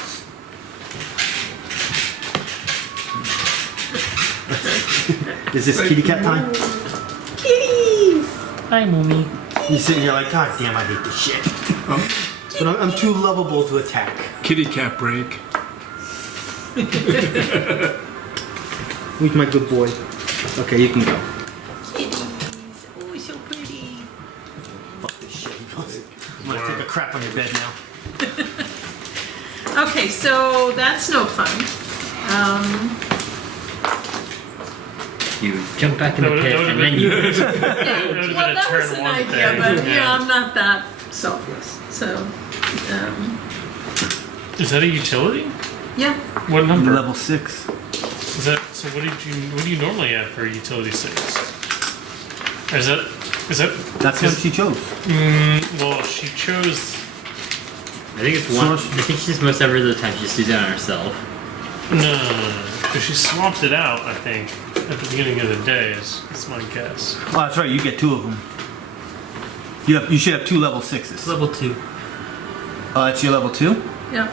Is this kitty cat time? Kitties! Hi, Moomy. You're sitting here like, God damn, I hate this shit. But I'm too lovable to attack. Kitty cat break. Who's my good boy? Okay, you can go. Kitties. Oh, so pretty. Fuck this shit. I'm gonna take a crap on your bed now. Okay, so that's no fun. You jump back in the That pit would've and then you. That would have Well, been a that turn was an 1 idea, thing. but I'm not that selfless. So, Is that a utility? yeah. What number? Level 6. Is that so? What do you normally have for utility 6? Or is that That's what she chose. well, she chose. I think it's one. I think she's most every other time she just uses it on herself. No. Because she swapped it out, I think, at the beginning of the day. Is my guess. Oh, that's right. You get 2 of them. You should have 2 level 6s. Level 2. That's your level 2? Yeah.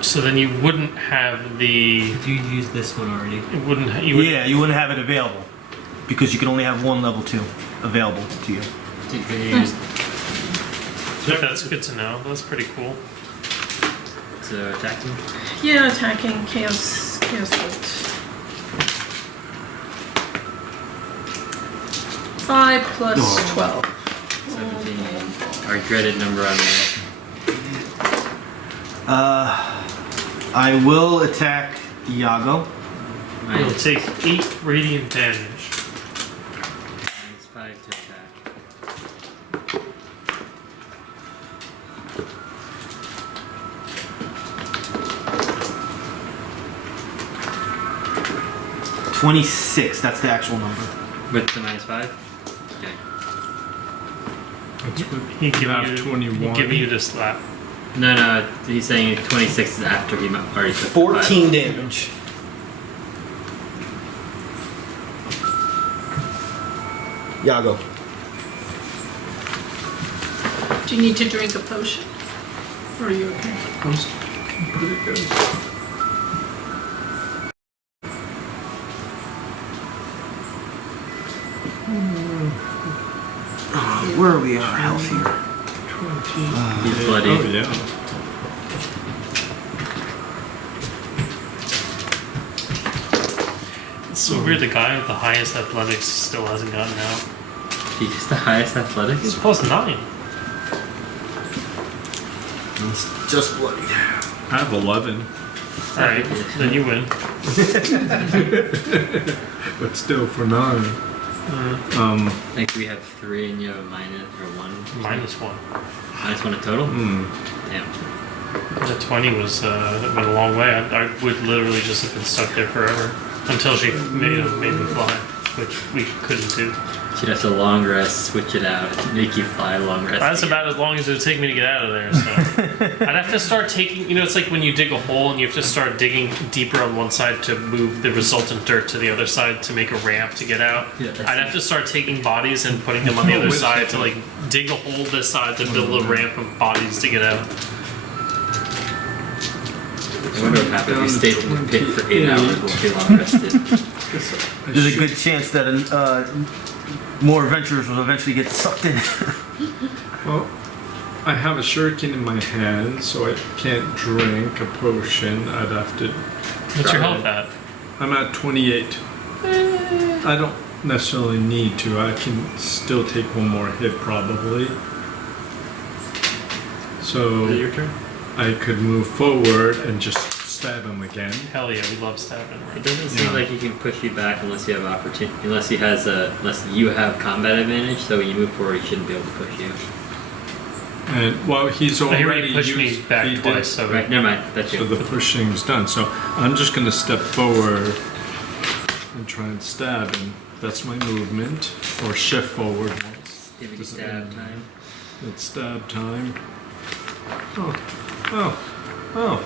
So then you wouldn't have the. Did you use this one already? It wouldn't. You would, Yeah, you wouldn't have it available because you can only have 1 level 2 available to you. Did you use That's good to know. That's pretty cool. to attack him? Yeah, attacking chaos bolt. 5 plus 12. 17. Our dreaded number on there. I will attack Yago. You'll take 8 radiant damage. Minus 5 to attack. $26. That's the actual number. With the minus 5? Okay. That's what He give have you 21. He give you the slap. No, he's saying 26 is after he already took 14 damage. Yago. Do you need to drink a potion? Or are you okay? Pretty good. Where are we at our health here? He's bloody. Oh yeah. It's so weird. The guy with the highest athletics still hasn't gotten out. He's the highest athletics. He's +9. He's just bloodied. I have 11, All right, then you win. but still for 9. Like we have 3 and you have a minus or 1. -1. Minus 1 in total? Hmm. Damn. The 20 was went a long way. I would literally just have been stuck there forever until she made me fly, which we couldn't do. She'd have to long rest, switch it out, make you fly long rest. That's again. about as long as it would take me to get out of there. So I'd have to start taking. It's like when you dig a hole and you have to start digging deeper on one side to move the resultant dirt to the other side to make a ramp to get out. Yeah, that's I'd have to start taking bodies and putting them on the other wait a side to second. like dig a hole this side to build a ramp of bodies to get out. I wonder what happened if you stayed in the pit for 8 hours while you long rested. There's a good chance that more adventurers will eventually get sucked in. Well, I have a shuriken in my hand, so I can't drink a potion. I'd have to. What's your try health at? I'm at 28. I don't necessarily need to. I can still take one more hit probably. So Is it your turn? I could move forward and just stab him again. Hell yeah, we love stabbing. It doesn't seem like he can push you back unless you have opportunity. Unless you have combat advantage. So when you move forward, he shouldn't be able to push you. And well, he's He already already pushed me used, back he did- twice, so Right, never mind. That's So you. the pushing's done. So I'm just gonna step forward and try and stab him. That's my movement. Or shift forward once. Give me Does it stab end? time. It's stab time. Oh. Oh. Oh.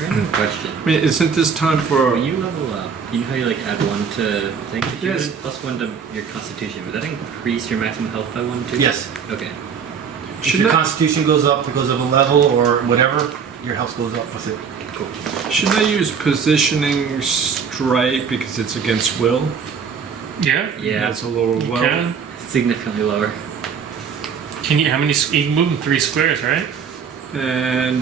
Random question. I mean, isn't this time for... When you level up, you know how you like add 1 to things? If you Yes. add +1 to your constitution, would that increase your maximum health by 1 too? Yes. Okay. If Shouldn't your I, constitution goes up because of a level or whatever, your health goes up with it. Cool. shouldn't I use positioning strike because it's against will? Yeah. Yeah. That's a lower You will. can. Significantly lower. Can you? How many? You can move in 3 squares, right? And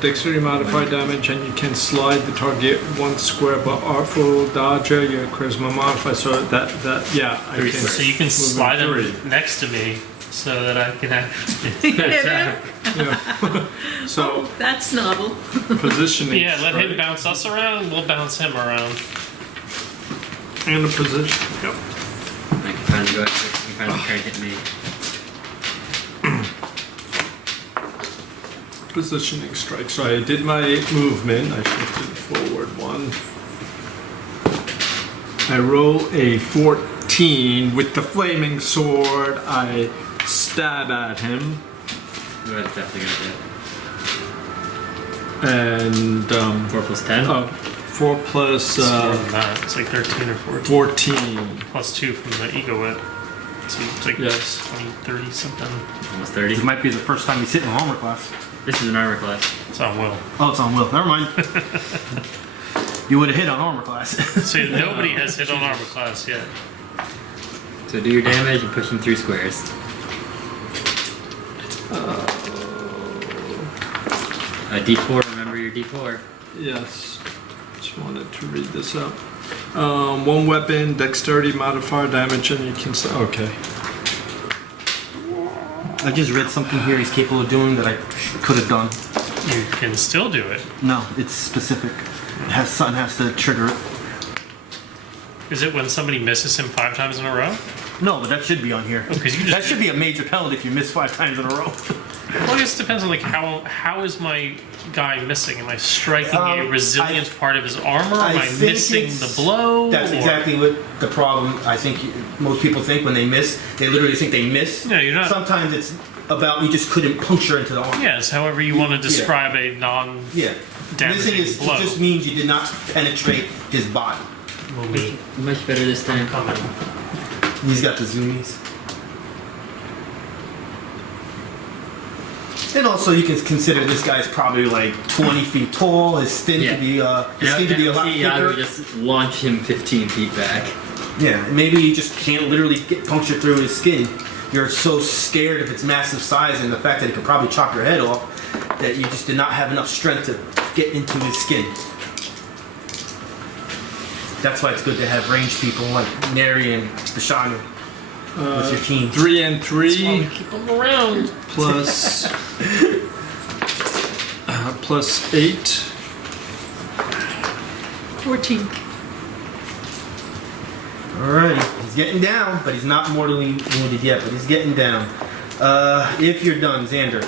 dexterity modified damage, and you can slide the target 1 square, but artful dodger, your charisma modified. So that yeah, I can. So you can move in slide them 3. next to me so that I can actually attack. Yeah. So That's novel. positioning. Yeah, let him strike bounce us around. We'll bounce him around. and a position. Yep. I can finally go. You can finally try and hit me. Positioning strike. So I did my movement. I shifted forward 1. I roll a 14 with the flaming sword. I stab at him, That's definitely gonna hit. and 4 plus 10? 4 plus It's more than that. It's like 13 or 14. 14. Plus 2 from the ego whip. So it's like Yes. 20, 30 something. Almost 30. It might be the first time you sit in an armor class. This is an armor class. It's on will. Oh, it's on will. Never mind. You would have hit on armor class. So nobody has hit on armor class yet. So do your damage and push him 3 squares. D4, remember your D4. Yes. Just wanted to read this up. 1 weapon, dexterity modifier, damage, and you can say, okay. I just read something here he's capable of doing that I could have done. You can still do it. No, it's specific. Something has to trigger it. Is it when somebody misses him 5 times in a row? No, but that should be on here. Because you That just. should be a major penalty if you miss 5 times in a row. Well, I guess it depends on like how is my guy missing? Am I striking a Um, resilient part of his armor? Am I think missing it's- the blow? That's Or- exactly what the problem. I think most people think when they miss, they literally think they miss. No, you're not. Sometimes it's about you just couldn't puncture into the arm. Yes, however you want to describe a non-damaging Yeah. Missing is blow. it just means you did not penetrate his body. Will be Much better this time. coming. He's got the zoomies. And also, you can consider this guy's probably like 20 feet tall. His skin could be his skin could be a lot See, I thicker. would just launch him 15 feet back. Yeah, maybe you just can't literally get punctured through his skin. You're so scared of its massive size and the fact that it could probably chop your head off that you just did not have enough strength to get into his skin. That's why it's good to have ranged people like Neri and Bashanu with your team. 3 and That's why we 3 keep him around. plus plus 8. 14. Alright, he's getting down, but he's not mortally wounded yet, but he's getting down. If you're done, Xander.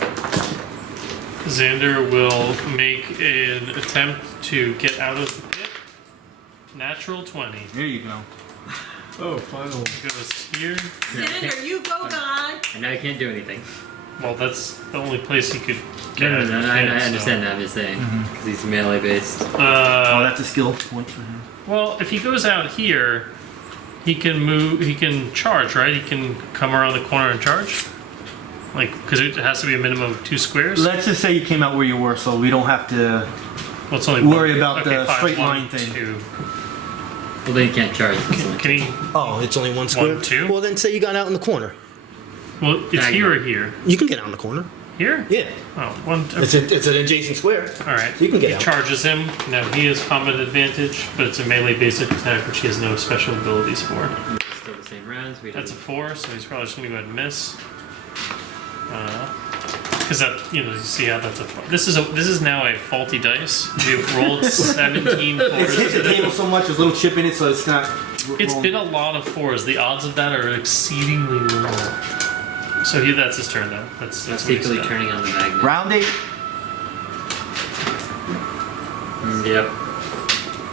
Xander will make an attempt to get out of the pit. Natural 20. There you go. Oh, final. Goes here. Xander, you go, guy. And now he can't do anything. Well, that's the only place he could get No, out of the I pit, understand that. I'm just saying. Because he's melee based. So. Oh, that's a skill point for him. Well, if he goes out here, he can move. He can charge, right? He can come around the corner and charge. Like, because it has to be a minimum of 2 squares. Let's just say you came out where you were, so we don't have to. Well, it's only worry one. about the 5, straight 1, line thing. 2. Well, then he can't charge. Can he? Oh, it's only one square? 1, 2? Well, then say you got out in the corner. Well, it's Diagonal. here or here. You can get out in the corner. Here? Yeah. Oh, 1. It's an adjacent square. All right. You can get He out. charges him. Now he has combat advantage, but it's a melee basic attack, which he has no special abilities for. It's still the same rounds. We That's a 4, so he's probably just gonna go ahead and miss. Because that, you see how that's a 4. This is now a faulty dice. We've rolled 17 It's hit the 4s. table so much, there's a little chip in it, so it's not. It's been a lot of 4s. The odds of that are exceedingly low. So that's his turn, though. That's what he's secretly done. turning on the magnet. Round 8. Yep.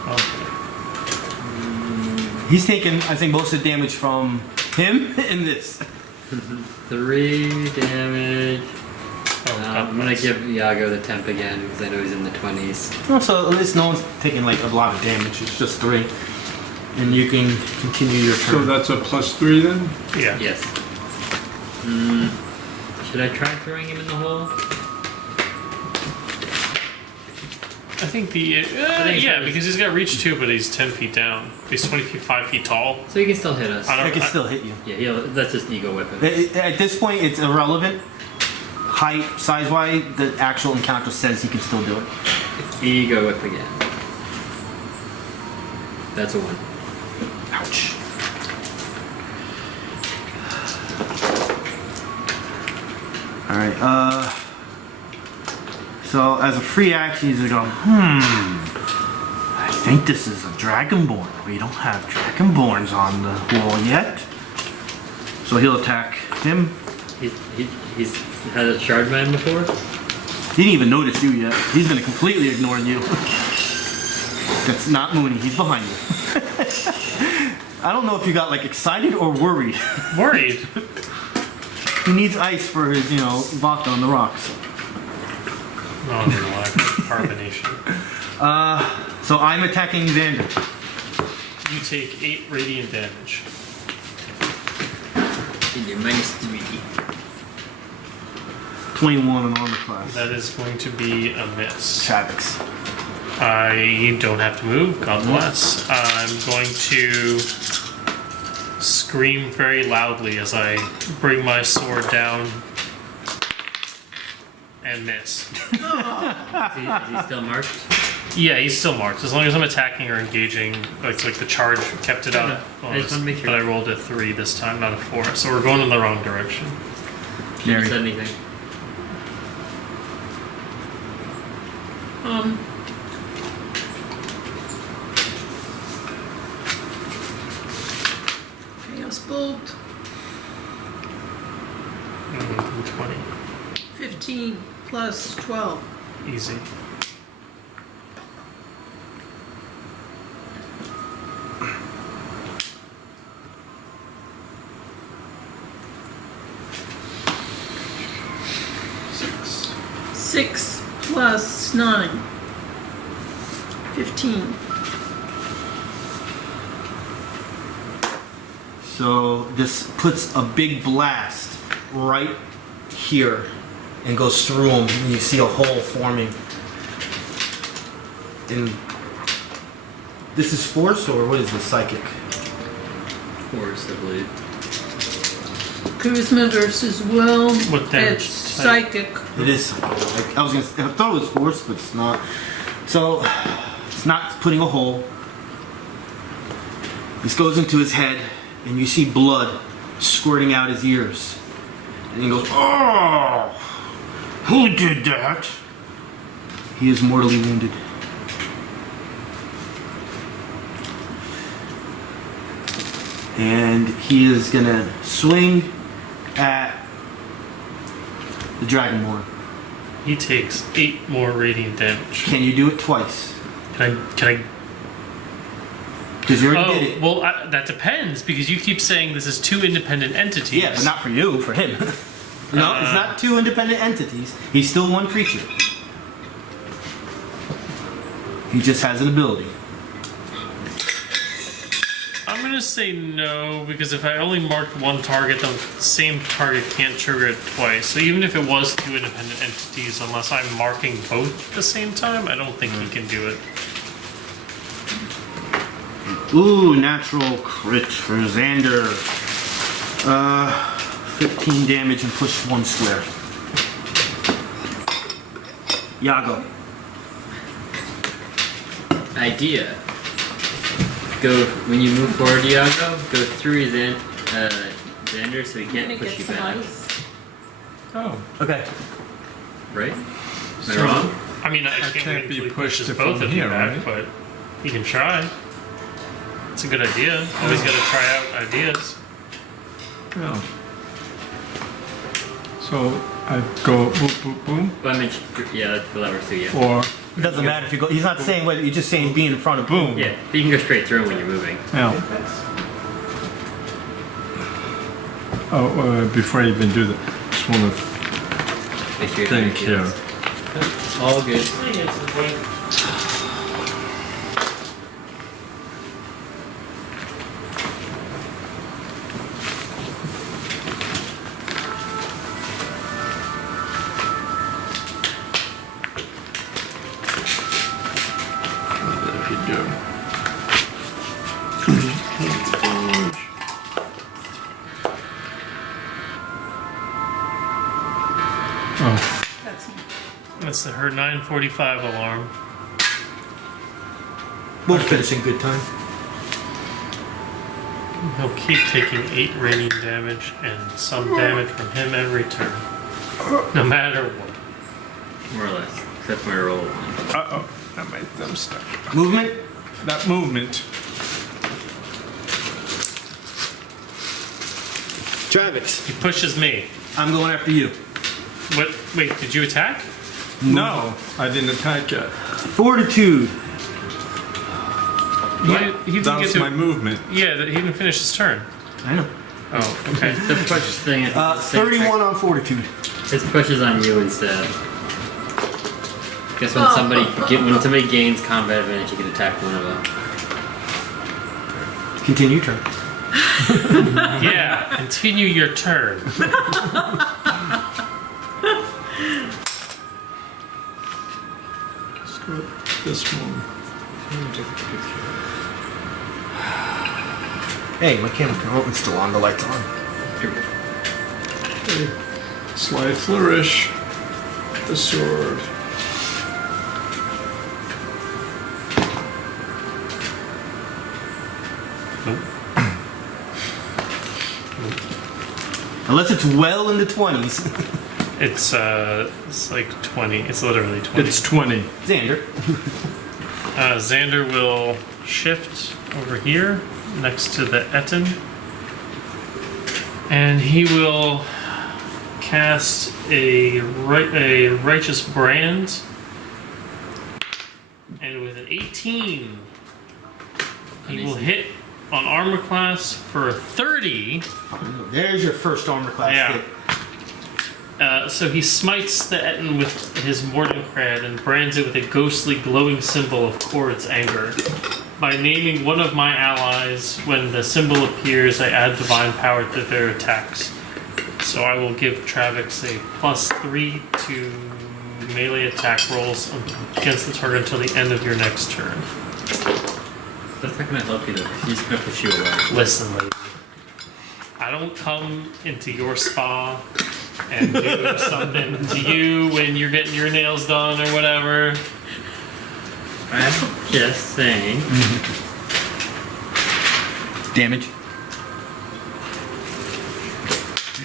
Okay. He's taking, I think, most of the damage from him and this. 3 damage. Oh, I'm gonna give Yago the temp again because I know he's in the 20s. Also, at least no one's taking like a lot of damage. It's just 3, and you can continue your So turn. that's a +3 then? Yeah. Yes. Should I try throwing him in the hole? I think the yeah, because he's got reach 2, but he's 10 feet down. He's 5 feet tall. So he can still hit us. I I don't. can I- still hit you. Yeah, that's just ego whipping. At this point, it's irrelevant. Height, size-wise, the actual encounter says he can still do it. Ego whip again. That's a 1. Ouch. Alright, so as a free action, he's gonna go, I think this is a Dragonborn. We don't have Dragonborns on the wall yet. So he'll attack him. He's had a Shardmind before? He didn't even notice you yet. He's gonna completely ignore you. That's not Mooney, he's behind you. I don't know if you got like excited or worried. Worried. He needs ice for his, vodka on the rocks. No, lack of carbonation. So I'm attacking Xander. You take 8 radiant damage. And you're -3. 21 on armor class. That is going to be a miss. Travex. I don't have to move, God bless. I'm going to scream very loudly as I bring my sword down and miss. Is he still marked? Yeah, he's still marked. As long as I'm attacking or engaging, it's like the charge kept it up. I just wanna make sure. But I rolled a 3 this time, not a 4. So we're going in the wrong direction. Should you Neri. said anything? Chaos Bolt, 20. 15 plus 12. Easy. Six. 6 plus 9. 15. So this puts a big blast right here and goes through him, and you see a hole forming. And this is force, or what is this, psychic? Force, I believe. Charisma versus will. What damage It's type? psychic. It is. I thought it was force, but it's not. So it's not putting a hole. This goes into his head, and you see blood squirting out his ears. And he goes, "Oh, who did that?" He is mortally wounded. And he is gonna swing at the Dragonborn. He takes 8 more radiant damage. Can you do it twice? Can I? Because you already did it. Well, that depends because you keep saying this is 2 independent entities. Yeah, but not for you, for him. No, it's not 2 independent entities. He's still one creature. He just has an ability. I'm gonna say no because if I only marked one target, the same target can't trigger it twice. So even if it was 2 independent entities, unless I'm marking both at the same time, I don't think he can do it. Ooh, natural crit for Xander. 15 damage and push 1 square. Yago. Idea. Go when you move forward, Yago. Go through his Xander so he I'm can't gonna push get you some back. ice. Oh, Okay. Right? Am I So- wrong? I mean, I can't can't be be pushed pushes from both of here, you back, right? but you can try. It's a good idea. Always got to try out ideas. yeah. So I go boom, boom, boom, Well, I mean, yeah, that works too. Yeah. or It doesn't matter if you go. He's not saying whether. You're just saying being in front of. Boom. Yeah, you can go straight through when you're moving. Yeah. Oh, before I even do that, just want to Make sure thank you. It's all good. If you do. Oh, That's her 9:45 alarm. We'll finish in good time. He'll keep taking 8 radiant damage and some damage from him every turn. No matter what. More or less. Except for my roll. uh-oh. That made them stuck. Movement. That movement. Travex. He pushes me. I'm going after you. What? Wait, did you attack? No, I didn't attack yet. Fortitude. He didn't That get was to. my movement. Yeah, he didn't finish his turn. I know. Oh, okay. The push thing is the same 31 on fortitude. His push is on you instead. Guess when somebody gains combat advantage, you can attack one of them. Continue turn. Yeah, continue your turn. Let's go with this one. Hey, my camera. Oh, it's still on. The light's on. Okay. Sly flourish. The sword. Nope. Unless it's well in the 20s. It's like 20. It's literally 20. It's 20. Xander. Xander will shift over here next to the Ettin, and he will cast a righteous brand, and with an 18, he will hit on armor class for 30. There's your first armor class Yeah. hit. So he smites the Ettin with his Mordenkrad and brands it with a ghostly glowing symbol of Kord's anger. By naming one of my allies, when the symbol appears, I add divine power to their attacks. So I will give Travex a +3 to melee attack rolls against the target until the end of your next turn. That's not gonna help you though. He's gonna push you away. Listen, lady. I don't come into your spa and do something to you when you're getting your nails done or whatever. I'm just saying. Damage.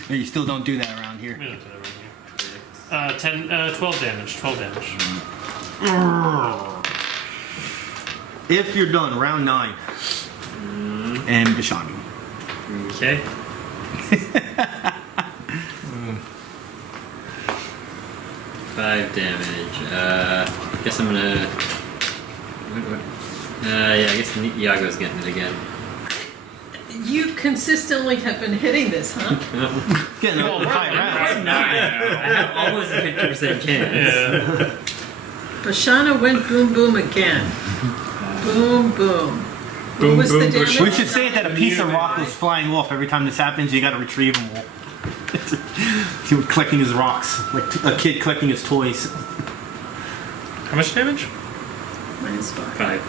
No, you still don't do that around here. We don't do that right here. 12 damage. 12 damage. If you're done, round 9. And Bashanu. Okay. 5 damage. Guess I'm gonna. Yeah, I guess Yago's getting it again. You consistently have been hitting this, huh? Getting a high round. I have almost a 50% chance. Yeah. Bashana went boom boom again. Boom boom. Boom, What was boom, the damage? We should say that a piece of rock was flying off every time this happens. You got to retrieve them all. He was collecting his rocks like a kid collecting his toys. How much damage? -5. 5.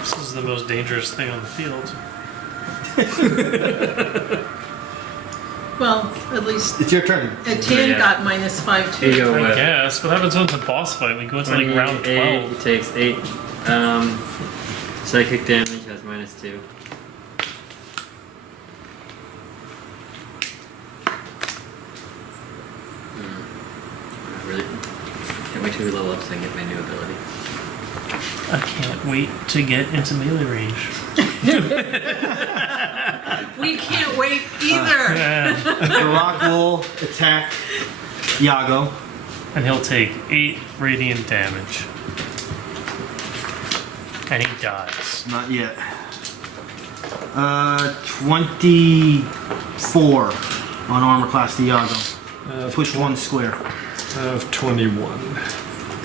This is the most dangerous thing on the field. Well, at least It's your turn. Etienne Yeah. got -5 Here you too. go. I guess. What happens when it's a boss fight? We go into like round 28, 12. He takes 8. Psychic damage has -2. Really? Can't wait till we level up so I can get my new ability. I can't wait to get into melee range. We can't wait either. Yeah. The rock will attack Yago. And he'll take 8 radiant damage. And he dies. Not yet. 24 on armor class to Yago. Push 1 square. I have 21.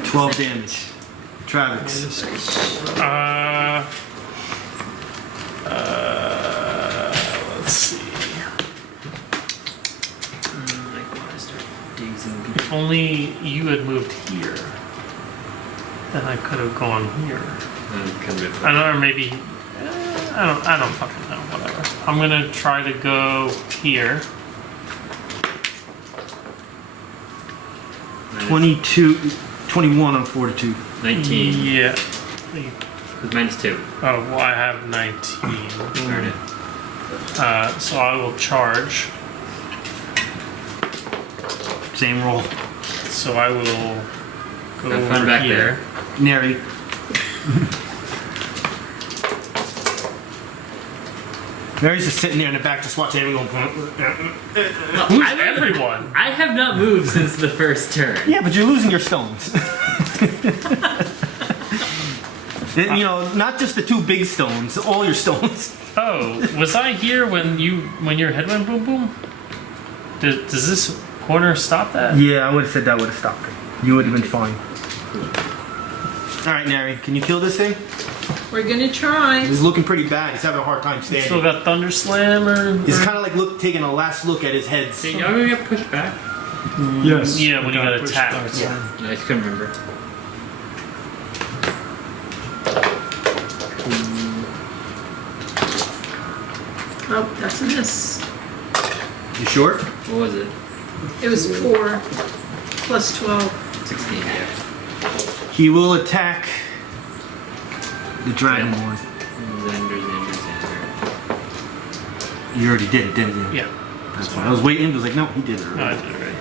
12 damage. Travex. Let's see. If only you had moved here, then I could have gone here. I don't know, maybe. I don't fucking know. Whatever. I'm gonna try to go here. 21 on fortitude. 19. Yeah. With -2. Oh, well, I have 19. Darn it. So I will charge. Same roll. So I will go Have fun over back here. there. Neri. Neri's just sitting there in the back, just watching everyone go. Who's everyone? I have not moved since the first turn. Yeah, but you're losing your stones. And, you know, not just the 2 big stones, all your stones. Oh, was I here when your head went boom boom? Does this corner stop that? Yeah, I would have said that would have stopped it. You would have been fine. Alright, Neri, can you kill this thing? We're gonna try. He's looking pretty bad. He's having a hard time Still standing. got Thunder Slam or? He's kind of like taking a last look at his head. Did Yago get pushed back? Yes. Yeah, when you got pushed attacked. back. Yeah. I just couldn't remember. Oh, that's a miss. You sure? What was it? It was 4 plus 12. 16, yeah. He will attack the Dragonborn. Xander. You already did it, didn't you? Yeah. That's fine. I was waiting. I was like, no, he did it No, already. I did it right.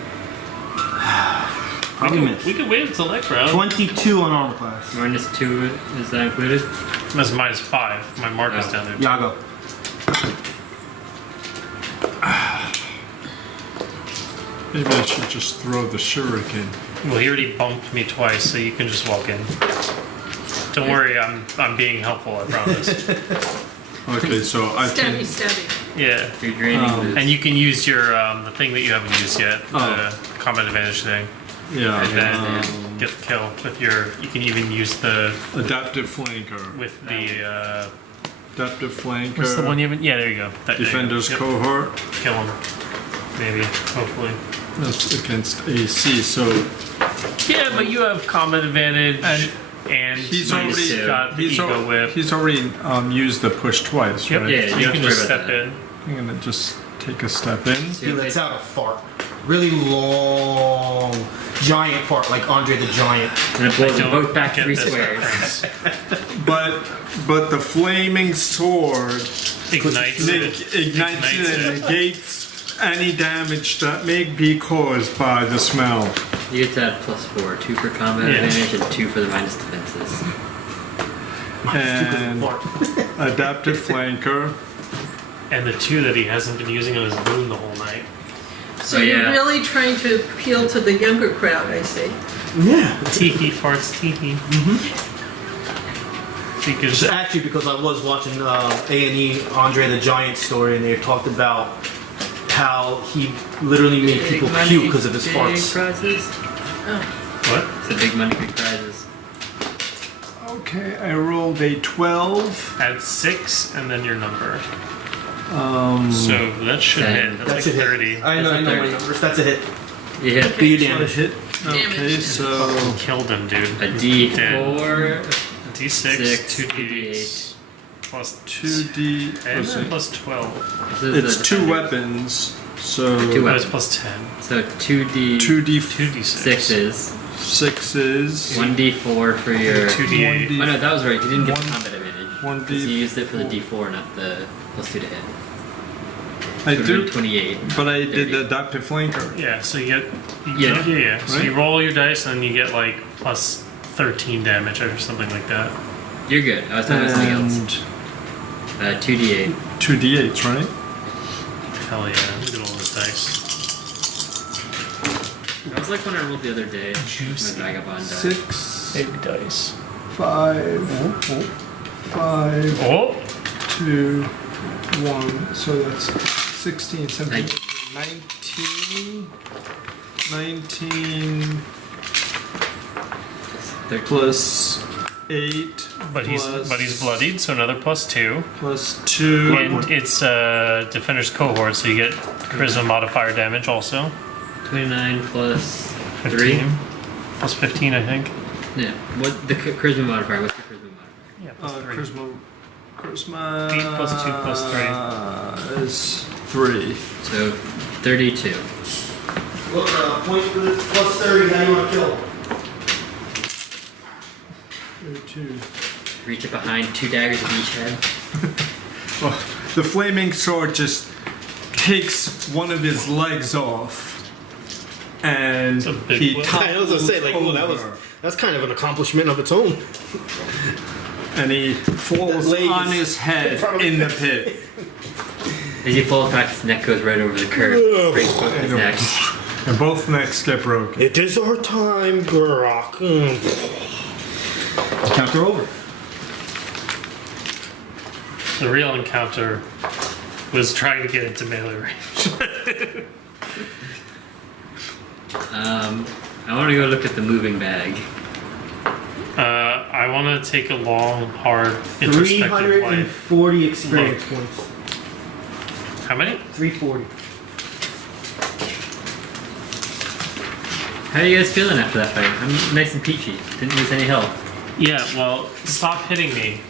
Probably missed. We could wait until next round. 22 on armor class. -2, is that included? That's -5. My mark is Oh. down there. Yago. Maybe I should just throw the shuriken. Well, he already bumped me twice, so you can just walk in. Don't worry, I'm being helpful. I promise. Okay, so I Stabby, can. stabby. Yeah. You're draining the... And you can use your the thing that you haven't used yet, the combat advantage thing, Yeah. and then get the kill with your. You can even use the Adaptive flanker. with the. Adaptive flanker. What's the one you haven't? Yeah, there you go. That, there you go. Defender's Yep. cohort. Kill him. Maybe. Hopefully. That's against AC. So Yeah, but you have combat advantage, and he's he's already got the ego whip. he's already used the push twice, Yep. right? Yeah, so you you don't can have to just worry about step that. in. I'm gonna just take a step in. He lets out a fart. Really long, giant fart, like Andre the Giant. And it blows them Don't both back get 3 this squares. reference. But the flaming sword Ignites it. ignites it and negates any damage that may be caused by the smell. You get that +4, 2 for combat Yeah. advantage and 2 for the minus defenses. And adaptive flanker. And the 2 that he hasn't been using on his boom the whole night. So Oh, you're yeah. really trying to appeal to the younger crowd, I see. Yeah. Tiki farts tiki. Because It's actually because I was watching A&E Andre the Giant story, and they talked about how he literally made people puke because of his big farts. prizes. what? It's a big money, big prizes. Okay, I rolled a 12. Add 6 and then your number. So that should Ten. hit. That's That's like a hit. 30. I know That's a my 30. numbers. That's a hit. You hit Do your What a damage. hit. Okay, Damage. so Killed him, dude. a D4, D6, 6, 2 2d8. D8, plus 2D. 10, let's see. plus 12. This is It's the 2 defender. weapons, so Two That was weapons. plus 10. So 2D 2d6. 6s, 6s. 1D4 for your... 2d8. Oh no, that was right. You didn't get the One- combat advantage. 1D. Because you used it for the D4, not the +2 to hit. I So do, 28. but I did 30. the adaptive flanker. Yeah, so you get. Yeah. So Right? you roll your dice and then you get like plus 13 damage or something like that. You're good. I was talking about something else. And 2D8. 2d8s, right? Hell yeah, look at all those dice. That was like when I rolled the other day. Juicy. My vagabond die. 6, Big dice. 5, 5, Oh! 2, 1. So that's 16, 17, 19 plus 8 But plus, he's bloodied, so another +2. plus 2. And it's Defender's Cohort, so you get Charisma modifier damage also. 29 plus 15. 3. Plus 15, I think. Yeah. What the charisma modifier? What's the charisma modifier? Yeah, plus 3. Charisma 8 plus 2 plus 3. is 3. So 32. Look, point for this plus 30, how do you want to kill? 32. Reach it behind, 2 daggers in each head. Oh, the flaming sword just takes one of his legs off, and It's a big he blow. topples I was gonna say, like, well, that's kind of an accomplishment of its own. and he falls That leg on is- his head in the pit. As you fall back, his neck goes right over the curve. Breaks both his necks. And both necks get broken. It is our time, Grok. Counter over. The real encounter was trying to get into melee range. I want to go look at the moving bag. I want to take a long, hard, introspective life. 340 experience Look. points. How many? 340. How are you guys feeling after that fight? I'm nice and peachy. Didn't lose any health. Yeah, well, stop hitting me.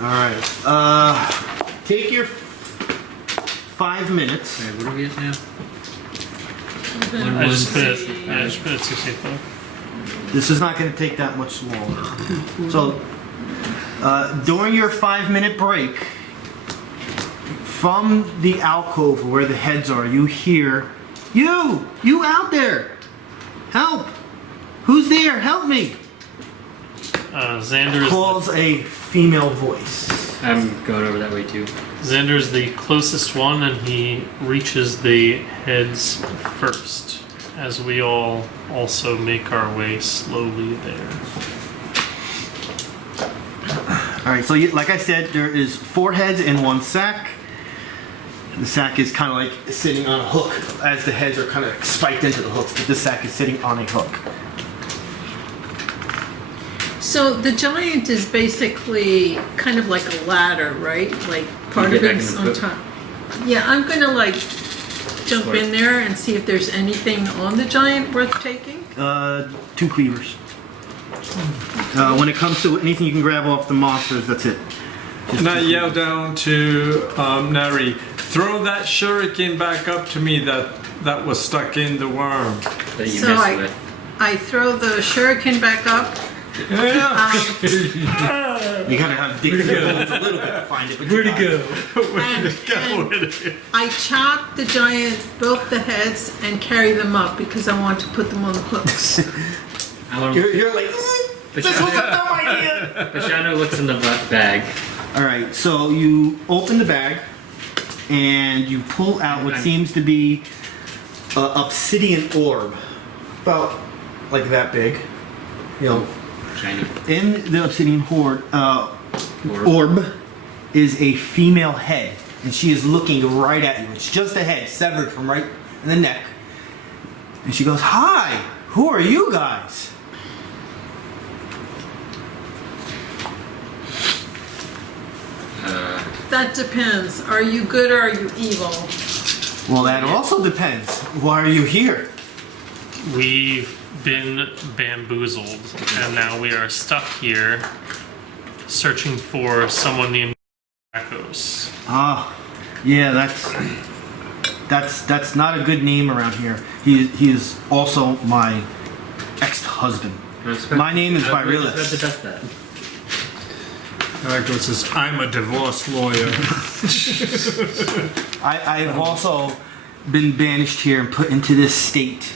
Alright. Take your 5 minutes. Alright, what are we at now? I just put it, 165. yeah, I just put it 65. This is not going to take that much longer. So, during your 5-minute break, from the alcove where the heads are, you hear, You out there! Help! Who's there? Help me! Xander is Calls a female voice. I'm going over that way too. Xander is the closest one, and he reaches the heads first, as we all also make our way slowly there. Alright, so like I said, there is 4 heads in 1 sack. The sack is kind of like sitting on a hook, as the heads are kind of spiked into the hooks, but this sack is sitting on a hook. So the giant is basically kind of like a ladder, right? Like part You of get back it's in on the top. Yeah, I'm gonna like jump in there and see if there's anything on the giant worth taking. 2 cleavers. When it comes to anything you can grab off the monsters, that's it. Just And I 2 yell cleavers. down to Neri, throw that shuriken back up to me that was stuck in the worm. That you So messed with. I throw the shuriken back up. Yeah. You gotta have dig through the holes a little bit to find it. Where'd it go? And I chop the giant, both the heads, and carry them up because I want to put them on the hooks. I want You're like, this was a dumb idea! Bashanu looks in the bag. Alright, so you open the bag and you pull out what seems to be an obsidian orb. About like that big. You know, Shiny. in the obsidian orb is a female head, and she is looking right at you. It's just a head, severed from right in the neck. And she goes, "Hi, who are you guys?" That depends. Are you good or are you evil? Well, that also depends. Why are you here? We've been bamboozled, and now we are stuck here searching for someone named Yakos. Ah, yeah, that's not a good name around here. He is also my ex-husband. My name is Aerialist. To test that. Yago says, I'm a divorce lawyer. I've also been banished here and put into this state.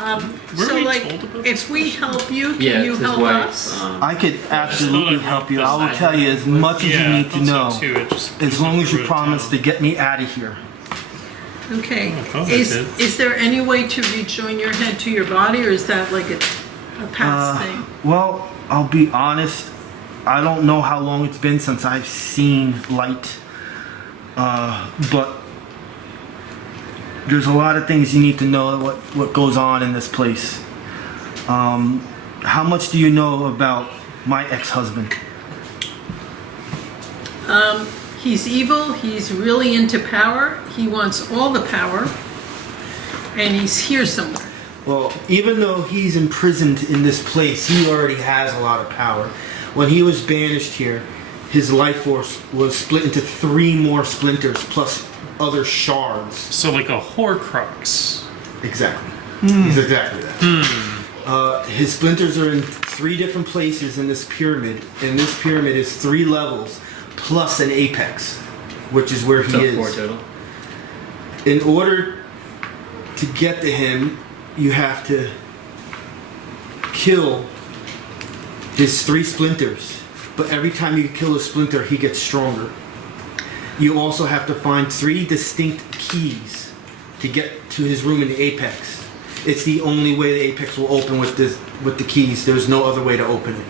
Were So we like, told about if we help you, Yeah, can you it's his help wife's. us? I could absolutely help you. I will tell you as much as you Yeah, need to I know, thought so too. It just as long as you wrote it promise down. to get me out of here. Okay. I thought I Is did. is there any way to rejoin your head to your body, or is that like a past thing? Well, I'll be honest. I don't know how long it's been since I've seen light. But there's a lot of things you need to know what goes on in this place. How much do you know about my ex-husband? He's evil. He's really into power. He wants all the power, and he's here somewhere. Well, even though he's imprisoned in this place, he already has a lot of power. When he was banished here, his life force was split into 3 more splinters plus other shards. So like a Horcrux. Exactly. He's exactly that. His splinters are in 3 different places in this pyramid, and this pyramid is 3 levels plus an apex, which is where he So is. 4 total. In order to get to him, you have to kill his 3 splinters. But every time you kill a splinter, he gets stronger. You also have to find 3 distinct keys to get to his room in the apex. It's the only way the apex will open with the keys. There's no other way to open it.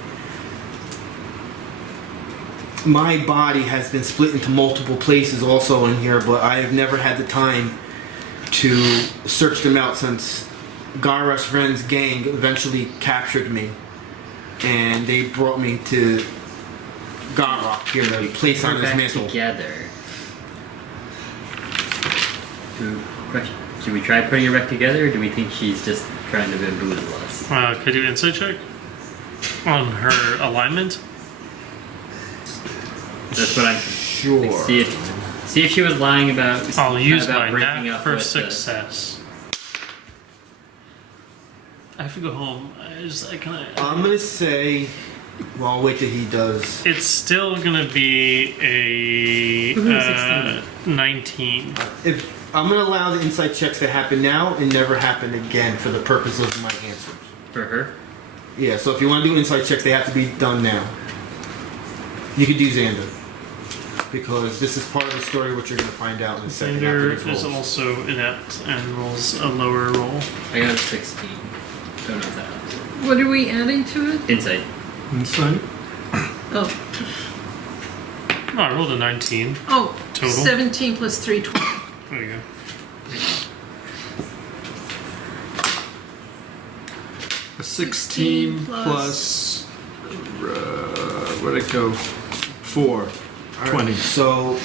My body has been split into multiple places also in here, but I have never had the time to search them out since Gara's Ren's gang eventually captured me, and they brought me to Garrock here to place on We're his back mantle. together. Question: should we try putting her back together, or do we think she's just trying to bamboozle us? Could you insight check on her alignment? That's what I'm. Sure. Like, see if she was lying about. I'll use about my breaking knack up for with success. I have to go home. I'm gonna say, well, I'll wait till he does. It's still gonna be a Woohoo, 19. If I'm gonna allow the insight checks to happen now and never happen again for the purpose of my answers. for her. Yeah, so if you want to do insight checks, they have to be done now. You could do Xander. Because this is part of the story which you're going to find out in a second. after Xander these is rolls. also inept and rolls a lower roll. I got a 16. Don't know if that helps. What are we adding to it? Insight. Insight? Oh, Oh, I rolled a 19. oh, Total? 17 plus 3, 20. There you go. A 16 plus where'd it go? 4. 20. So,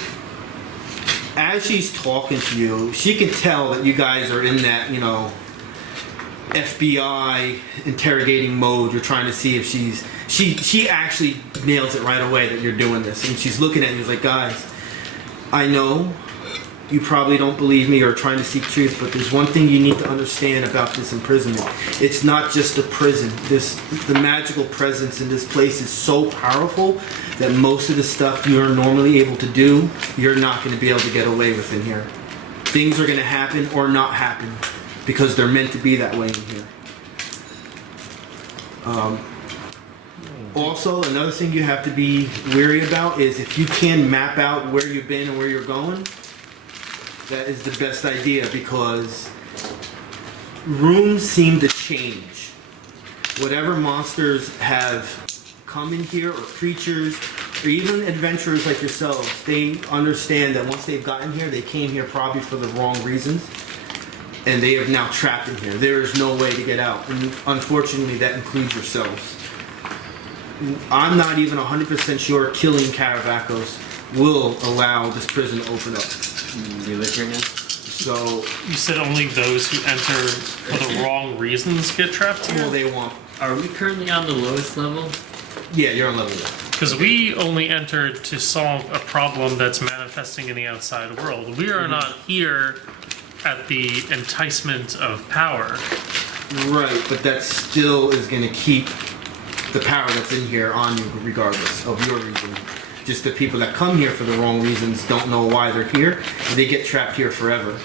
as she's talking to you, she can tell that you guys are in that, FBI interrogating mode. You're trying to see if she actually nails it right away that you're doing this. And she's looking at you, she's like, guys, I know you probably don't believe me or are trying to seek truth, but there's one thing you need to understand about this imprisonment. It's not just a prison. The magical presence in this place is so powerful that most of the stuff you're normally able to do, you're not going to be able to get away with in here. Things are going to happen or not happen because they're meant to be that way in here. Also, another thing you have to be wary about is if you can map out where you've been and where you're going, that is the best idea because rooms seem to change. Whatever monsters have come in here, or creatures, or even adventurers like yourselves, they understand that once they've gotten here, they came here probably for the wrong reasons, and they are now trapped in here. There is no way to get out, and unfortunately that includes yourselves. I'm not even 100% sure killing Caravacos will allow this prison to open up. You live here now? So, You said only those who enter for the wrong reasons get trapped well, here? they want. Are we currently on the lowest level? Yeah, you're on level 1. Because we only entered to solve a problem that's manifesting in the outside world. We are not here at the enticement of power. Right, but that still is going to keep the power that's in here on you regardless of your reason. Just the people that come here for the wrong reasons don't know why they're here, and they get trapped here forever.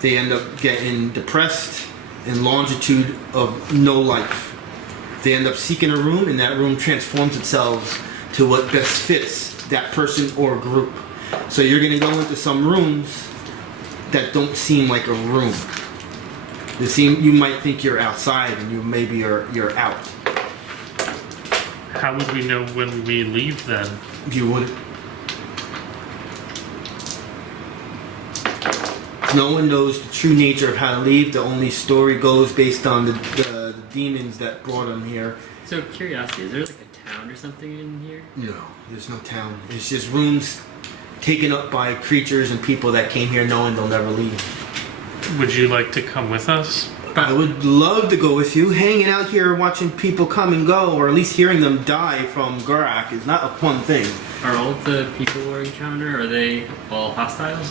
They end up getting depressed, and longitude of no life. They end up seeking a room, and that room transforms itself to what best fits that person or group. So you're going to go into some rooms that don't seem like a room. You might think you're outside, and you're out. How would we know when we leave then? You would. No one knows the true nature of how to leave. The only story goes based on the demons that brought them here. So, curiosity, is there like a town or something in here? No, there's no town. It's just rooms taken up by creatures and people that came here knowing they'll never leave. Would you like to come with us? I would love to go with you. Hanging out here watching people come and go, or at least hearing them die from Gurak is not a fun thing. Are all the people we encounter, are they all hostile?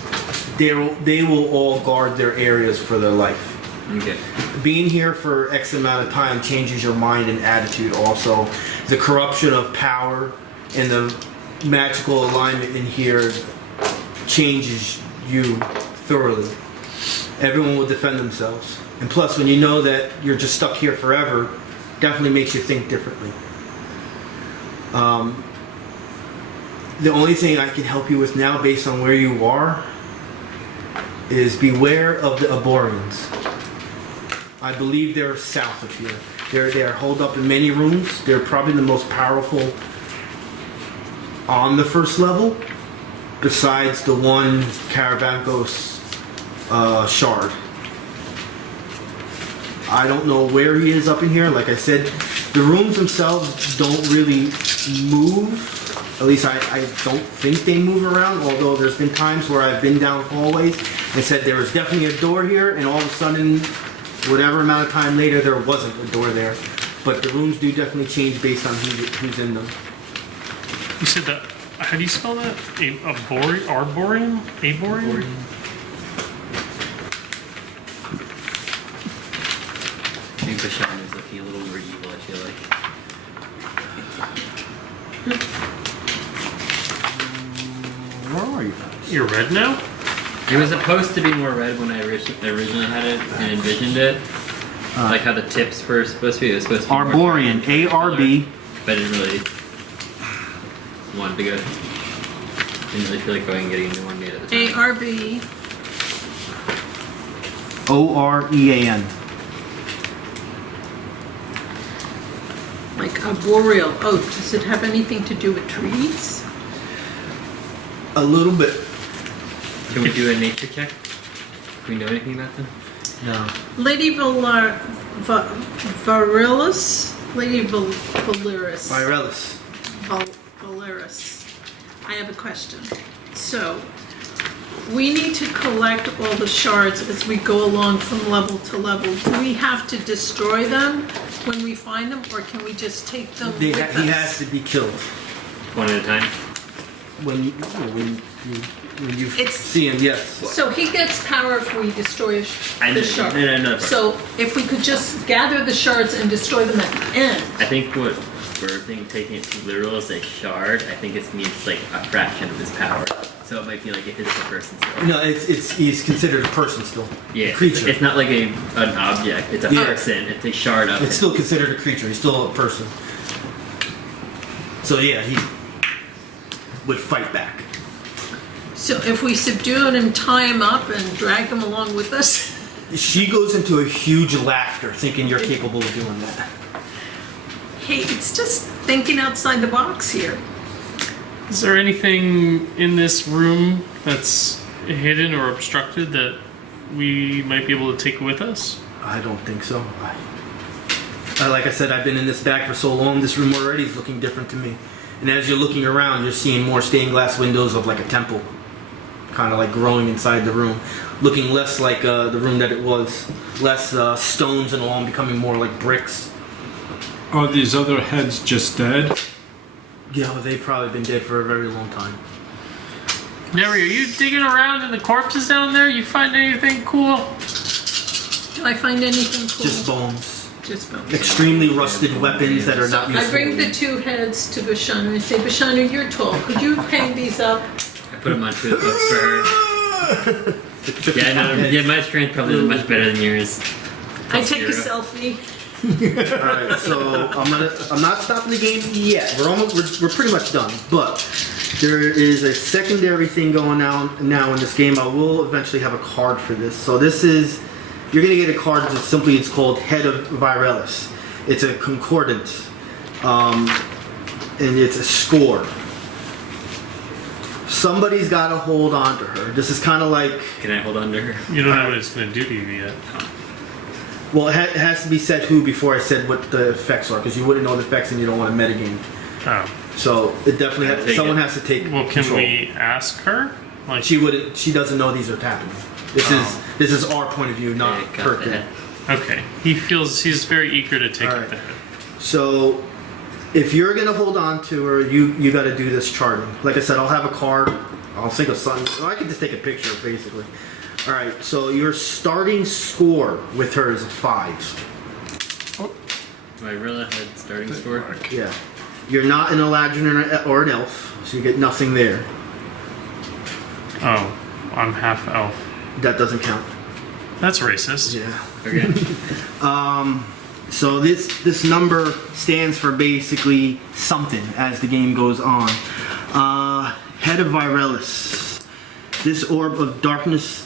They will all guard their areas for their life. Okay. Being here for X amount of time changes your mind and attitude also. The corruption of power and the magical alignment in here changes you thoroughly. Everyone will defend themselves. And plus, when you know that you're just stuck here forever, definitely makes you think differently. The only thing I can help you with now, based on where you are, is beware of the Aborians. I believe they're south of here. They're holed up in many rooms. They're probably the most powerful on the first level, besides the one Carabancos shard. I don't know where he is up in here. Like I said, the rooms themselves don't really move. At least I don't think they move around, although there's been times where I've been down hallways and said there was definitely a door here, and all of a sudden, whatever amount of time later, there wasn't a door there. But the rooms do definitely change based on who's in them. You said that. How do you spell that? Arborian? Aborian? I think Bashanu is looking a little more evil, I feel like. Where are you guys? You're red now? It was supposed to be more red when I originally had it and envisioned it. Like how the tips were supposed to be. It was supposed to be more Arborian, color, A-R-B. But I didn't really want to go. Didn't really feel like going and getting a new one made at the time. ARB. O-R-E-A-N. Like arboreal. Oh, does it have anything to do with trees? A little bit. Can we do a nature check? Do we know anything about them? No. Lady Varilis? Lady Valeris. Aerialist. Valeris. I have a question. So, we need to collect all the shards as we go along from level to level. Do we have to destroy them when we find them, or can we just take them with us? He has to be killed. One at a time? When you It's- see him, yes. So he gets power if we destroy the shard. No. So if we could just gather the shards and destroy them at the end. I think what we're taking it too literal is a shard. I think it means like a fraction of his power. So it might be like a physical person still. No, he's considered a person still. Yeah, A creature. It's not like an object. It's a person. It's a shard of It's it. still considered a creature. He's still a person. So yeah, he would fight back. So if we subdue it and tie him up and drag him along with us. She goes into a huge laughter, thinking you're capable of doing that. Hey, it's just thinking outside the box here. Is there anything in this room that's hidden or obstructed that we might be able to take with us? I don't think so. Like I said, I've been in this back for so long. This room already is looking different to me. And as you're looking around, you're seeing more stained glass windows of like a temple, kind of like growing inside the room, looking less like the room that it was, less stones and all, becoming more like bricks. Are these other heads just dead? Yeah, they've probably been dead for a very long time. Neri, are you digging around in the corpses down there? You find anything cool? Do I find anything cool? Just bones. Just bones. Extremely rusted weapons that are So not I useful. bring the two heads to Bashanu and say, Bashanu, you're tall. Could you hang these up? I put him on two books for her. Yeah, no, yeah, my strength probably is much better than yours. I take a zero. selfie. All right, so I'm not stopping the game yet. We're pretty much done, but there is a secondary thing going on now in this game. I will eventually have a card for this. So this is, you're gonna get a card that simply it's called Head of Aerialist. It's a concordance, and it's a score. Somebody's got to hold on to her. This is kind of like, Can I hold on to her? You don't know what it's going to do to you yet. well, it has to be said who before I said what the effects are, because you wouldn't know the effects and you don't want to metagame. Oh. So it definitely I'll take someone it. has to take Well, can control. we ask her? Like, She doesn't know these are happening. This is our point of view, not Yeah, got her the thing. head. okay. He's very eager to take All up right. the head. So if you're gonna hold on to her, you got to do this charting. Like I said, I'll have a card. I'll think of something. Or I can just take a picture, basically. All right. So your starting score with her is a 5. Do I really had starting score? Yeah. You're not an Eladrin or an elf, so you get nothing there. Oh, I'm half elf. That doesn't count. That's racist. Yeah. Okay. So this number stands for basically something as the game goes on. Head of Aerialist. This orb of darkest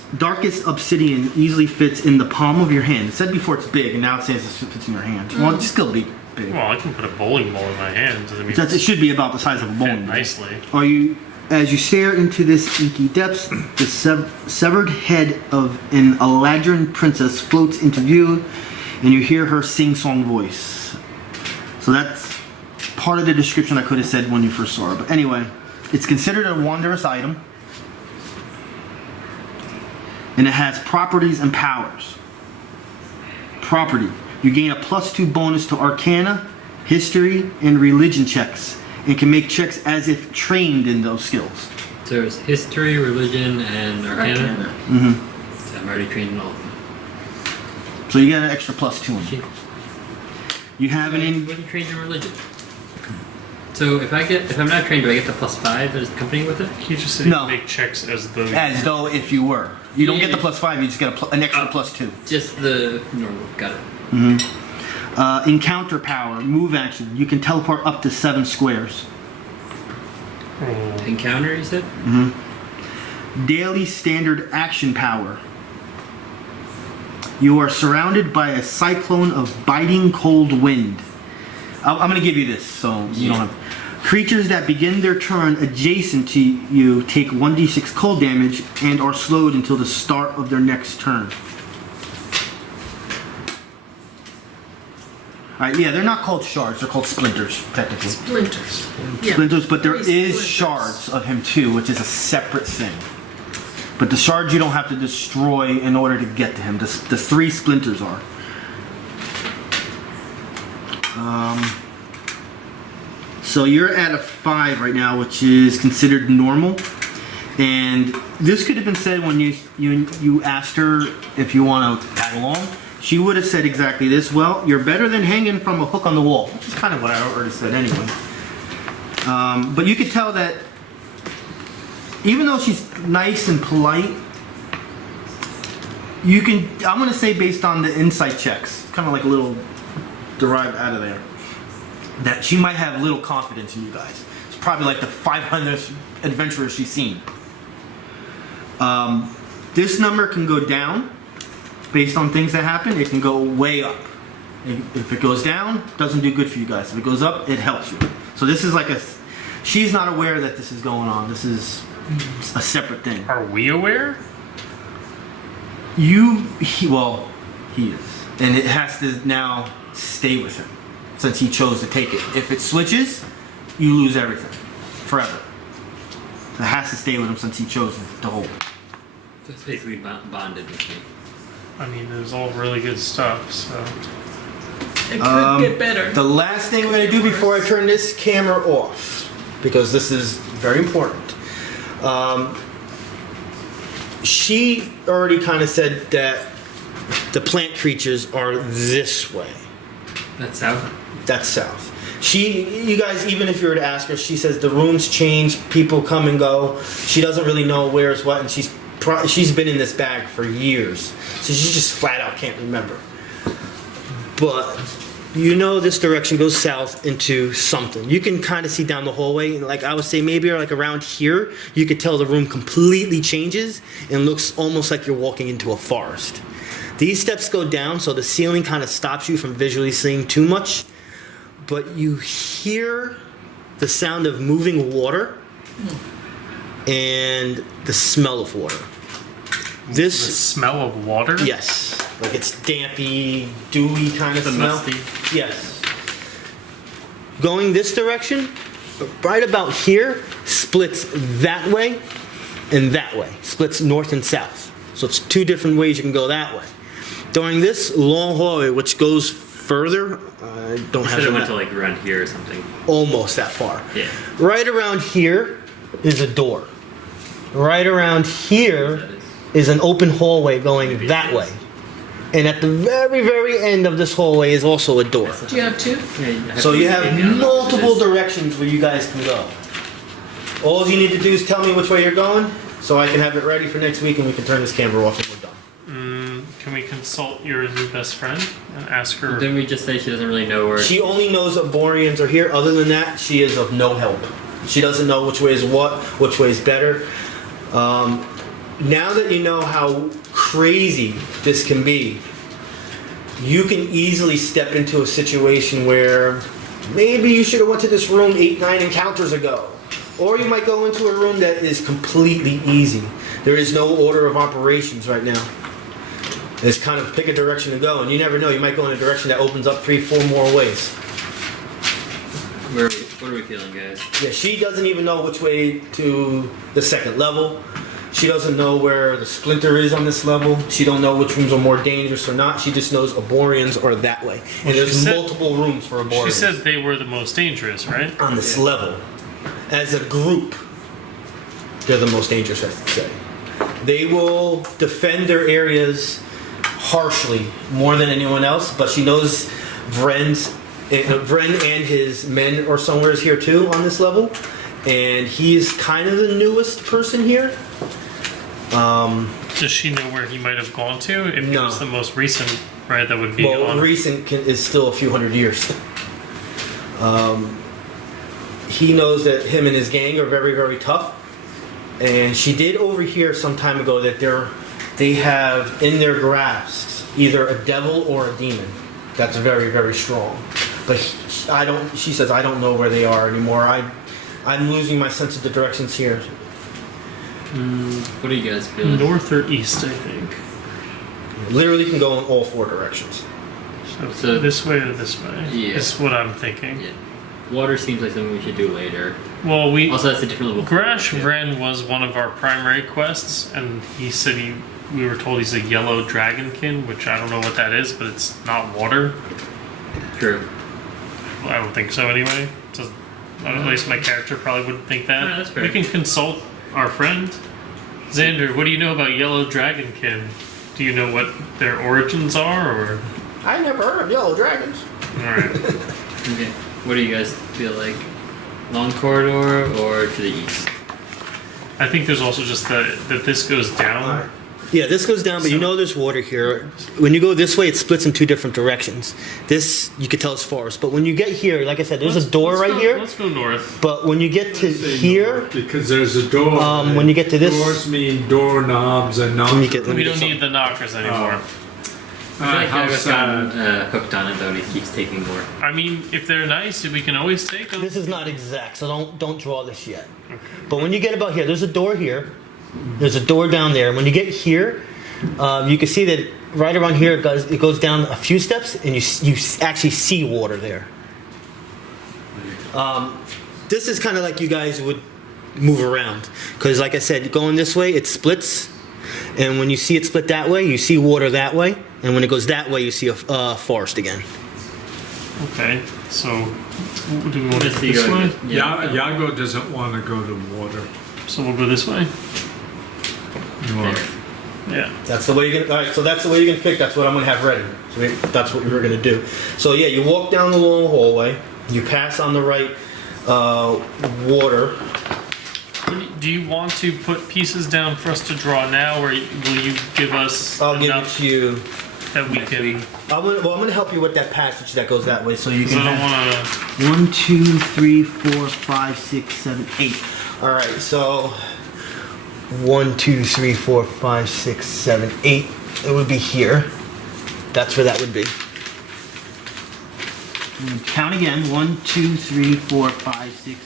obsidian easily fits in the palm of your hand. It said before it's big, and now it says it fits in your hand. Well, it's still big. Well, I can put a bowling ball in my hand. Doesn't mean It should be about the size of a fit bowling ball. nicely. As you stare into this inky depths, the severed head of an Eladrin princess floats into view, and you hear her sing-song voice. So that's part of the description I could have said when you first saw her. But anyway, it's considered a wondrous item, and it has properties and powers. Property: you gain a +2 bonus to Arcana, History, and Religion checks, and can make checks as if trained in those skills. So it's history, religion, and arcana. So I'm already trained in all of them. So you get an extra +2 in it. You have an in. What do you train in religion? So if I'm not trained, do I get the +5 that is accompanying with it? You just said No. you make checks as though. As though if you were. You don't get the Yeah. +5, you just get an extra +2. Just the normal. Got it. Encounter power, move action. You can teleport up to 7 squares. Oh, Encounter, you said? Daily standard action power. You are surrounded by a cyclone of biting cold wind. I'm going to give you this, so you don't have. Creatures that begin their turn adjacent to you take 1d6 cold damage and are slowed until the start of their next turn. Alright, yeah, they're not called shards, they're called splinters, technically. Splinters. Yeah. Splinters, but there Three is splinters. shards of him too, which is a separate thing. But the shards you don't have to destroy in order to get to him. The 3 splinters are. So you're at a 5 right now, which is considered normal. And this could have been said when you asked her if you want to tag along. She would have said exactly this. Well, you're better than hanging from a hook on the wall, which is kind of what I already said anyway. But you could tell that even though she's nice and polite, you can, I'm going to say based on the insight checks, kind of like a little derived out of there, that she might have little confidence in you guys. It's probably like the 500th adventurer she's seen. This number can go down based on things that happen. It can go way up. If it goes down, it doesn't do good for you guys. If it goes up, it helps you. So this is like she's not aware that this is going on. This is a separate thing. are we aware? He is. And it has to now stay with him since he chose to take it. If it switches, you lose everything forever. It has to stay with him since he chose to hold it. So it's basically bonded with me. I mean, there's all really good stuff. So It could get better. The last thing we're going to do before I turn this camera off, because this is very important. She already kind of said that the plant creatures are this way. That's south. That's south. You guys, even if you were to ask her, she says the rooms change, people come and go. She doesn't really know where's what, and she's been in this bag for years, so she just flat out can't remember. but you know this direction goes south into something. You can kind of see down the hallway, and like I would say maybe like around here, you could tell the room completely changes and looks almost like you're walking into a forest. These steps go down, so the ceiling kind of stops you from visually seeing too much, but you hear the sound of moving water and the smell of water. The smell of water? Yes. Like it's dampy, dewy kind of smell. musty. Yes. Going this direction, right about here, splits that way and that way. Splits north and south. So it's two different ways you can go that way. During this long hallway, which goes further, I don't You have said it the went map. to like around here or something. Almost that far. Yeah. Right around here is a door. Right around here That is is. an open hallway going Maybe that it way. is. And at the very, very end of this hallway is also a door. Do you have two? Yeah, So you have down. multiple This- directions where you guys can go. All you need to do is tell me which way you're going, so I can have it ready for next week and we can turn this camera off and we're done. Can we consult your new best friend and ask her? Didn't we just say she doesn't really know where? She only knows Aborians are here. Other than that, she is of no help. She doesn't know which way is what, which way is better. Now that you know how crazy this can be, you can easily step into a situation where maybe you should have went to this room 8-9 encounters ago. Or you might go into a room that is completely easy. There is no order of operations right now. It's kind of pick a direction to go, and you never know. You might go in a direction that opens up 3-4 more ways. What are we feeling, guys? Yeah, she doesn't even know which way to the second level. She doesn't know where the splinter is on this level. She don't know which rooms are more dangerous or not. She just knows Aborians are that way. And Well, there's she said- multiple rooms for Aborians She said they were the most dangerous, right? on this level. As a group, they're the most dangerous, I should say. They will defend their areas harshly more than anyone else, but she knows Vren and his men are somewhere here too on this level, and he's kind of the newest person here. Does she know where he might have gone to? If he No. was the most recent, right? That would be Well, on. recent is still a few hundred years. He knows that him and his gang are very, very tough, and she did overhear some time ago that they have in their grasp either a devil or a demon that's very, very strong. But she says, I don't know where they are anymore. I'm losing my sense of the directions here. What are you guys feeling? North or east, I think. Literally can go in all 4 directions. So this way or this way Yeah. is what I'm thinking. Yeah. Water seems like something we should do later. Well, we Also, that's a different level. Grash Yeah. Vren was one of our primary quests, and he said we were told he's a yellow dragonkin, which I don't know what that is, but it's not water. True. Well, I don't think so anyway. At least my character probably wouldn't think that. Yeah, that's fair. We can consult our friend. Xander, what do you know about yellow dragonkin? Do you know what their origins are, or? I never heard of yellow dragons. Alright. Okay. What do you guys feel like? Long corridor or to the east? I think there's also just that this goes down. Alright. Yeah, this goes down, but you know there's water here. When you go this way, it splits in 2 different directions. This, you could tell is forest. But when you get here, like I said, there's a door right here. Let's go north. But when you get to Say here, north, because there's a door. when you get to this- doors mean doorknobs and not. let me get We don't some- need the knockers anymore. I feel like how Yago's sad. gotten hooked on it though, and he keeps taking more. I mean, if they're nice, we can always take them. This is not exact, so don't draw this yet. But when you get about here, there's a door here. There's a door down there. When you get here, you can see that right around here it goes down a few steps, and you actually see water there. This is kind of like you guys would move around, because like I said, going this way it splits, and when you see it split that way, you see water that way, and when it goes that way, you see a forest again. Okay, so do we want to Let's go see, this go way? again. Yago doesn't want to go to water. So we'll go this way. North. Yeah. That's the way you're gonna. All right, so that's the way you're gonna pick. That's what I'm gonna have ready. So that's what we were gonna do. So yeah, you walk down the long hallway. You pass on the right water. Do you want to put pieces down for us to draw now, or will you give us I'll give it enough to you. that we Next can? week. I'm gonna help you with that passage that goes that way, so you 'Cause can. I don't have want 1, 2, 3, 4, 5, 6, 7, 8. All right, so 1, 2, 3, 4, 5, 6, 7, 8. It would be here. That's where that would be. And count again. 1, 2, 3, 4, 5, 6.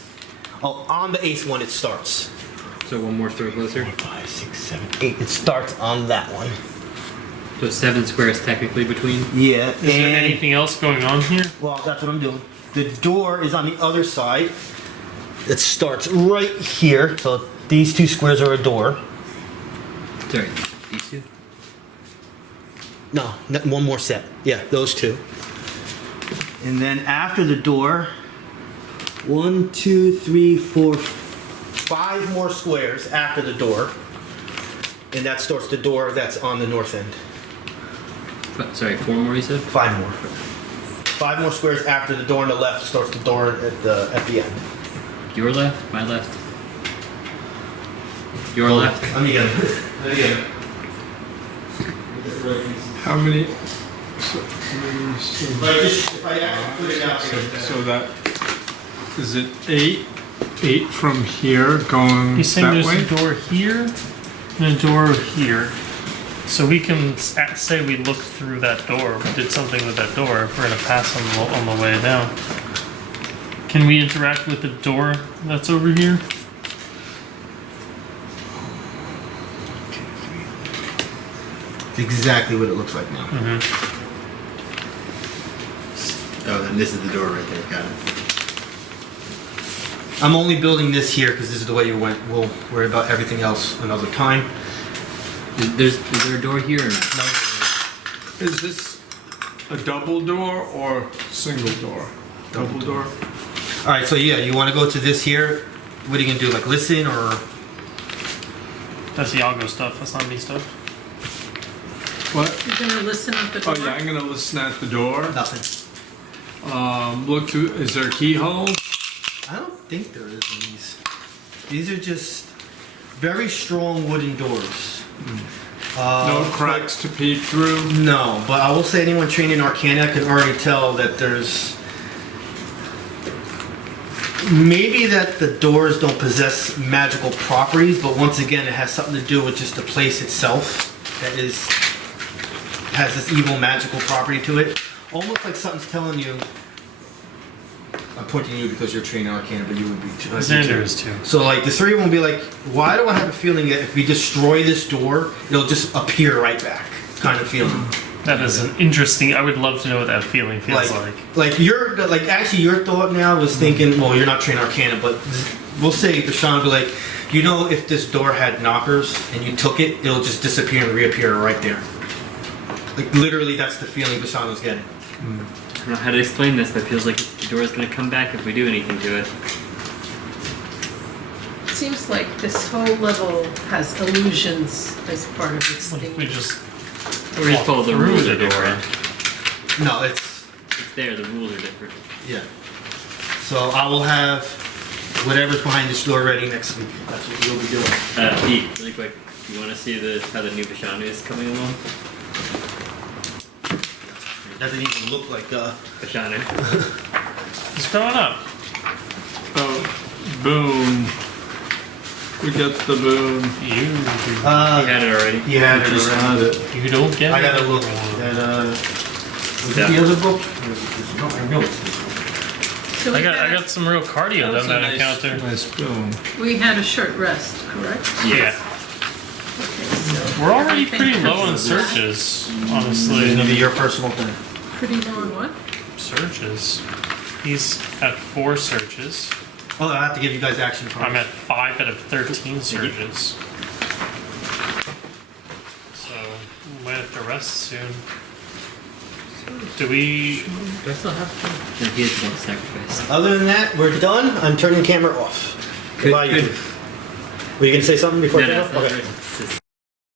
Oh, on the 8th one it starts. So one more square closer. 4, 5, 6, 7, 8. It starts on that one. So 7 squares technically between. Yeah. to. Is there anything else going on here? Well, that's what I'm doing. The door is on the other side. It starts right here. So these 2 squares are a door. Sorry, these two. No, one more set. Yeah, those 2. And then after the door, 1, 2, 3, 4, 5 more squares after the door. And that starts the door that's on the north end. Sorry, 4 more you said? 5 more. 5 more squares after the door on the left starts the door at the end. Your left? My left? Your left? Let me get it. Let me get it. How many? Like this, if I actually put it out here. So that is it 8? 8 from here going He's saying that there's way. a door here and a door here. So we can say we looked through that door, we did something with that door if we're gonna pass on the way down. Can we interact with the door that's over here? It's exactly what it looks like now. Oh, then this is the door right there. Got it. I'm only building this here because this is the way you went. We'll worry about everything else another time. Is there a door here or not? No. Is this a double door or single door? Double door. All right, so yeah, you want to go to this here. What are you gonna do? Like listen or? That's Yago stuff, that's not me stuff. What? You're gonna listen at the Oh door? yeah, I'm gonna listen at the door. Nothing. Look through. Is there a keyhole? I don't think there is in these. These are just very strong wooden doors. No cracks to peek through. No, but I will say anyone trained in Arcana can already tell that there's maybe that the doors don't possess magical properties, but once again it has something to do with just the place itself that has this evil magical property to it. Almost like something's telling you. I'm pointing at you because you're trained in Arcana, but you would be too. Xander is too. So like the 3 of them will be like, why do I have a feeling that if we destroy this door, it'll just appear right back? Kind of feeling. That is an interesting, I would love to know what that feeling feels like. Actually your thought now was thinking, well, you're not trained Arcana, but we'll say Bashanu would be like, you know, if this door had knockers and you took it, it'll just disappear and reappear right there. Like literally, that's the feeling Bashanu's getting. I don't know how to explain this, but it feels like the door is going to come back if we do anything to it. It seems like this whole level has illusions as part of its What if we thing. just Or we just follow the through rules the are door? different. No, it's It's there, the rules are different. yeah. So I will have whatever's behind this door ready next week. That's what you'll be doing. Pete, really quick, you want to see how the new Bashanu is coming along? Doesn't even look like Bashanu. It's growing up. Oh, boon. Who gets the boon? You He had it already. You had it already. you don't get I it. gotta look at was Yeah. it the other book? No, I know it's So I got some real cardio That's done a that encounter. nice boon. we had a short rest, correct? Yeah. Okay, so We're already everything pretty low on comes- searches, It's gonna honestly. be your personal thing. Pretty low on what? Searches. He's at 4 searches. Oh, I have to give you guys action cards. I'm at 5 out of 13 surges. So, might have to rest soon. Do we... Do I still have to? No, he has one sacrifice. Other than that, we're done. I'm turning the camera off. Goodbye, good. YouTube. Were you gonna say something before? No, I no, turn it off? it's Okay. just